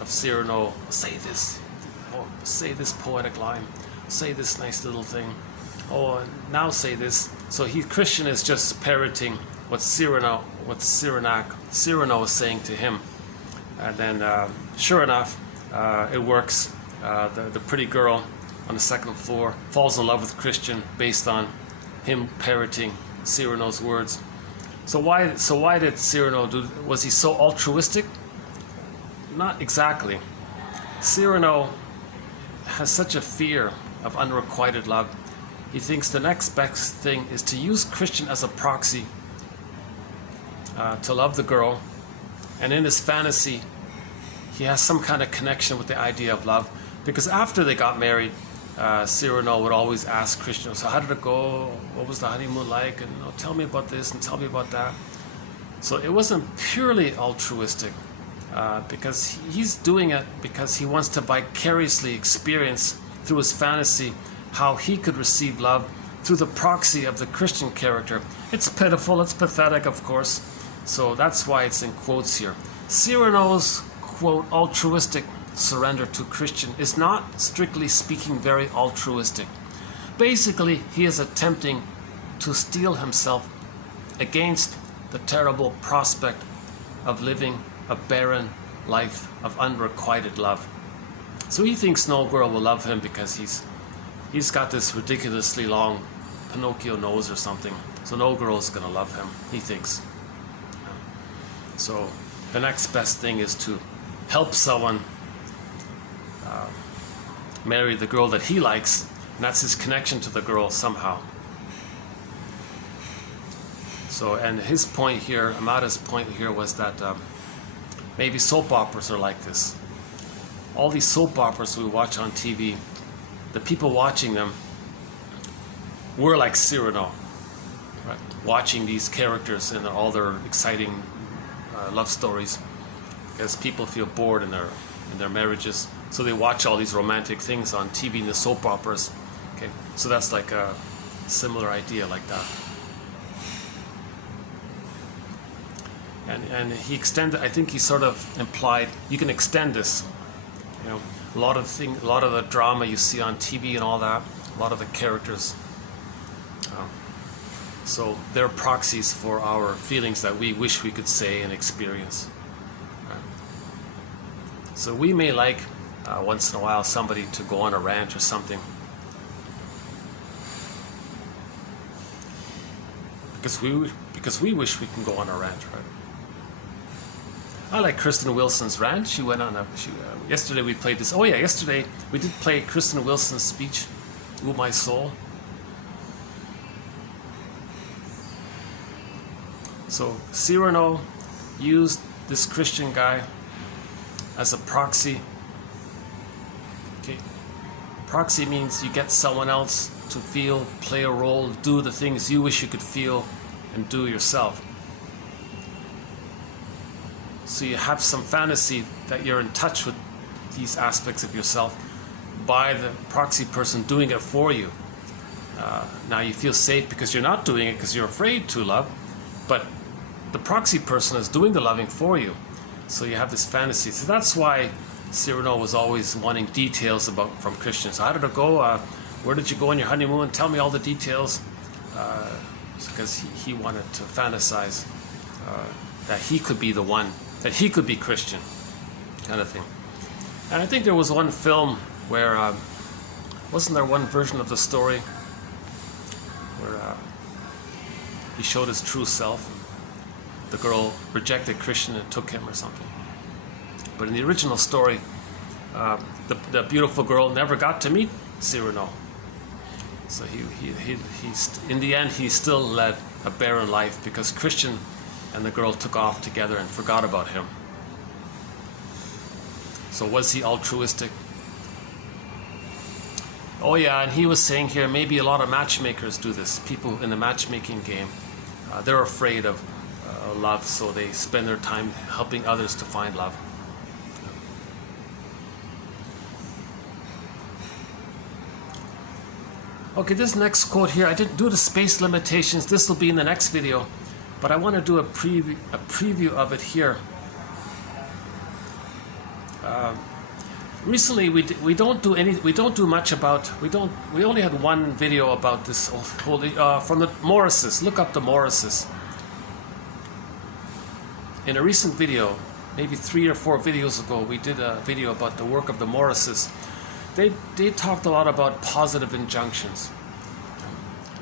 of Cyrano, say this poetic line, say this nice little thing. Oh, now say this. So Christian is just parroting what Cyrano is saying to him. And then, sure enough, it works. The pretty girl on the second floor falls in love with Christian based on him parroting Cyrano's words. So why did Cyrano do? Was he so altruistic? Not exactly. Cyrano has such a fear of unrequited love. He thinks the next best thing is to use Christian as a proxy to love the girl, and in his fantasy he has some kind of connection with the idea of love, because after they got married, Cyrano would always ask Christian, so how did it go, what was the honeymoon like, and tell me about this and tell me about that. So it wasn't purely altruistic, because he's doing it because he wants to vicariously experience through his fantasy how he could receive love through the proxy of the Christian character. It's pitiful, it's pathetic, of course, so that's why it's in quotes here. Cyrano's, quote, altruistic surrender to Christian is not, strictly speaking, very altruistic. Basically, he is attempting to steel himself against the terrible prospect of living a barren life of unrequited love. So he thinks no girl will love him because he's got this ridiculously long Pinocchio nose or something. So no girl's gonna love him, he thinks. So the next best thing is to help someone marry the girl that he likes, and that's his connection to the girl somehow. So, and his point here, Amada's point here, was that maybe soap operas are like this. All these soap operas we watch on TV, the people watching them were like Cyrano, right? Watching these characters and all their exciting love stories, because people feel bored in their marriages, so they watch all these romantic things on TV in the soap operas. Okay, so that's like a similar idea like that. And he extended, I think he sort of implied you can extend this. You know, a lot of the drama you see on TV and all that, a lot of the characters. So they're proxies for our feelings that we wish we could say and experience. Right? So we may like once in a while somebody to go on a rant or something, because we wish we can go on a rant, right? I like Kristen Wilson's rant. She went on yesterday we played this. Oh yeah, yesterday we did play Kristen Wilson's speech, "Ooh, My Soul." So Cyrano used this Christian guy as a proxy. Okay, proxy means you get someone else to feel, play a role, do the things you wish you could feel and do yourself. So you have some fantasy that you're in touch with these aspects of yourself by the proxy person doing it for you. Now you feel safe because you're not doing it because you're afraid to love, but the proxy person is doing the loving for you. So you have this fantasy. So that's why Cyrano was always wanting details from Christians. So how did it go? Where did you go on your honeymoon? Tell me all the details. Because he wanted to fantasize that he could be the one, that he could be Christian, kind of thing. And I think there was one film where, wasn't there one version of the story where he showed his true self? The girl rejected Christian and took him or something. But in the original story, the beautiful girl never got to meet Cyrano. So he in the end, he still led a barren life because Christian and the girl took off together and forgot about him. So was he altruistic? Oh yeah, and he was saying here, maybe a lot of matchmakers do this. People in the matchmaking game, they're afraid of love, so they spend their time helping others to find love. Okay, this next quote here, I didn't do the space limitations. This will be in the next video, but I want to do a preview of it here. Recently, we only had one video about this whole from the Morrises. Look up the Morrises. In a recent video, maybe 3 or 4 videos ago, we did a video about the work of the Morrises. They talked a lot about positive injunctions,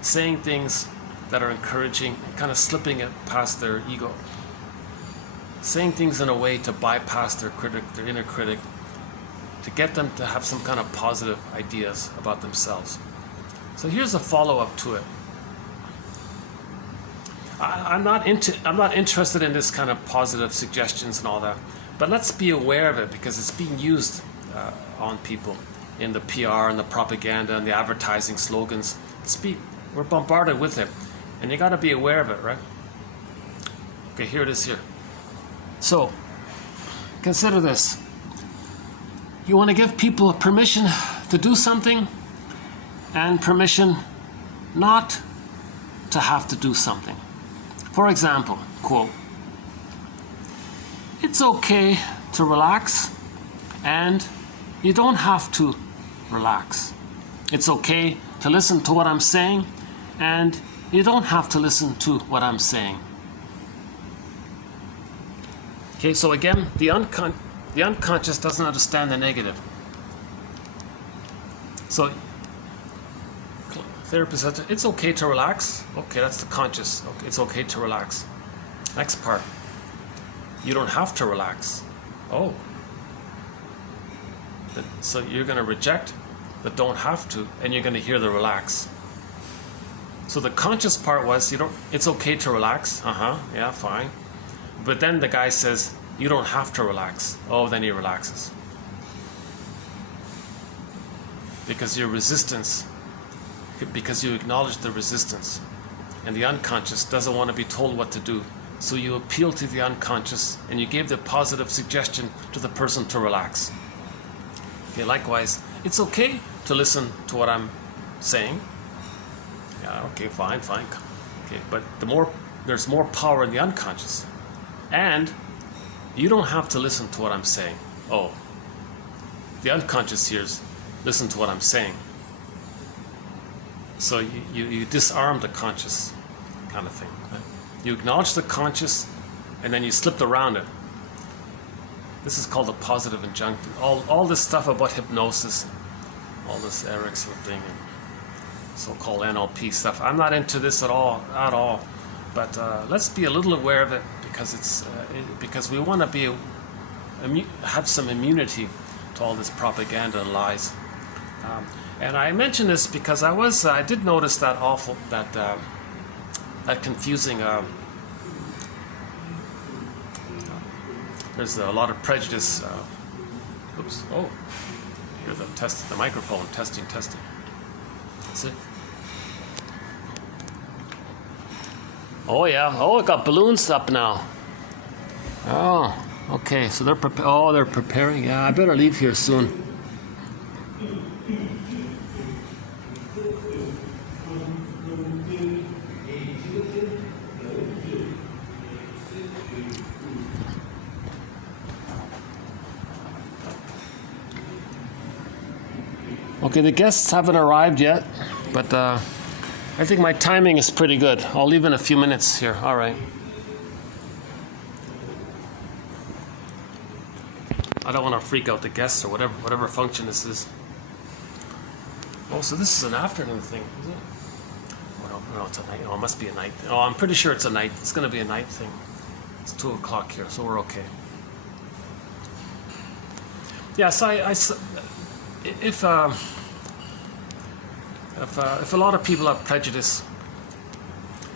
saying things that are encouraging, kind of slipping it past their ego, saying things in a way to bypass their inner critic, to get them to have some kind of positive ideas about themselves. So here's a follow-up to it. I'm not interested in this kind of positive suggestions and all that, but let's be aware of it because it's being used on people in the PR and the propaganda and the advertising slogans. We're bombarded with it, and you got to be aware of it, right? Okay, here it is here. So consider this. You want to give people permission to do something and permission not to have to do something. For example, quote, "It's okay to relax and you don't have to relax. It's okay to listen to what I'm saying and you don't have to listen to what I'm saying." Okay, so again, the unconscious doesn't understand the negative. So, therapist says, it's okay to relax. Okay, that's the conscious. Okay, it's okay to relax. Next part. You don't have to relax. Oh. So you're going to reject the don't have to, and you're going to hear the relax. So the conscious part was, it's okay to relax. Yeah, fine. But then the guy says, you don't have to relax. Oh, then he relaxes. Because your resistance, because you acknowledge the resistance. And the unconscious doesn't want to be told what to do. So you appeal to the unconscious and you gave the positive suggestion to the person to relax. Okay, likewise, it's okay to listen to what I'm saying. Yeah, okay, fine. Okay, but there's more power in the unconscious. And you don't have to listen to what I'm saying. Oh, the unconscious hears, listen to what I'm saying. So you disarm the conscious kind of thing. Right? You acknowledge the conscious and then you slipped around it. This is called a positive injunction. All this stuff about hypnosis, all this Erickson thing, and so-called NLP stuff. I'm not into this at all. But let's be a little aware of it because we want to have some immunity to all this propaganda and lies. And I mention this because I did notice that confusing. There's a lot of prejudice. Oops. Oh, hear the microphone testing. That's it. Oh yeah. Oh, it got balloons up now. Oh, okay. So they're preparing. Yeah, I better leave here soon. Okay, the guests haven't arrived yet, but I think my timing is pretty good. I'll leave in a few minutes here. All right. I don't want to freak out the guests or whatever function this is. Oh, so this is an afternoon thing, is it? Oh, no, it's a night. Oh, it must be a night. Oh, I'm pretty sure it's a night. It's going to be a night thing. It's 2 o'clock here, so we're okay. Yeah, so if a lot of people have prejudice,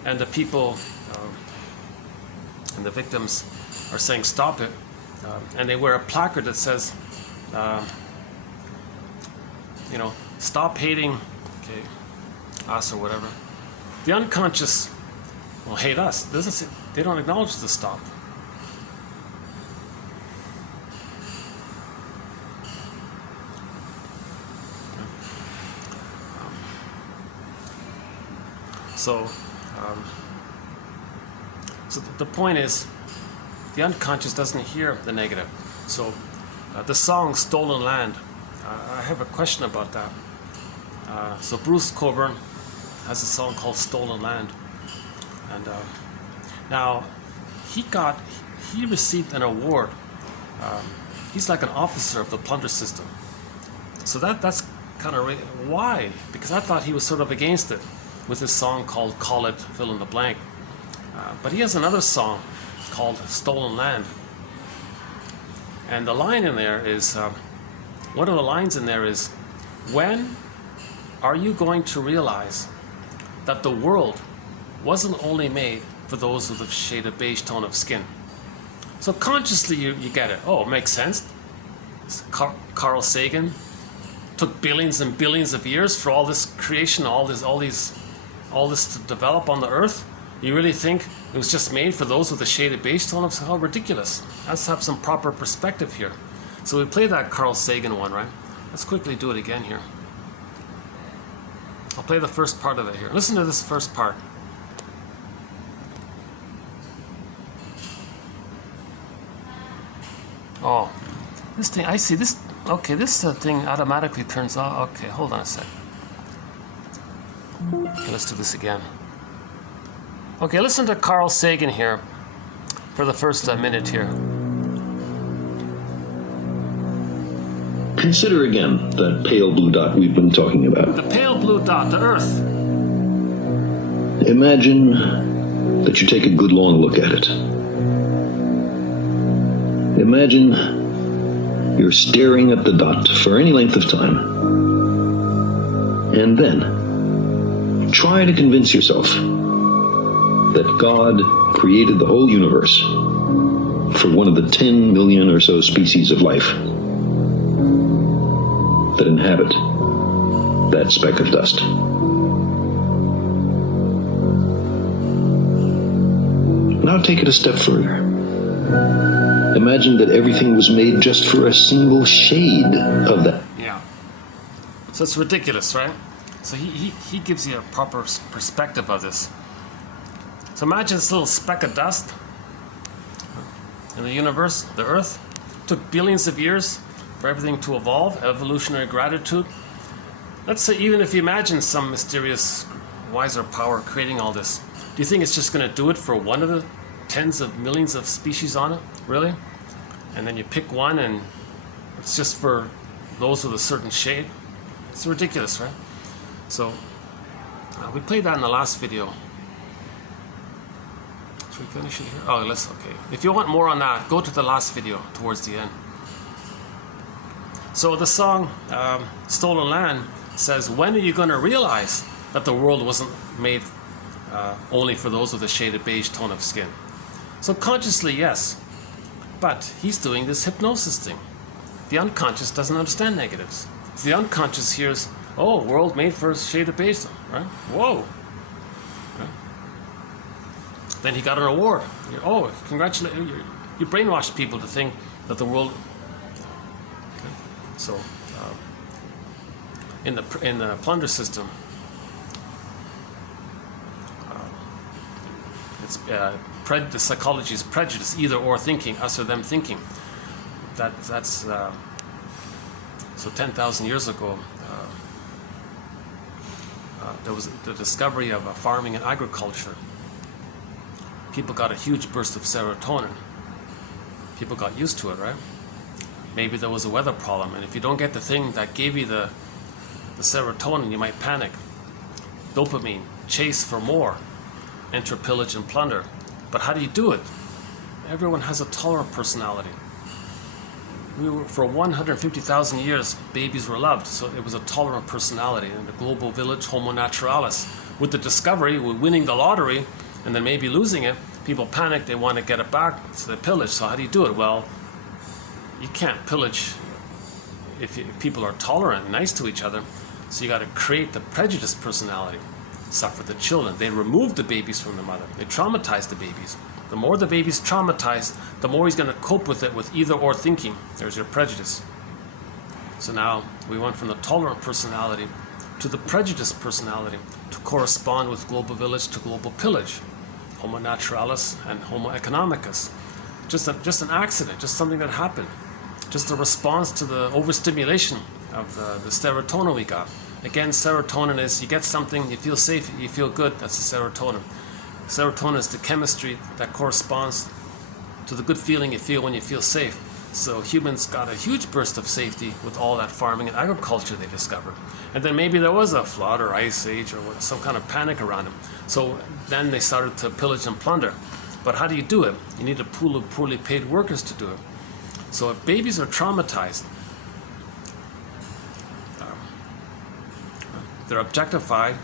and the people and the victims are saying stop it, and they wear a placard that says you know, stop hating, okay, us or whatever. The unconscious will hate us. They don't acknowledge the stop. So the point is, the unconscious doesn't hear the negative. So the song "Stolen Land," I have a question about that. So Bruce Cockburn has a song called "Stolen Land," and now he received an award. He's like an officer of the plunder system. So that's kind of why? Because I thought he was sort of against it with his song called "Call It Fill in the Blank," but he has another song called "Stolen Land," and the line in there is one of the lines in there is, "When are you going to realize that the world wasn't only made for those with a shade of beige tone of skin?" So consciously you get it. Oh, it makes sense. Carl Sagan took billions and billions of years for all this creation, all this to develop on the earth. You really think it was just made for those with a shade of beige tone of skin? How ridiculous. Let's have some proper perspective here. So we played that Carl Sagan one, right? Let's quickly do it again here. I'll play the first part of it here. Listen to this first part. Oh, this thing, I see this. Okay, this thing automatically turns off. Okay, hold on a sec. Okay, let's do this again. Okay, listen to Carl Sagan here for the first minute here. Consider again that pale blue dot we've been talking about. The pale blue dot, the Earth. Imagine that you take a good long look at it. Imagine you're staring at the dot for any length of time. And then try to convince yourself that God created the whole universe for one of the 10 million or so species of life that inhabit that speck of dust. Now take it a step further. Imagine that everything was made just for a single shade of that. Yeah. So it's ridiculous, right? So he gives you a proper perspective of this. So imagine this little speck of dust in the universe, the Earth. Took billions of years for everything to evolve, evolutionary gratitude. Let's say even if you imagine some mysterious, wiser power creating all this, do you think it's just going to do it for one of the tens of millions of species on it? Really? And then you pick one and it's just for those with a certain shade? It's ridiculous, right? So we played that in the last video. Should we finish it here? Oh, okay. If you want more on that, go to the last video towards the end. So the song "Stolen Land" says, when are you going to realize that the world wasn't made only for those with a shade of beige tone of skin? So consciously, yes, but he's doing this hypnosis thing. The unconscious doesn't understand negatives. The unconscious hears, oh, world made for a shade of beige tone, right? Whoa. Right? Then he got an award. Oh, congratulations. You brainwashed people to think that the world... Okay. So, in the plunder system, the psychology is prejudice, either or thinking, us or them thinking. That's so 10,000 years ago, there was the discovery of farming and agriculture. People got a huge burst of serotonin. People got used to it, right? Maybe there was a weather problem, and if you don't get the thing that gave you the serotonin, you might panic. Dopamine, chase for more, enter, pillage, and plunder. But how do you do it? Everyone has a tolerant personality. For 150,000 years, babies were loved, so it was a tolerant personality. In the global village, Homo naturalis. With the discovery, with winning the lottery, and then maybe losing it, people panic, they want to get it back, so they pillage. So how do you do it? Well, you can't pillage if people are tolerant and nice to each other, so you got to create the prejudiced personality. Suffer the children. They remove the babies from the mother. They traumatize the babies. The more the baby's traumatized, the more he's going to cope with it with either or thinking. There's your prejudice. So now we went from the tolerant personality to the prejudiced personality to correspond with global village to global pillage. Homo naturalis and Homo economicus. Just an accident, just something that happened. Just a response to the overstimulation of the serotonin we got. Again, serotonin is, you get something, you feel safe, you feel good, that's the serotonin. Serotonin is the chemistry that corresponds to the good feeling you feel when you feel safe. So humans got a huge burst of safety with all that farming and agriculture they discovered. And then maybe there was a flood or ice age or some kind of panic around them. So then they started to pillage and plunder. But how do you do it? You need a pool of poorly paid workers to do it. So if babies are traumatized, they're objectified,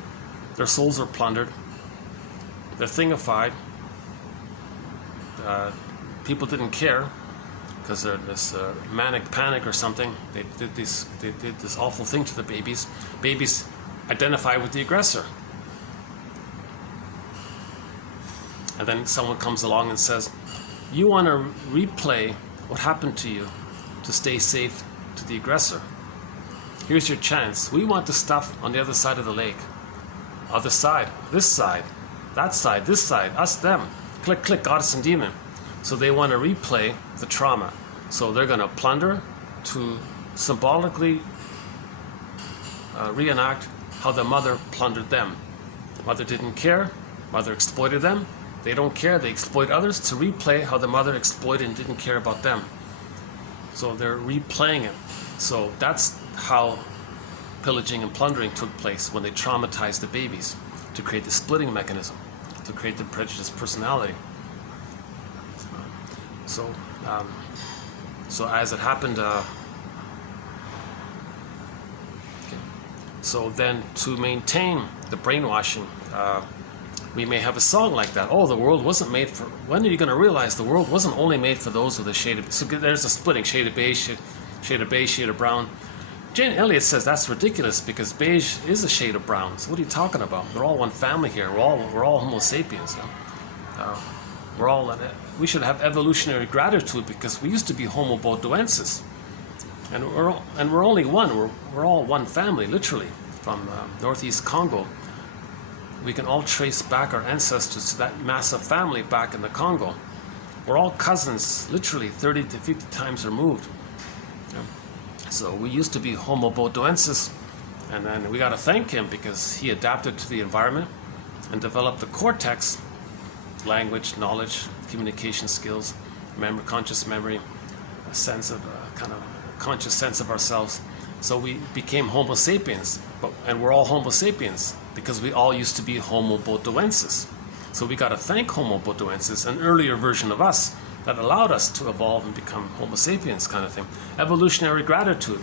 their souls are plundered, they're thingified, people didn't care because they're this manic panic or something. They did this awful thing to the babies. Babies identify with the aggressor. And then someone comes along and says, you want to replay what happened to you to stay safe to the aggressor. Here's your chance. We want the stuff on the other side of the lake. Other side, this side, that side, this side, us, them. Click, click, goddess and demon. So they want to replay the trauma. So they're going to plunder to symbolically reenact how the mother plundered them. Mother didn't care. Mother exploited them. They don't care. They exploit others to replay how the mother exploited and didn't care about them. So they're replaying it. So that's how pillaging and plundering took place when they traumatized the babies to create the splitting mechanism, to create the prejudiced personality. So as it happened, so then to maintain the brainwashing, we may have a song like that. Oh, the world wasn't made for... When are you going to realize the world wasn't only made for those with a shade of... So there's a splitting, shade of beige, shade of brown. Jane Elliott says that's ridiculous because beige is a shade of brown. So what are you talking about? We're all one family here. We're all Homo sapiens. We should have evolutionary gratitude because we used to be Homo bodoensis, and we're only one. We're all one family, literally, from northeast Congo. We can all trace back our ancestors to that massive family back in the Congo. We're all cousins, literally 30 to 50 times removed. So we used to be Homo bodoensis, and then we got to thank him because he adapted to the environment and developed the cortex, language, knowledge, communication skills, conscious memory, a sense of kind of conscious sense of ourselves. So we became Homo sapiens, and we're all Homo sapiens because we all used to be Homo bodoensis. So we got to thank Homo bodoensis, an earlier version of us that allowed us to evolve and become Homo sapiens kind of thing. Evolutionary gratitude.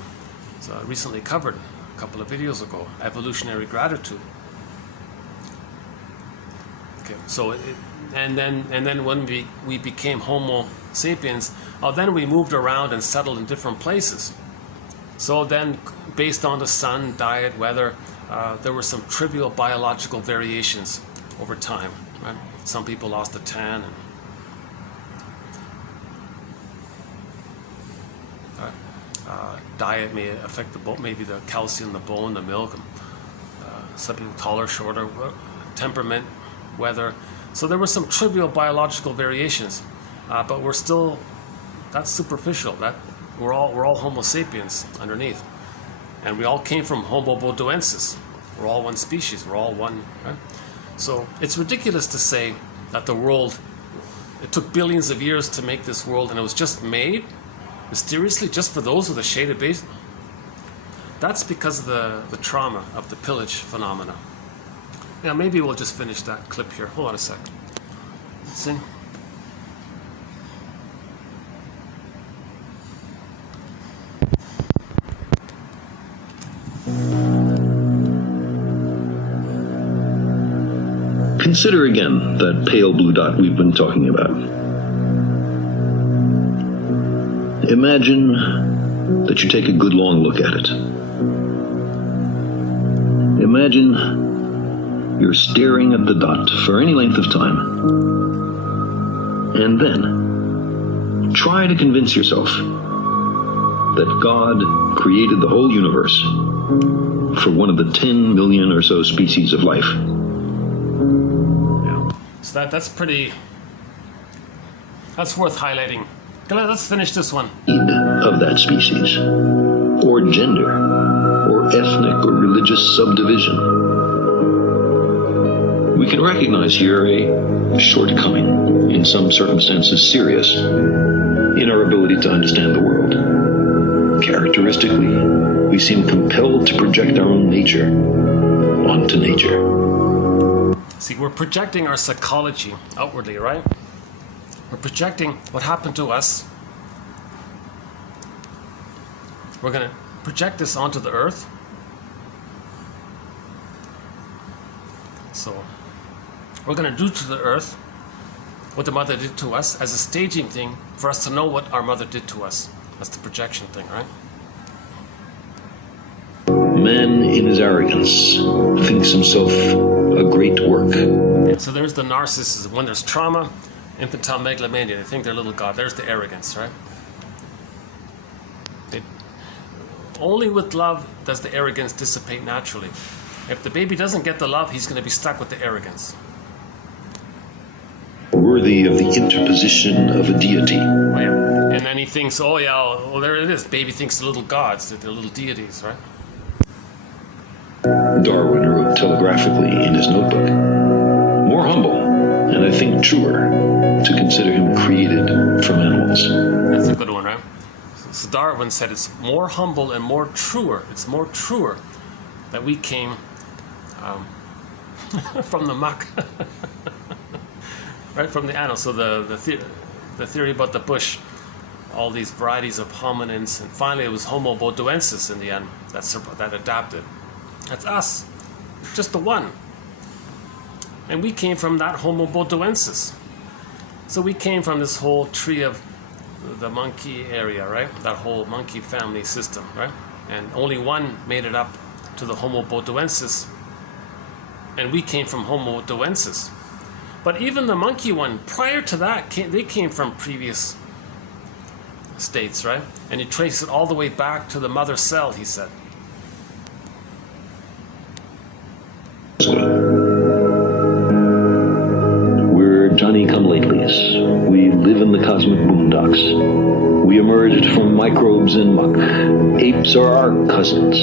So I recently covered a couple of videos ago, evolutionary gratitude. Okay, so and then when we became Homo sapiens, then we moved around and settled in different places. So then, based on the sun, diet, weather, there were some trivial biological variations over time. Right? Some people lost a tan. Diet may affect maybe the calcium, the bone, the milk. Some people taller, shorter, temperament, weather. So there were some trivial biological variations, but we're still, that's superficial. That we're all Homo sapiens underneath, and we all came from Homo bodoensis. We're all one species. We're all one. Right? So it's ridiculous to say that the world, it took billions of years to make this world, and it was just made mysteriously just for those with a shade of beige. That's because of the trauma of the pillage phenomena. Yeah, maybe we'll just finish that clip here. Hold on a sec. Let's see. Consider again that pale blue dot we've been talking about. Imagine that you take a good long look at it. Imagine you're staring at the dot for any length of time, and then try to convince yourself that God created the whole universe for one of the 10 million or so species of life. Yeah. So that's worth highlighting. Let's finish this one. Of that species, or gender, or ethnic or religious subdivision. We can recognize here a shortcoming, in some circumstances serious, in our ability to understand the world. Characteristically, we seem compelled to project our own nature onto nature. See, we're projecting our psychology outwardly, right? We're projecting what happened to us. We're going to project this onto the earth. So, we're going to do to the earth what the mother did to us as a staging thing for us to know what our mother did to us. That's the projection thing, right? Man, in his arrogance, thinks himself a great work. Yeah, so there's the narcissism. When there's trauma, infantile megalomania, they think they're little god. There's the arrogance, right? Only with love does the arrogance dissipate naturally. If the baby doesn't get the love, he's going to be stuck with the arrogance. Worthy of the interposition of a deity. Oh, yeah. And then he thinks, oh yeah, well there it is. Baby thinks they're little gods, that they're little deities, right? Darwin wrote telegraphically in his notebook, more humble, and I think truer, to consider him created from animals. That's a good one, right? So Darwin said it's more humble and more truer. It's more truer that we came from the muck, right, from the animals. So the theory about the bush, all these varieties of hominins, and finally it was Homo bodoensis in the end that adapted. That's us, just the one. And we came from that Homo bodoensis. So we came from this whole tree of the monkey area, right? That whole monkey family system, right? And only one made it up to the Homo bodoensis. And we came from Homo bodoensis. But even the monkey one, prior to that, they came from previous states, right? And you trace it all the way back to the mother cell, he said. We're Johnny-come-latelys. We live in the cosmic boondocks. We emerged from microbes and muck. Apes are our cousins.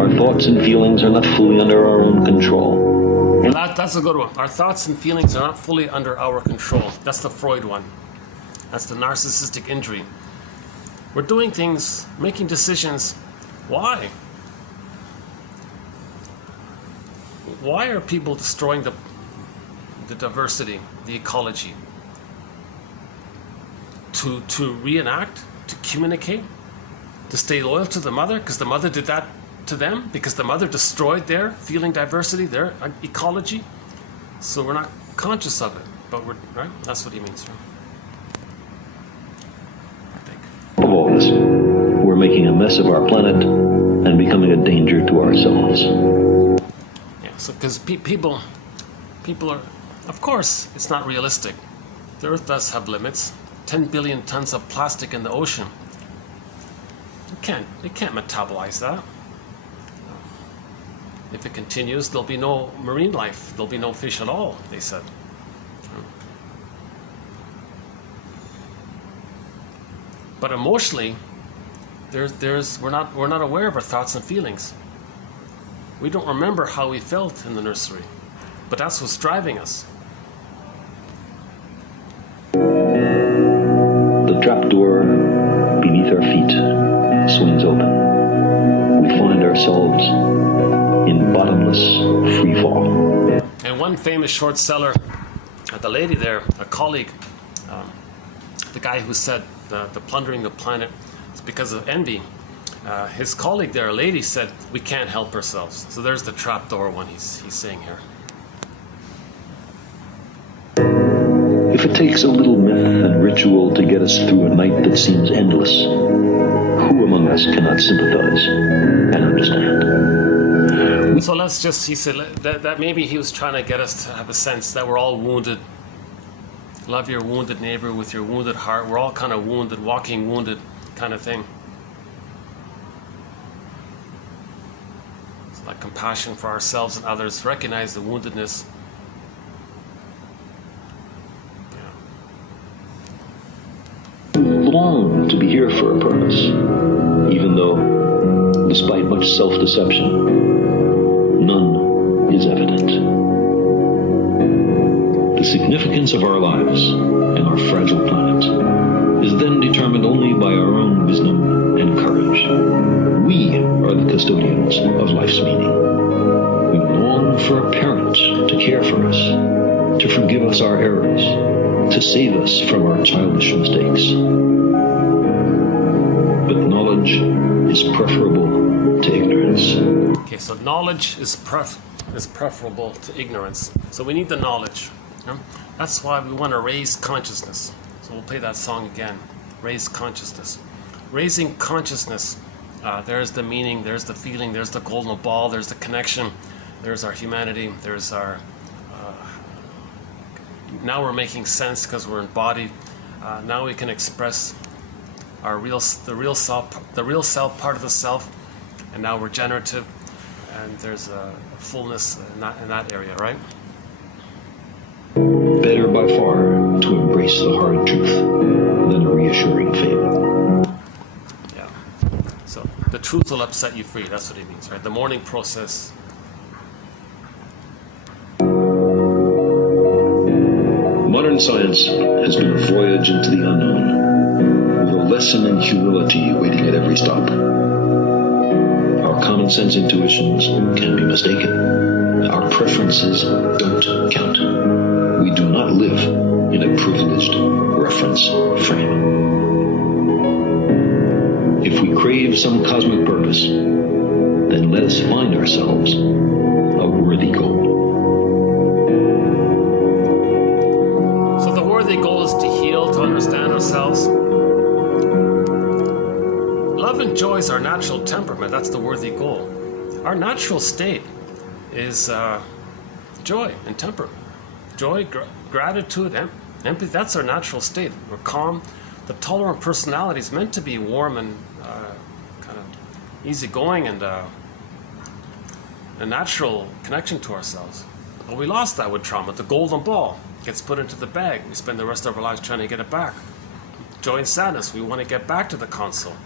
Our thoughts and feelings are not fully under our own control. Well, that's a good one. Our thoughts and feelings are not fully under our control. That's the Freud one. That's the narcissistic injury. We're doing things, making decisions. Why? Why are people destroying the diversity, the ecology? To reenact, to communicate, to stay loyal to the mother, because the mother did that to them, because the mother destroyed their feeling diversity, their ecology. So we're not conscious of it, but we're, right? That's what he means, right? I think. Of all this, we're making a mess of our planet and becoming a danger to ourselves. Yeah, so because people are, of course, it's not realistic. The Earth does have limits. 10 billion tons of plastic in the ocean. They can't metabolize that. If it continues, there'll be no marine life. There'll be no fish at all, they said. But emotionally, we're not aware of our thoughts and feelings. We don't remember how we felt in the nursery, but that's what's driving us. The trapdoor beneath our feet swings open. We find ourselves in bottomless free fall. And one famous short seller, the lady there, a colleague, the guy who said the plundering the planet is because of envy, his colleague there, a lady, said we can't help ourselves. So there's the trapdoor one he's saying here. If it takes a little myth and ritual to get us through a night that seems endless, who among us cannot sympathize and understand? So let's just, he said that maybe he was trying to get us to have a sense that we're all wounded. Love your wounded neighbor with your wounded heart. We're all kind of wounded, walking wounded kind of thing. It's like compassion for ourselves and others. Recognize the woundedness. Long to be here for a purpose, even though, despite much self-deception, none is evident. The significance of our lives and our fragile planet is then determined only by our own wisdom and courage. We are the custodians of life's meaning. We long for a parent to care for us, to forgive us our errors, to save us from our childish mistakes. But knowledge is preferable to ignorance. Okay, so knowledge is preferable to ignorance. So we need the knowledge. That's why we want to raise consciousness. So we'll play that song again. Raise consciousness. Raising consciousness. There's the meaning, there's the feeling, there's the golden ball, there's the connection, there's our humanity, there's our... now we're making sense because we're embodied. Now we can express our the real self part of the self, and now we're generative, and there's a fullness in that area, right? Better by far to embrace the hard truth than a reassuring fable. Yeah. So the truth will upset you free. That's what it means, right? The mourning process. Modern science has been a voyage into the unknown, with a lesson in humility waiting at every stop. Our common sense intuitions can be mistaken. Our preferences don't count. We do not live in a privileged reference frame. If we crave some cosmic purpose, then let us find ourselves a worthy goal. So the worthy goal is to heal, to understand ourselves. Love and joy is our natural temperament. That's the worthy goal. Our natural state is joy and temper. Joy, gratitude, empathy, that's our natural state. We're calm. The tolerant personality is meant to be warm and kind of easygoing and a natural connection to ourselves. But we lost that with trauma. The golden ball gets put into the bag. We spend the rest of our lives trying to get it back. Joy and sadness, we want to get back to the console.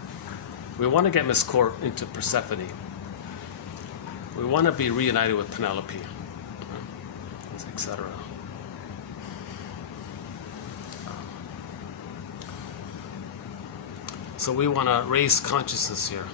We want to get Miss Court into Persephone. We want to be reunited with Penelope, etc. So we want to raise consciousness here.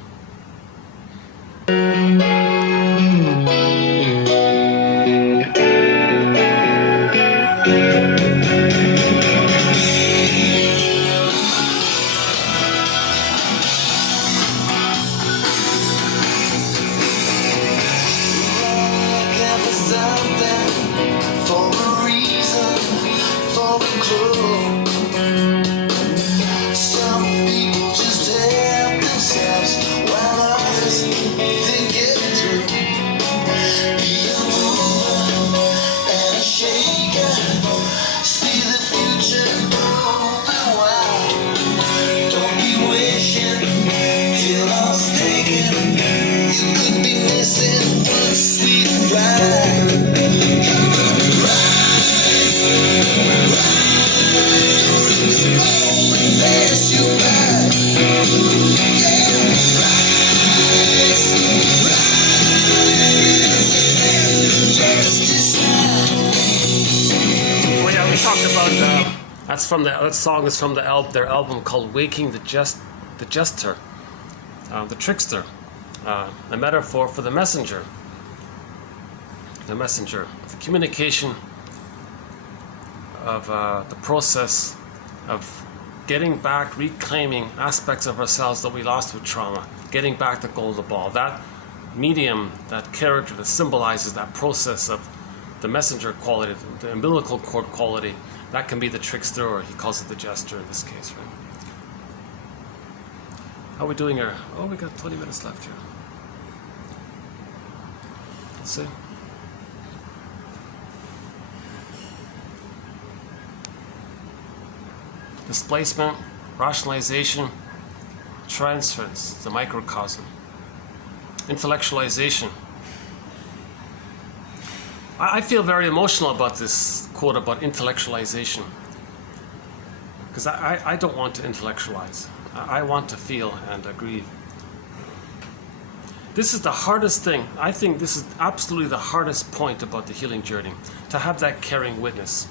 That song is from their album called "Waking the Jester," the trickster, a metaphor for the messenger. The messenger, the communication of the process of getting back, reclaiming aspects of ourselves that we lost with trauma, getting back the golden ball. That medium, that character that symbolizes that process of the messenger quality, the umbilical cord quality. That can be the trickster, or he calls it the jester in this case, right? How are we doing here? Oh, we got 20 minutes left here. Let's see. Displacement, rationalization, transference, the microcosm. Intellectualization. I feel very emotional about this quote about intellectualization. Because I don't want to intellectualize. I want to feel and agree. This is the hardest thing. I think this is absolutely the hardest point about the healing journey. To have that caring witness.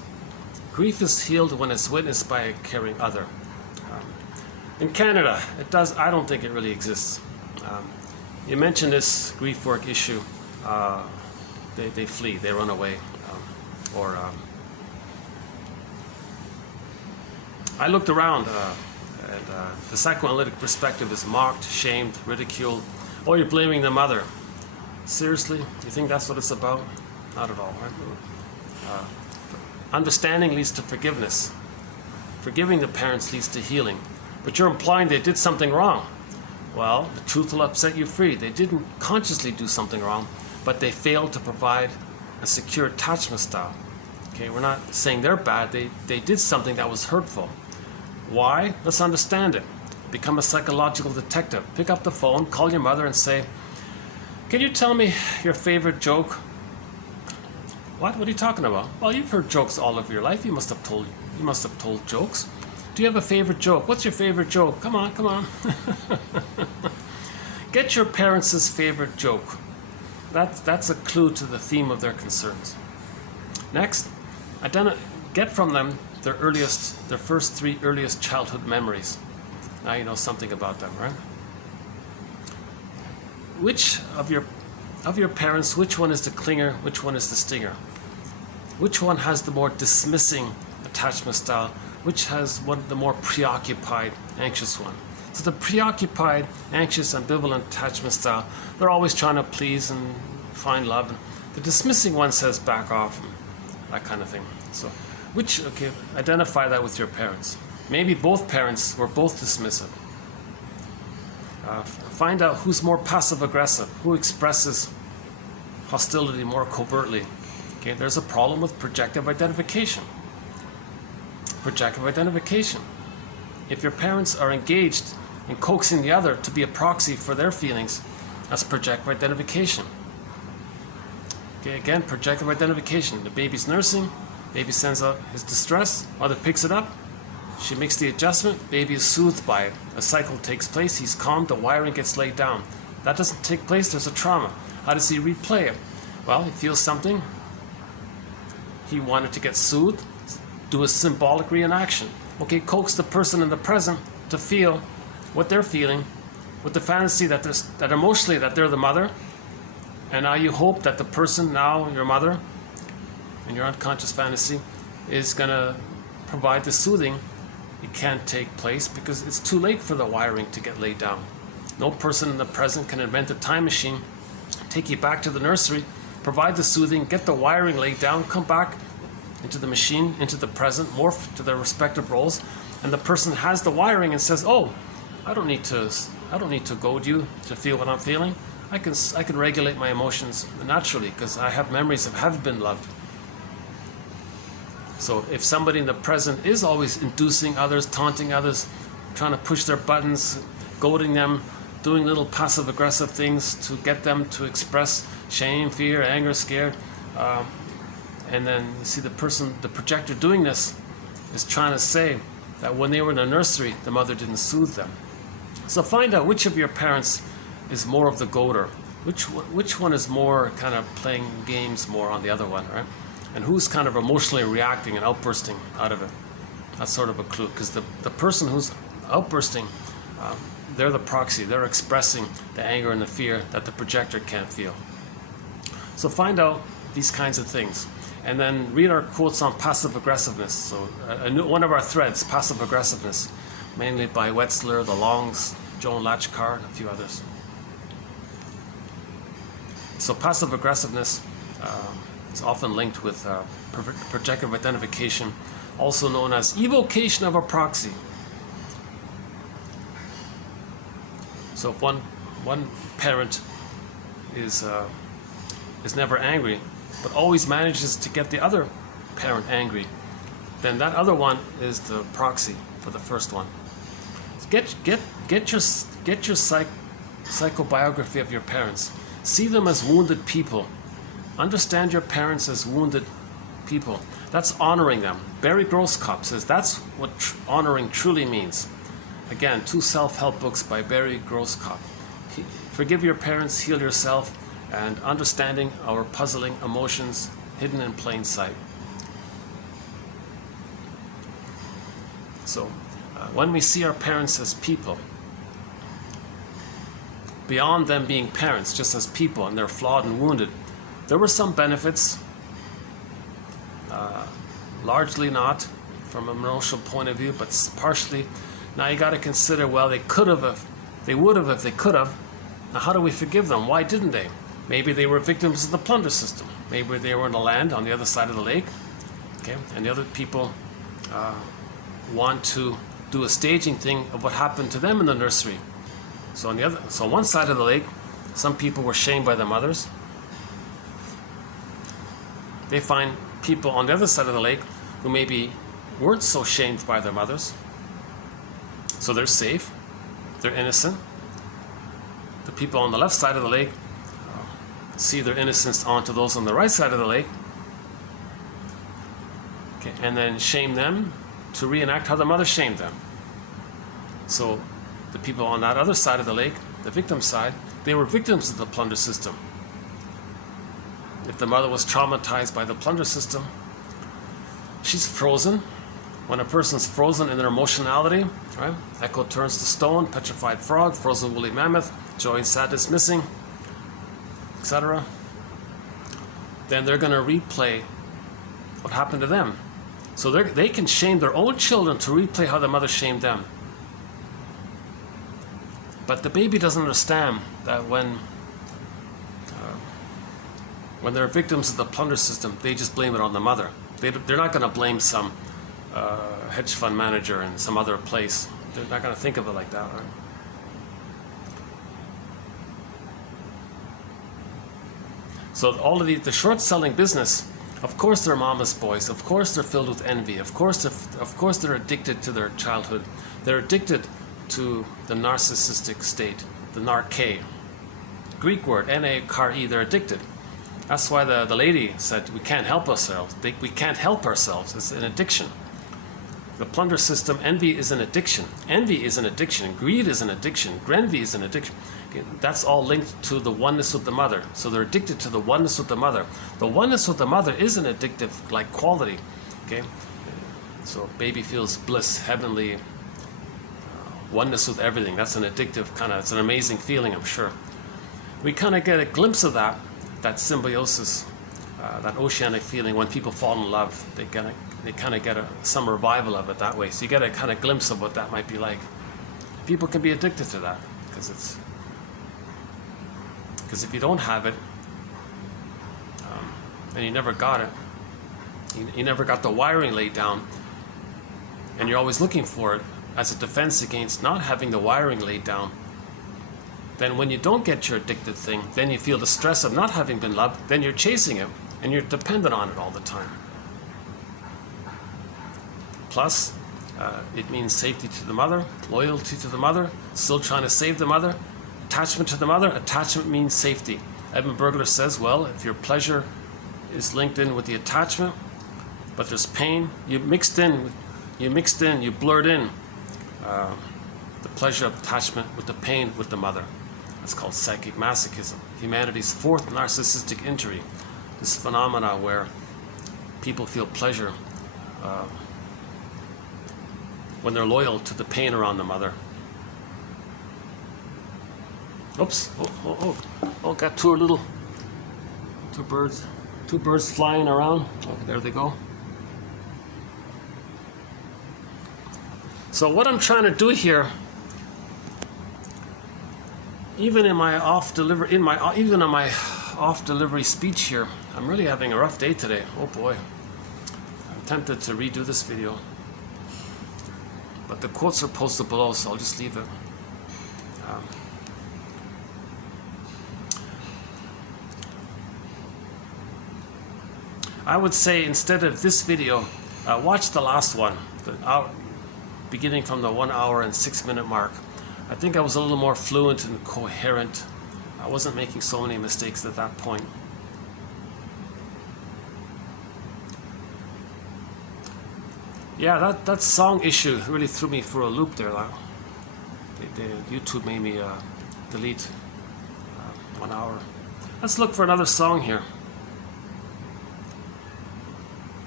Grief is healed when it's witnessed by a caring other. In Canada, I don't think it really exists. You mentioned this grief work issue. They flee, they run away. I looked around, and the psychoanalytic perspective is mocked, shamed, ridiculed. Oh, you're blaming the mother. Seriously? You think that's what it's about? Not at all, right? Understanding leads to forgiveness. Forgiving the parents leads to healing. But you're implying they did something wrong. Well, the truth will upset you free. They didn't consciously do something wrong, but they failed to provide a secure attachment style. Okay, we're not saying they're bad. They did something that was hurtful. Why? Let's understand it. Become a psychological detective. Pick up the phone, call your mother and say, can you tell me your favorite joke? What? What are you talking about? Well, you've heard jokes all of your life. You must have told jokes. Do you have a favorite joke? What's your favorite joke? Come on, come on. Get your parents' favorite joke. That's a clue to the theme of their concerns. Next, get from them their first 3 earliest childhood memories. Now you know something about them, right? Which of your parents, which one is the clinger, which one is the stinger? Which one has the more dismissing attachment style? Which has the more preoccupied, anxious one? So the preoccupied, anxious, ambivalent attachment style, they're always trying to please and find love. And the dismissing one says back off, and that kind of thing. So identify that with your parents. Maybe both parents were both dismissive. Find out who's more passive-aggressive, who expresses hostility more covertly. Okay, there's a problem with projective identification. Projective identification. If your parents are engaged in coaxing the other to be a proxy for their feelings, that's projective identification. Okay, again, projective identification. The baby's nursing, baby sends out his distress, mother picks it up, she makes the adjustment, baby is soothed by it. A cycle takes place, he's calmed, the wiring gets laid down. That doesn't take place, there's a trauma. How does he replay it? Well, he feels something. He wanted to get soothed, do a symbolic reenaction. Okay, coax the person in the present to feel what they're feeling with the fantasy that emotionally that they're the mother. And now you hope that the person, now your mother, in your unconscious fantasy, is going to provide the soothing. It can't take place because it's too late for the wiring to get laid down. No person in the present can invent a time machine, take you back to the nursery, provide the soothing, get the wiring laid down, come back into the machine, into the present, morph to their respective roles, and the person has the wiring and says, "Oh, I don't need to goad you to feel what I'm feeling. I can regulate my emotions naturally because I have memories of having been loved." So if somebody in the present is always inducing others, taunting others, trying to push their buttons, goading them, doing little passive-aggressive things to get them to express shame, fear, anger, scared, and then you see the projector doing this is trying to say that when they were in the nursery, the mother didn't soothe them. So find out which of your parents is more of the goader, which one is more kind of playing games more on the other one, right? And who's kind of emotionally reacting and outbursting out of it. That's sort of a clue, because the person who's outbursting, they're the proxy. They're expressing the anger and the fear that the projector can't feel. So find out these kinds of things. And then read our quotes on passive-aggressiveness. So one of our threads, passive-aggressiveness, mainly by Wetzler, the Longs, Joan Latchkar, and a few others. So passive-aggressiveness is often linked with projective identification, also known as evocation of a proxy. So if one parent is never angry, but always manages to get the other parent angry, then that other one is the proxy for the first one. Get your psychobiography of your parents. See them as wounded people. Understand your parents as wounded people. That's honoring them. Barry Grosskopf says that's what honoring truly means. Again, 2 self-help books by Barry Grosskopf. Forgive your parents, heal yourself, and understanding our puzzling emotions hidden in plain sight. So, when we see our parents as people, beyond them being parents, just as people, and they're flawed and wounded, there were some benefits, largely not from an emotional point of view, but partially. Now you got to consider, well, they could have, if they would have, if they could have. Now how do we forgive them? Why didn't they? Maybe they were victims of the plunder system. Maybe they were in the land on the other side of the lake, okay, and the other people want to do a staging thing of what happened to them in the nursery. So on one side of the lake, some people were shamed by their mothers. They find people on the other side of the lake who maybe weren't so shamed by their mothers. So they're safe, they're innocent. The people on the left side of the lake see their innocence onto those on the right side of the lake, okay, and then shame them to reenact how the mother shamed them. So the people on that other side of the lake, the victim side, they were victims of the plunder system. If the mother was traumatized by the plunder system, she's frozen. When a person's frozen in their emotionality, right? Echo turns to stone, petrified frog, frozen woolly mammoth, joy and sadness missing, etc. Then they're going to replay what happened to them. So they can shame their own children to replay how the mother shamed them. But the baby doesn't understand that when they're victims of the plunder system, they just blame it on the mother. They're not going to blame some hedge fund manager in some other place. They're not going to think of it like that. Right? So all of the short-selling business, of course they're mama's boys. Of course they're filled with envy. Of course they're addicted to their childhood. They're addicted to the narcissistic state, the narke. Greek word, N-A-R-E, they're addicted. That's why the lady said, we can't help ourselves. We can't help ourselves. It's an addiction. The plunder system, envy is an addiction. Envy is an addiction. Greed is an addiction. Grenvy is an addiction. Okay, that's all linked to the oneness with the mother. So they're addicted to the oneness with the mother. The oneness with the mother is an addictive like quality. Okay, so baby feels bliss, heavenly oneness with everything. That's an addictive kind of. It's an amazing feeling, I'm sure. We kind of get a glimpse of that symbiosis, that oceanic feeling when people fall in love. They kind of get some revival of it that way. So you get a kind of glimpse of what that might be like. People can be addicted to that because if you don't have it, and you never got it, you never got the wiring laid down, and you're always looking for it as a defense against not having the wiring laid down, then when you don't get your addicted thing, then you feel the stress of not having been loved, then you're chasing it, and you're dependent on it all the time. Plus, it means safety to the mother, loyalty to the mother, still trying to save the mother, attachment to the mother. Attachment means safety. Edmund Burglar says, well, if your pleasure is linked in with the attachment, but there's pain, you blurred in the pleasure of attachment with the pain with the mother. That's called psychic masochism, humanity's fourth narcissistic injury. This phenomena where people feel pleasure when they're loyal to the pain around the mother. Oops! Oh! Got two birds flying around. Oh, there they go. So what I'm trying to do here, even in my off delivery speech here, I'm really having a rough day today. Oh boy. I'm tempted to redo this video. But the quotes are posted below, so I'll just leave it. I would say instead of this video, watch the last one, beginning from the 1 hour and 6 minute mark. I think I was a little more fluent and coherent. I wasn't making so many mistakes at that point. Yeah, that song issue really threw me for a loop there. YouTube made me delete 1 hour. Let's look for another song here.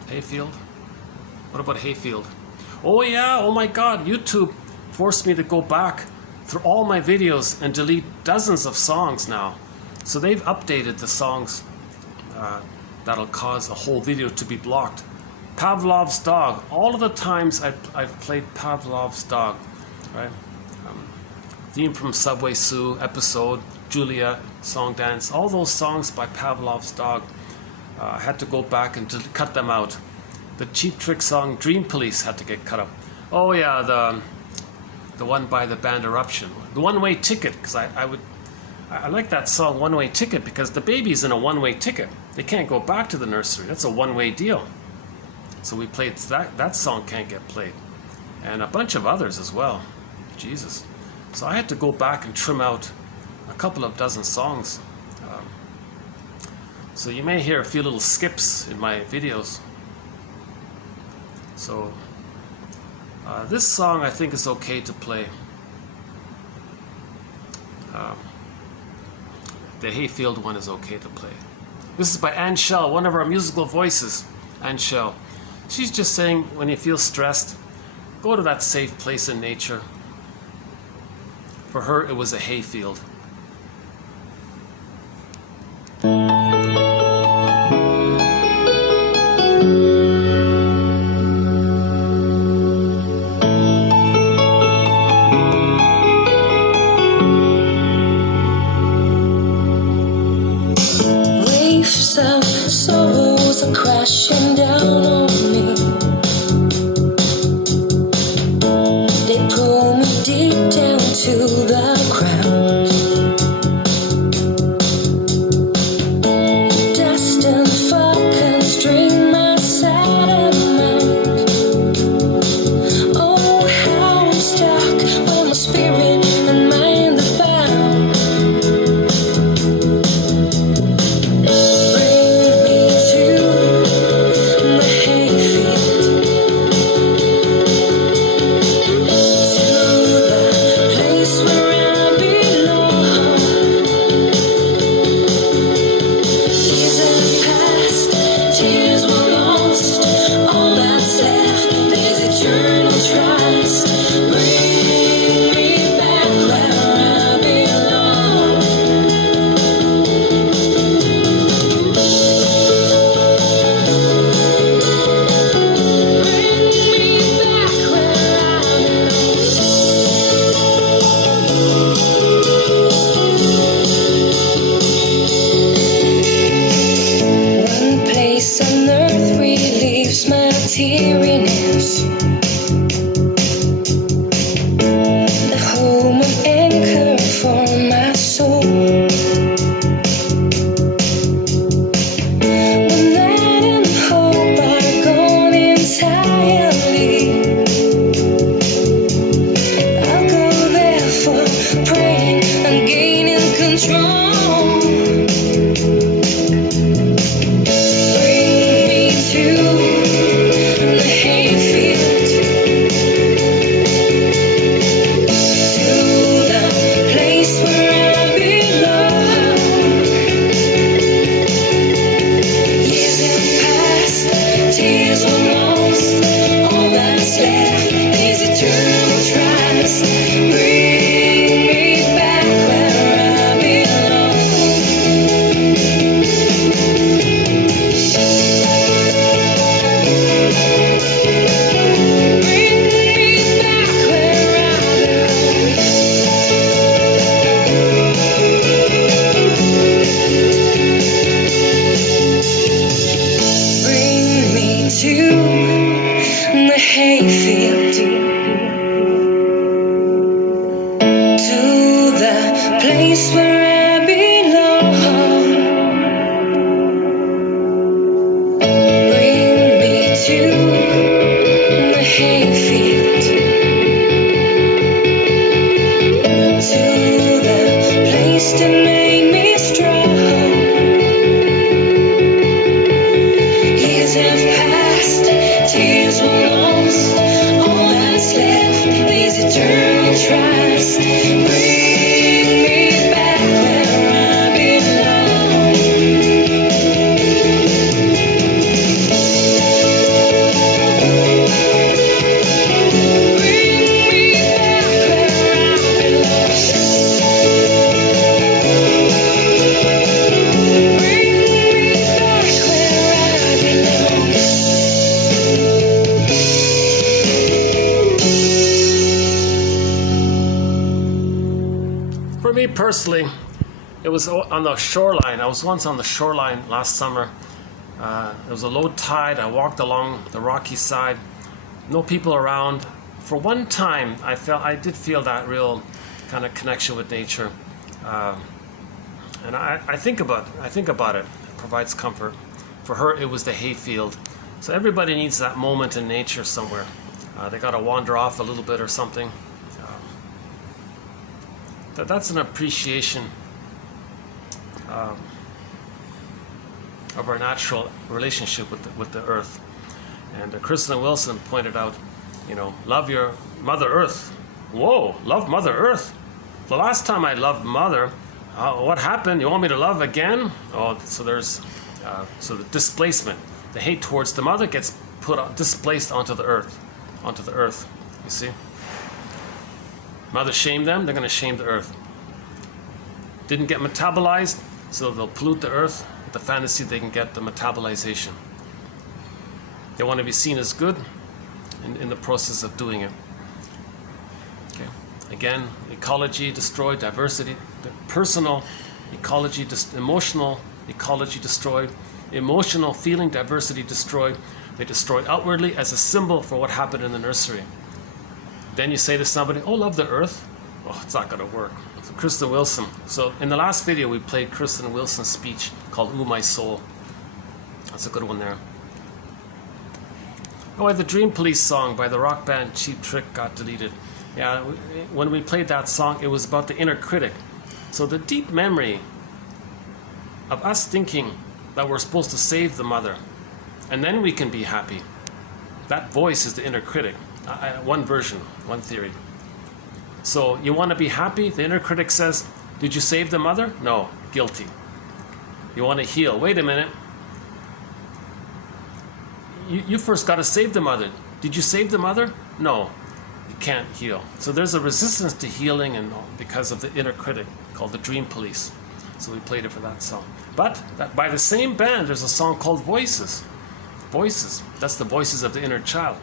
Hayfield? What about Hayfield? Oh yeah, oh my god, YouTube forced me to go back through all my videos and delete dozens of songs now. So they've updated the songs that'll cause a whole video to be blocked. Pavlov's Dog. All of the times I've played Pavlov's Dog, right? Theme from Subway Sue, Episode, Julia, Song Dance. All those songs by Pavlov's Dog. I had to go back and cut them out. The Cheap Trick song Dream Police had to get cut up. Oh yeah, the one by the band Eruption. The One Way Ticket, because I like that song One Way Ticket because the baby's in a one-way ticket. They can't go back to the nursery. That's a one-way deal. So we played that song can't get played. And a bunch of others as well. Jesus. So I had to go back and trim out a couple of dozen songs. So you may hear a few little skips in my videos. So this song I think is okay to play. The Hayfield one is okay to play. This is by Ann Shell, one of our musical voices. Ann Shell. She's just saying when you feel stressed, go to that safe place in nature. For her, it was a hayfield. Waves of sorrows are crashing down on me. They pull me deep down to the ground. Dust and fog constrain my sad mind. Oh, how I'm stuck when my spirit and mind are bound. Bring me to the hayfield, to the place where I belong. Years have passed, tears were lost. All that's left is eternal trust. Bring me back where I belong. Bring me back where I belong. One place on earth relieves my teariness. The home and anchor for my soul. When that and hope are gone entirely, I'll go there for praying and gaining control. Bring me to the hayfield, to the place where I belong. Years have passed, tears were lost. All that's left is eternal trust. Bring me back where I belong. Bring me back where I belong. Bring me to the hayfield, to the place where I belong. For me personally, it was on the shoreline. I was once on the shoreline last summer. It was a low tide. I walked along the rocky side, no people around. For one time, I did feel that real kind of connection with nature, and I think about it. It provides comfort. For her, it was the hayfield. So everybody needs that moment in nature somewhere. They got to wander off a little bit or something. That's an appreciation of our natural relationship with the earth. And Kristen Wilson pointed out, love your Mother Earth. Whoa, love Mother Earth. The last time I loved Mother, what happened? You want me to love again? Oh, so there's the displacement. The hate towards the mother gets displaced onto the earth. You see? Mother shamed them, they're going to shame the earth. Didn't get metabolized, so they'll pollute the earth with the fantasy they can get the metabolization. They want to be seen as good in the process of doing it. Okay. Again, ecology destroyed, diversity, personal ecology, emotional ecology destroyed, emotional feeling diversity destroyed. They destroyed outwardly as a symbol for what happened in the nursery. Then you say to somebody, oh, love the earth. Oh, it's not going to work. So Kristen Wilson. So in the last video, we played Kristen Wilson's speech called Ooh, My Soul. That's a good one there. Oh, the Dream Police song by the rock band Cheap Trick got deleted. Yeah, when we played that song, it was about the inner critic. So the deep memory of us thinking that we're supposed to save the mother, and then we can be happy. That voice is the inner critic. One version, one theory. So you want to be happy? The inner critic says, did you save the mother? No, guilty. You want to heal? Wait a minute. You first got to save the mother. Did you save the mother? No, you can't heal. So there's a resistance to healing and because of the inner critic called the Dream Police. So we played it for that song. But by the same band, there's a song called Voices. Voices. That's the voices of the inner child.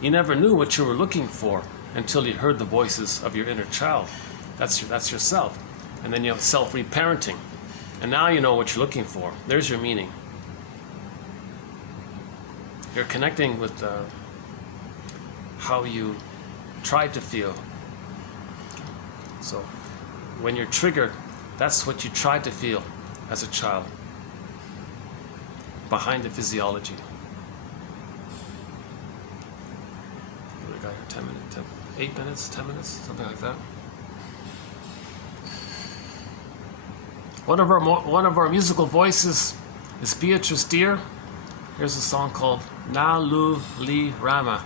You never knew what you were looking for until you heard the voices of your inner child. That's yourself. And then you have self-reparenting. And now you know what you're looking for. There's your meaning. You're connecting with how you tried to feel. So when you're triggered, that's what you tried to feel as a child. Behind the physiology. We got here 10 minutes, 8 minutes, 10 minutes, something like that. One of our musical voices is Beatrice Deer. Here's a song called Na Lu Li Rama.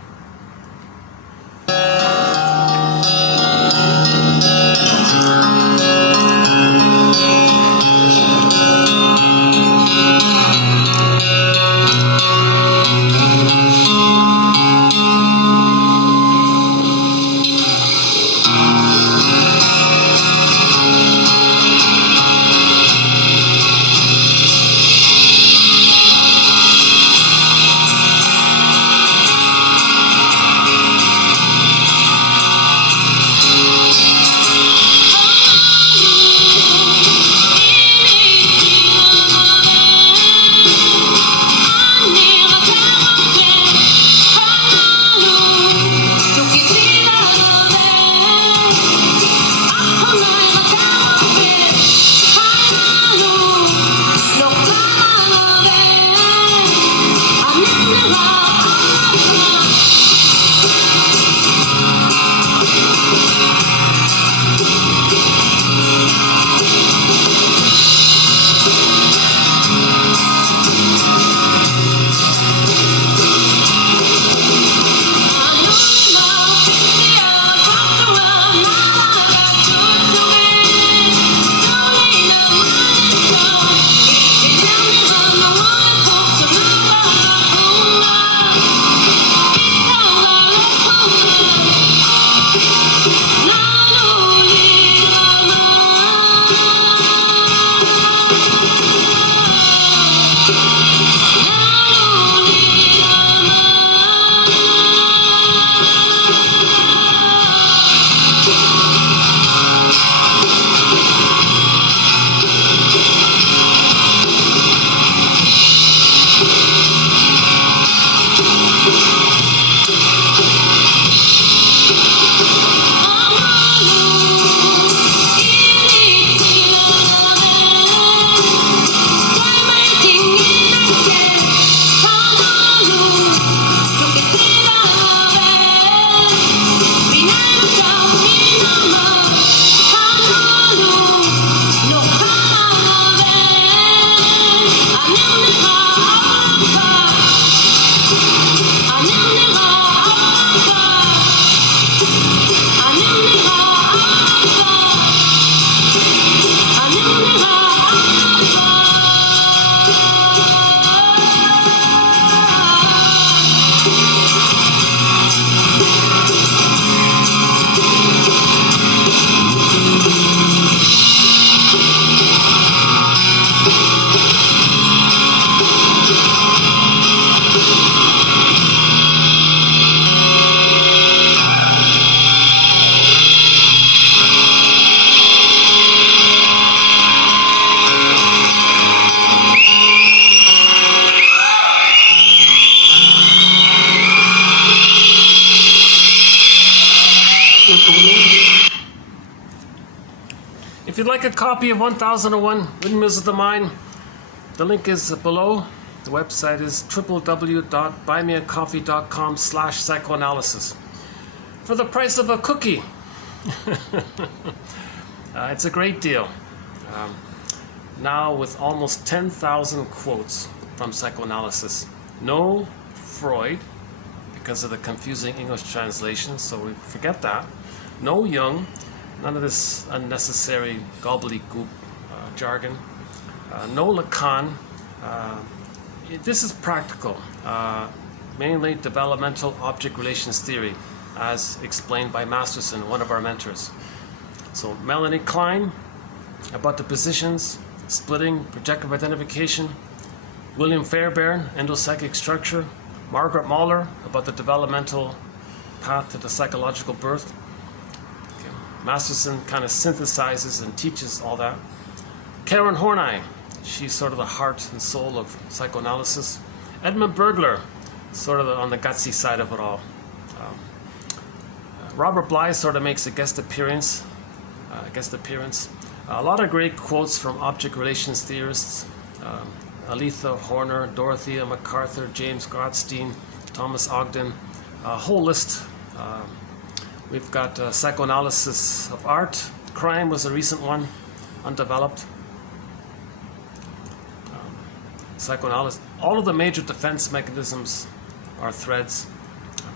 If you'd like a copy of 1001 Windmills of the Mind, the link is below. The website is www.buymeacoffee.com/psychoanalysis. For the price of a cookie. It's a great deal. Now with almost 10,000 quotes from psychoanalysis. No Freud, because of the confusing English translation, so we forget that. No Jung, none of this unnecessary gobbledygook jargon. No Lacan. This is practical, mainly developmental object relations theory, as explained by Masterson, one of our mentors. So Melanie Klein, about the positions, splitting, projective identification. William Fairbairn, endopsychic structure. Margaret Mahler, about the developmental path to the psychological birth. Okay. Masterson kind of synthesizes and teaches all that. Karen Horney, she's sort of the heart and soul of psychoanalysis. Edmund Bergler, sort of on the gutsy side of it all. Robert Bly sort of makes a guest appearance. A lot of great quotes from object relations theorists. Aletha Horner, Dorothea MacArthur, James Gottstein, Thomas Ogden, a whole list. We've got psychoanalysis of art. Crime was a recent one, undeveloped. Psychoanalysis, all of the major defense mechanisms are threads.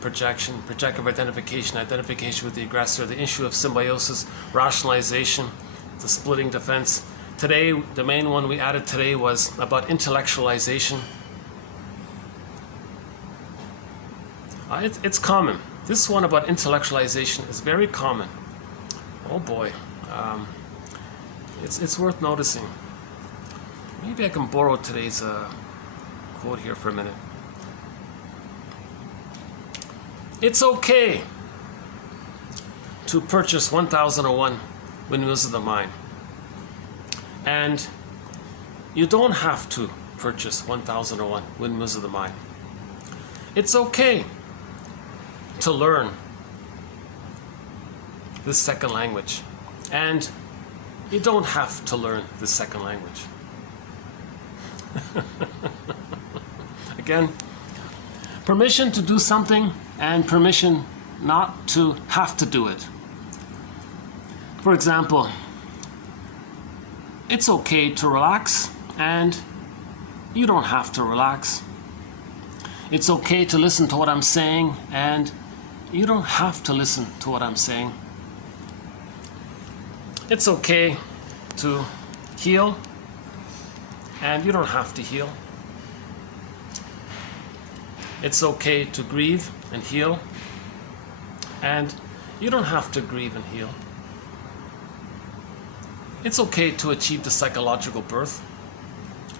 Projection, projective identification, identification with the aggressor, the issue of symbiosis, rationalization, the splitting defense. Today, the main one we added today was about intellectualization. It's common. This one about intellectualization is very common. Oh boy. It's worth noticing. Maybe I can borrow today's quote here for a minute. It's okay to purchase 1001 Windmills of the Mind. And you don't have to purchase 1001 Windmills of the Mind. It's okay to learn this second language. And you don't have to learn this second language. Again, permission to do something and permission not to have to do it. For example, it's okay to relax and you don't have to relax. It's okay to listen to what I'm saying and you don't have to listen to what I'm saying. It's okay to heal and you don't have to heal. It's okay to grieve and heal and you don't have to grieve and heal. It's okay to achieve the psychological birth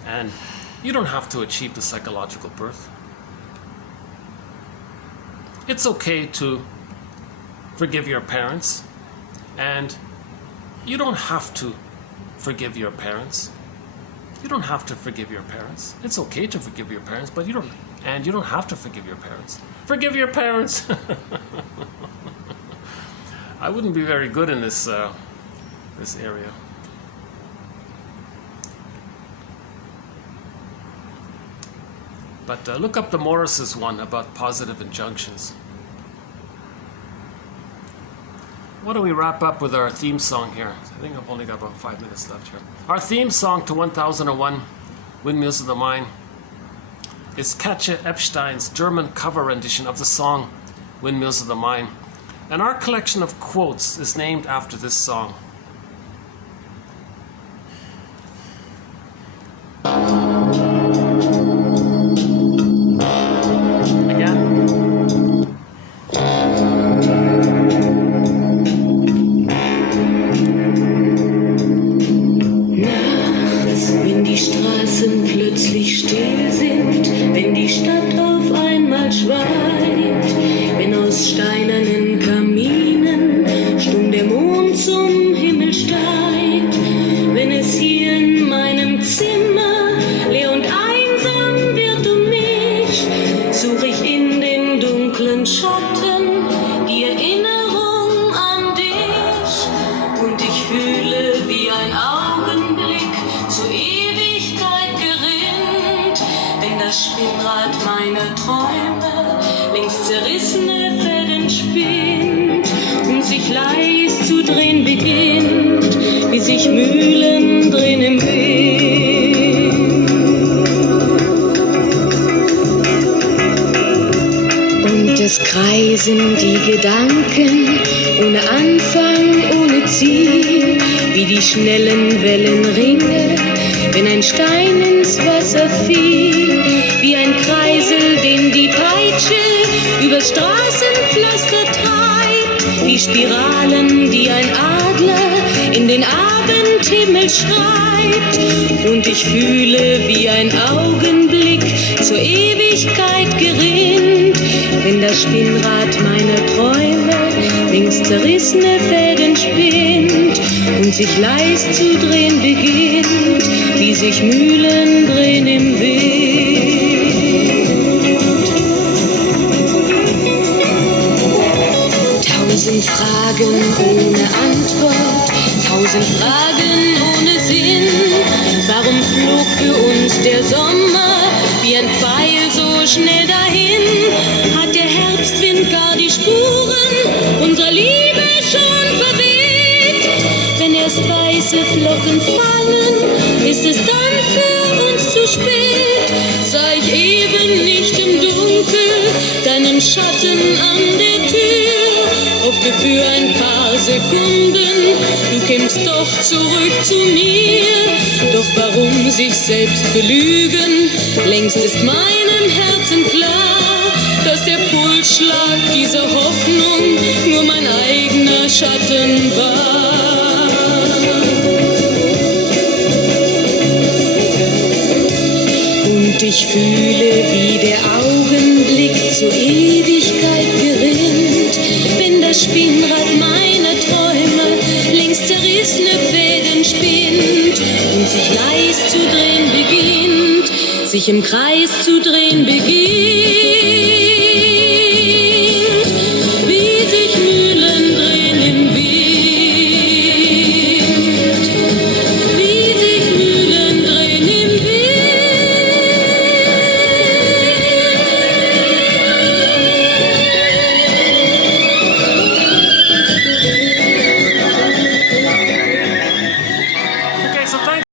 and you don't have to achieve the psychological birth. It's okay to forgive your parents and you don't have to forgive your parents. You don't have to forgive your parents. It's okay to forgive your parents, but you don't have to forgive your parents. Forgive your parents. I wouldn't be very good in this area. But look up the Morris's one about positive injunctions. Why don't we wrap up with our theme song here? I think I've only got about 5 minutes left here. Our theme song to 1001 Windmills of the Mind is Katja Epstein's German cover rendition of the song Windmills of the Mind. And our collection of quotes is named after this song. Steinernen Kaminen stumm der Mond zum Himmel. Spinnrad meiner Träume längst zerrissene Fäden spinnt und sich leis zu drehen beginnt, wie sich Mühlen drehen im Wind. Und es kreisen die Gedanken ohne Anfang, ohne Ziel, wie die schnellen Wellenringe, wenn ein Stein ins Wasser fiel, wie ein Kreisel, den die Peitsche übers Straßenpflaster treibt, wie Spiralen, die ein Adler in den Abendhimmel schreibt. Und ich fühle, wie ein Augenblick zur Ewigkeit gerinnt, wenn das Spinnrad meiner Träume längst zerrissene Fäden spinnt und sich leis zu drehen beginnt, wie sich Mühlen drehen im Wind. 1000 Fragen ohne Antwort, 1000 Fragen ohne Sinn. Warum flog für uns der Sommer wie ein Pfeil so schnell dahin? Hat der Herbstwind gar die Spuren unserer Liebe schon verweht? Wenn erst weiße Flocken fallen, ist es dann für uns zu spät. Sah ich eben nicht im Dunkel deinen Schatten an der Tür, hoffte für ein paar Sekunden, du kämst doch zurück zu mir. Doch warum sich selbst belügen? Längst ist meinem Herzen klar, dass der Pulsschlag dieser Hoffnung nur mein eigener Schatten war. Und ich fühle, wie der Augenblick zur Ewigkeit gerinnt, wenn das Spinnrad meiner Träume längst zerrissene Fäden spinnt und sich leis zu drehen beginnt, sich im Kreis zu drehen beginnt.